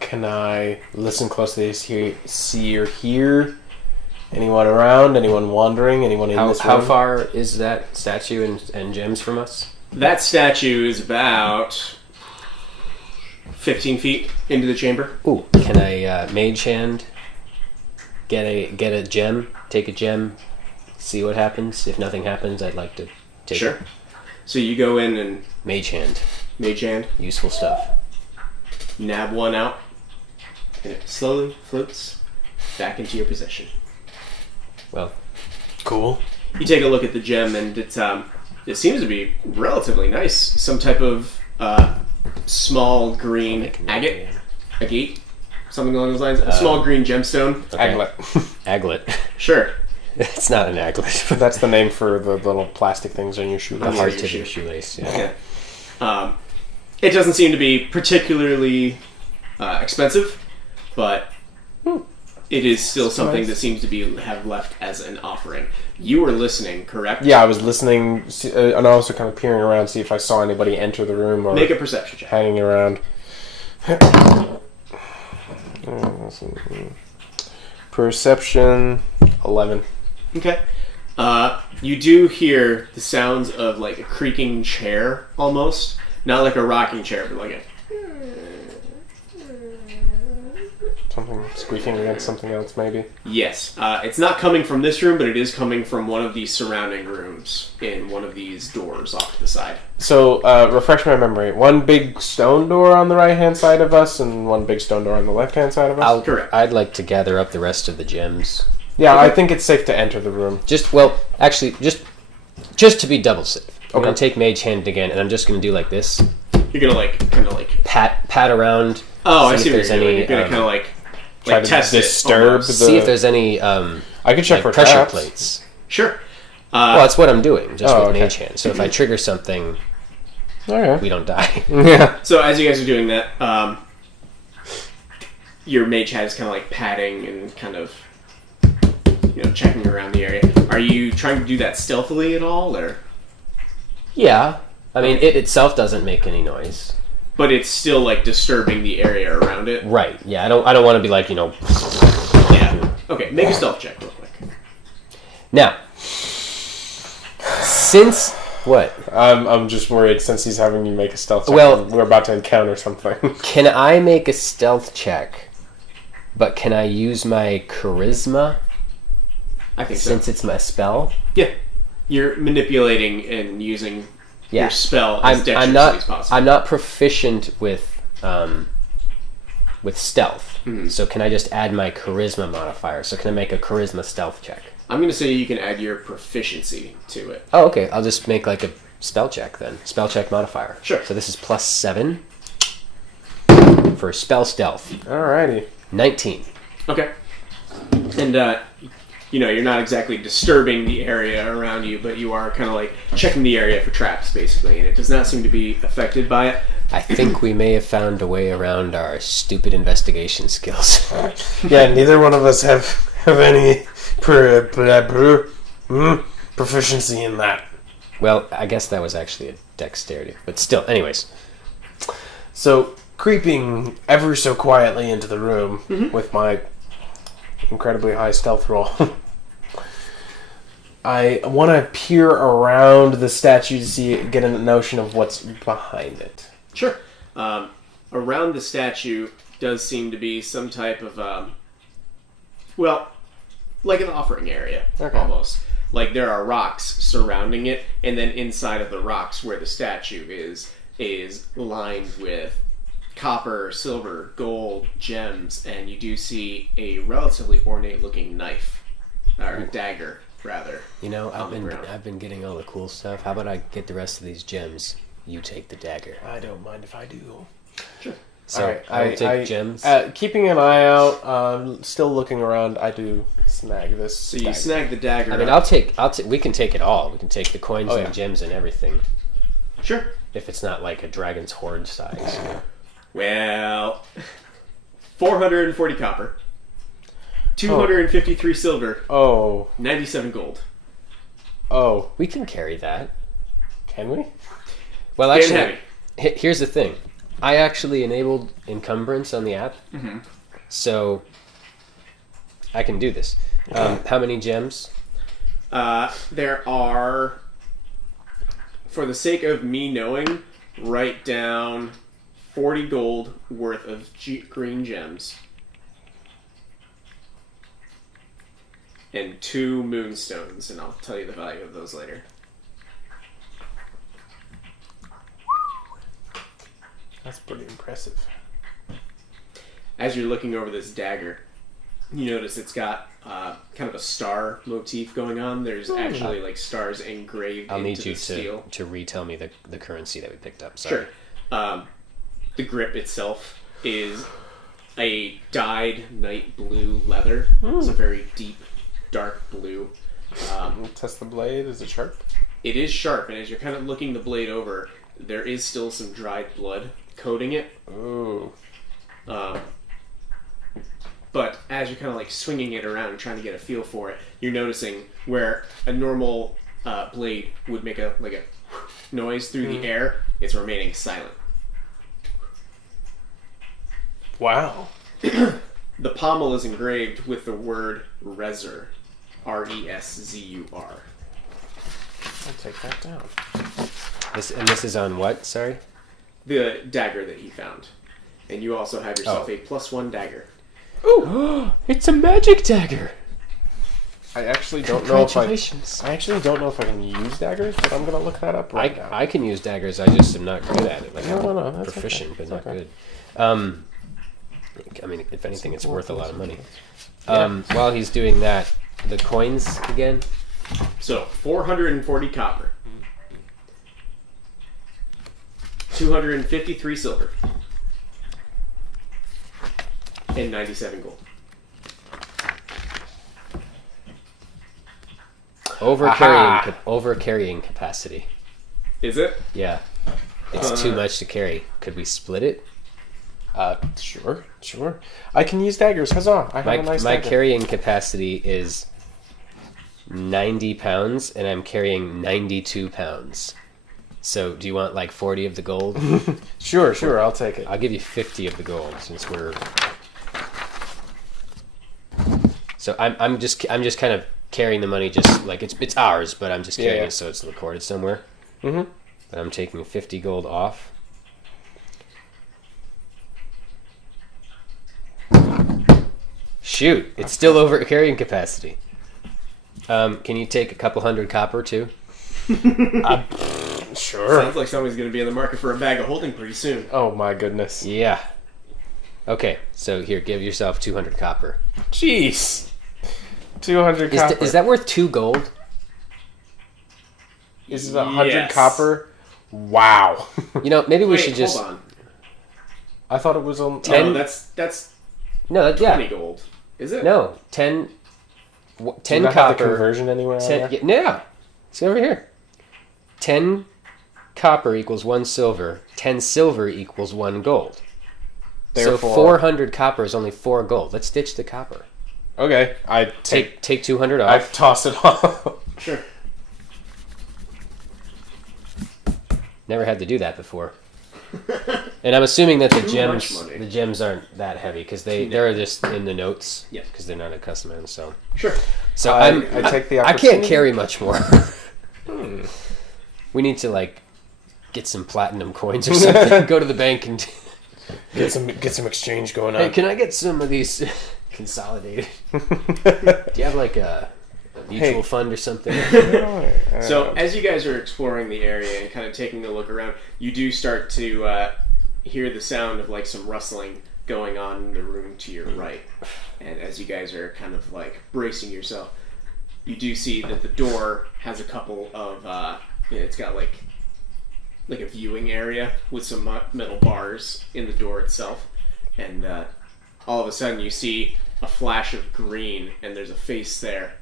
Can I listen closely to see or hear anyone around? Anyone wandering? Anyone in this room? How far is that statue and gems from us? That statue is about 15 feet into the chamber. Ooh, can I mage hand get a gem, take a gem, see what happens? If nothing happens, I'd like to take Sure. it. So you go in and Mage hand, mage hand, useful stuff. nab one out, and it slowly floats back into your possession. Well, Cool. You take a look at the gem, and it seems to be relatively nice. Some type of small green agate, something along those lines. A small green gemstone. okay. Aglet. Aglet. Sure. It's not an aglet. That's the name for the little plastic things on your The shoelace. hard your tip shoe. of shoelace. Yeah. Okay. It doesn't seem to be particularly expensive, but it is still something that seems to have left as an offering. You were listening, correct? Yeah, I was listening, and also kind of peering around to see if I saw anybody enter the room or Make a perception check. hanging around. Perception 11. Okay. You do hear the sounds of like a creaking chair, almost. Not like a rocking chair, but like a... Something squeaking against something else, maybe. Yes. It's not coming from this room, but it is coming from one of the surrounding rooms in one of these doors off to the side. So, refresh my memory. One big stone door on the right-hand side of us, and one big stone door on the left-hand side of us? Correct. I'd like to gather up the rest of the gems. Yeah, I think it's safe to enter the room. Just to be double safe. I'm gonna take mage hand again, and I'm just gonna do like this. You're gonna kind of Pat around. Oh, I see see if what there's you're doing. any, You're gonna kind of Try to test disturb it. almost. See if there's any I could check for pressure traps. plates. Sure. Well, that's what I'm doing, just with okay. mage hand. So if I trigger something, Okay. we don't die. Yeah. So as you guys are doing that, your mage hat is kind of padding and kind of, checking around the area. Are you trying to do that stealthily at all, or? Yeah, I mean, it itself doesn't make any noise. But it's still disturbing the area around it. Right. Yeah, I don't want to be Yeah. Okay, make a stealth check real quick. Now, since what? I'm just worried since he's having you make a stealth check. Well- We're about to encounter something. Can I make a stealth check? But can I use my charisma I think so. since it's my spell? Yeah. You're manipulating and using Yeah. your spell as dexterously I'm not. as possible. I'm not proficient with stealth. Mm-hmm. So can I just add my charisma modifier? So can I make a charisma stealth check? I'm going to say you can add your proficiency to it. Oh, okay. I'll just make a spell check then. Spell check modifier. Sure. So this is +7 for spell stealth. Alrighty. 19. Okay. And, you're not exactly disturbing the area around you, but you are kind of checking the area for traps, basically, and it does not seem to be affected by it. I think we may have found a way around our stupid investigation skills. Yeah, neither one of us have any proficiency in that. Well, I guess that was actually a dexterity. But still, anyways. So, creeping ever so quietly into the room with my incredibly high stealth roll, I want to peer around the statue to get a notion of what's behind it. Sure. Around the statue does seem to be some type of, like an offering area, almost. Like there are rocks surrounding it, and then inside of the rocks where the statue is is lined with copper, silver, gold, gems, and you do see a relatively ornate-looking knife, or a dagger, rather. You know, on the ground. I've been getting all the cool stuff. How about I get the rest of these gems? You take the dagger. I don't mind if I do. Sure. So Alright, I'll take gems. Keeping an eye out, still looking around, I do snag this. So you snag the dagger. I mean, up. we can take it all. We can take the coins Oh, and yeah. the gems and everything. Sure. If it's not like a dragon's hoard size. Well, 440 copper, 253 silver, Oh. 97 gold. Oh. We can carry that. Can we? Well, Getting actually, heavy. here's the thing. I actually enabled encumbrance on the app, so I can do this. How many gems? There are, for the sake of me knowing, write down 40 gold worth of green gems and 2 moonstones, and I'll tell you the value of those later. That's pretty impressive. As you're looking over this dagger, you notice it's got kind of a star motif going on. There's actually like stars engraved I'll into need the you steel. to retell me the currency that we picked up. Sorry. Sure. The grip itself is a dyed night blue leather. It's a very deep, dark blue. Test the blade. Is it sharp? It is sharp, and as you're kind of looking the blade over, there is still some dried blood coating it. Ooh. But as you're kind of like swinging it around and trying to get a feel for it, you're noticing where a normal blade would make a noise through the air, it's remaining silent. Wow. The pommel is engraved with the word Rezzur, R-E-S-Z-U-R. I'll take that down. This is on what? Sorry. The dagger that he found, and you also have yourself a +1 dagger. Oh, it's a magic dagger. I actually don't know if I Congratulations. actually don't know if I can use daggers, but I'm gonna look that up right now. I can use daggers. I just am not good at it. Like No, I'm that's proficient, okay. but not That's good. I mean, if anything, it's worth a lot of money. While he's doing that, the coins again. So 440 copper, 253 silver, and 97 gold. Over carrying capacity. Is it? Yeah, it's too much to carry. Could we split it? Sure. I can use daggers. Huzzah! I have a nice My dagger. carrying capacity is 90 pounds, and I'm carrying 92 pounds. So, do you want like 40 of the gold? Sure. I'll take it. I'll give you 50 of the gold since we're. So I'm just kind of carrying the money, just like it's ours, but I'm just carrying it so it's recorded somewhere. Mm-hmm. But I'm taking 50 gold off. Shoot, it's still over carrying capacity. Can you take a couple hundred copper too? Sure. Sounds like somebody's going to be in the market for a bag of holding pretty soon. Oh my goodness. Yeah. Okay, so here, give yourself 200 copper. Jeez. 200 copper. Is that worth 2 gold? Is it 100 Yes. copper? Wow. You know, maybe we Wait, should just. hold on. I thought it was on. No, that's No, 20 yeah. gold. Is it? No, 10 Do you 10 not have the copper. conversion anywhere on 10, there? yeah. See over here. 10 copper equals 1 silver. 10 silver equals 1 gold. Therefore- So 400 copper is only 4 gold. Let's ditch the copper. Okay, I take. Take 200 I off. toss it off. Sure. Never had to do that before. And I'm assuming that the Too gems much money. the gems aren't that heavy because they're just in the notes. Yeah. Because they're not a custom end. So Sure. I take the I can't opportunity. carry much more. We need to like get some platinum coins or something. Go to the bank and Get some exchange going hey, on. can I get some of these consolidated? Do you have like a mutual fund or something. So as you guys are exploring the area and kind of taking a look around, you do start to hear the sound of like some rustling going on in the room to your right. And as you guys are kind of like bracing yourself, you do see that the door has a couple of it's got like a viewing area with some metal bars in the door itself, and all of a sudden you see a flash of green, and there's a face there.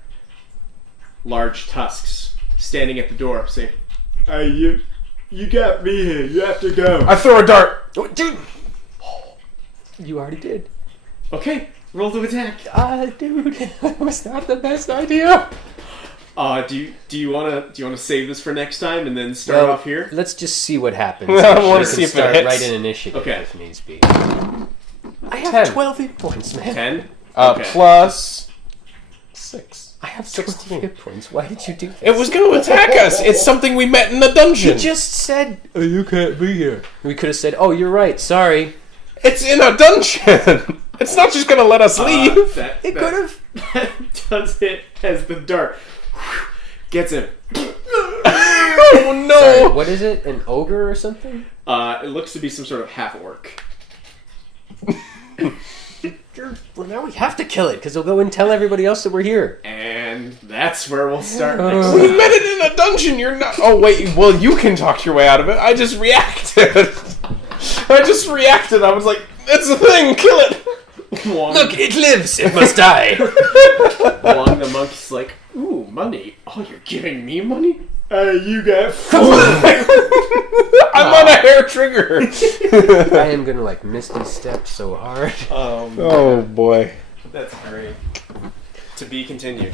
Large tusks standing at the door, saying, "Hey, you got me here. You have to go." I throw a dart. Oh, dude! You already did. Okay, roll to attack. Dude, that was not the best idea. Do you wanna save this for next time and then start off here? Let's just see what happens. I wanna We see can if it start hits. right in initiative Okay. if needs be. I have 10. 12 hit points, man. 10. Plus 6. I have 16 hit points. Why did you do this? It was going to attack us. It's something we met in the dungeon. You just said, "Oh, you can't be here." We could have said, "Oh, you're right. Sorry." It's in a dungeon. It's not just going to let us leave. It could have. That does hit as the dart gets him. Oh no! Sorry, what is it? An ogre or something? It looks to be some sort of half orc. Well, now we have to kill it because they'll go and tell everybody else that we're here. And that's where we'll start next We time. met it in a dungeon. You're not. Oh wait. Well, you can talk your way out of it. I just reacted. I was like, "It's a thing. Kill it." Look, it lives. It must die. Along the monkey's like, "Ooh, money. Oh, you're giving me money? You got I'm on a hair trigger. I am gonna like misty step so hard. Oh boy. That's great. To be continued.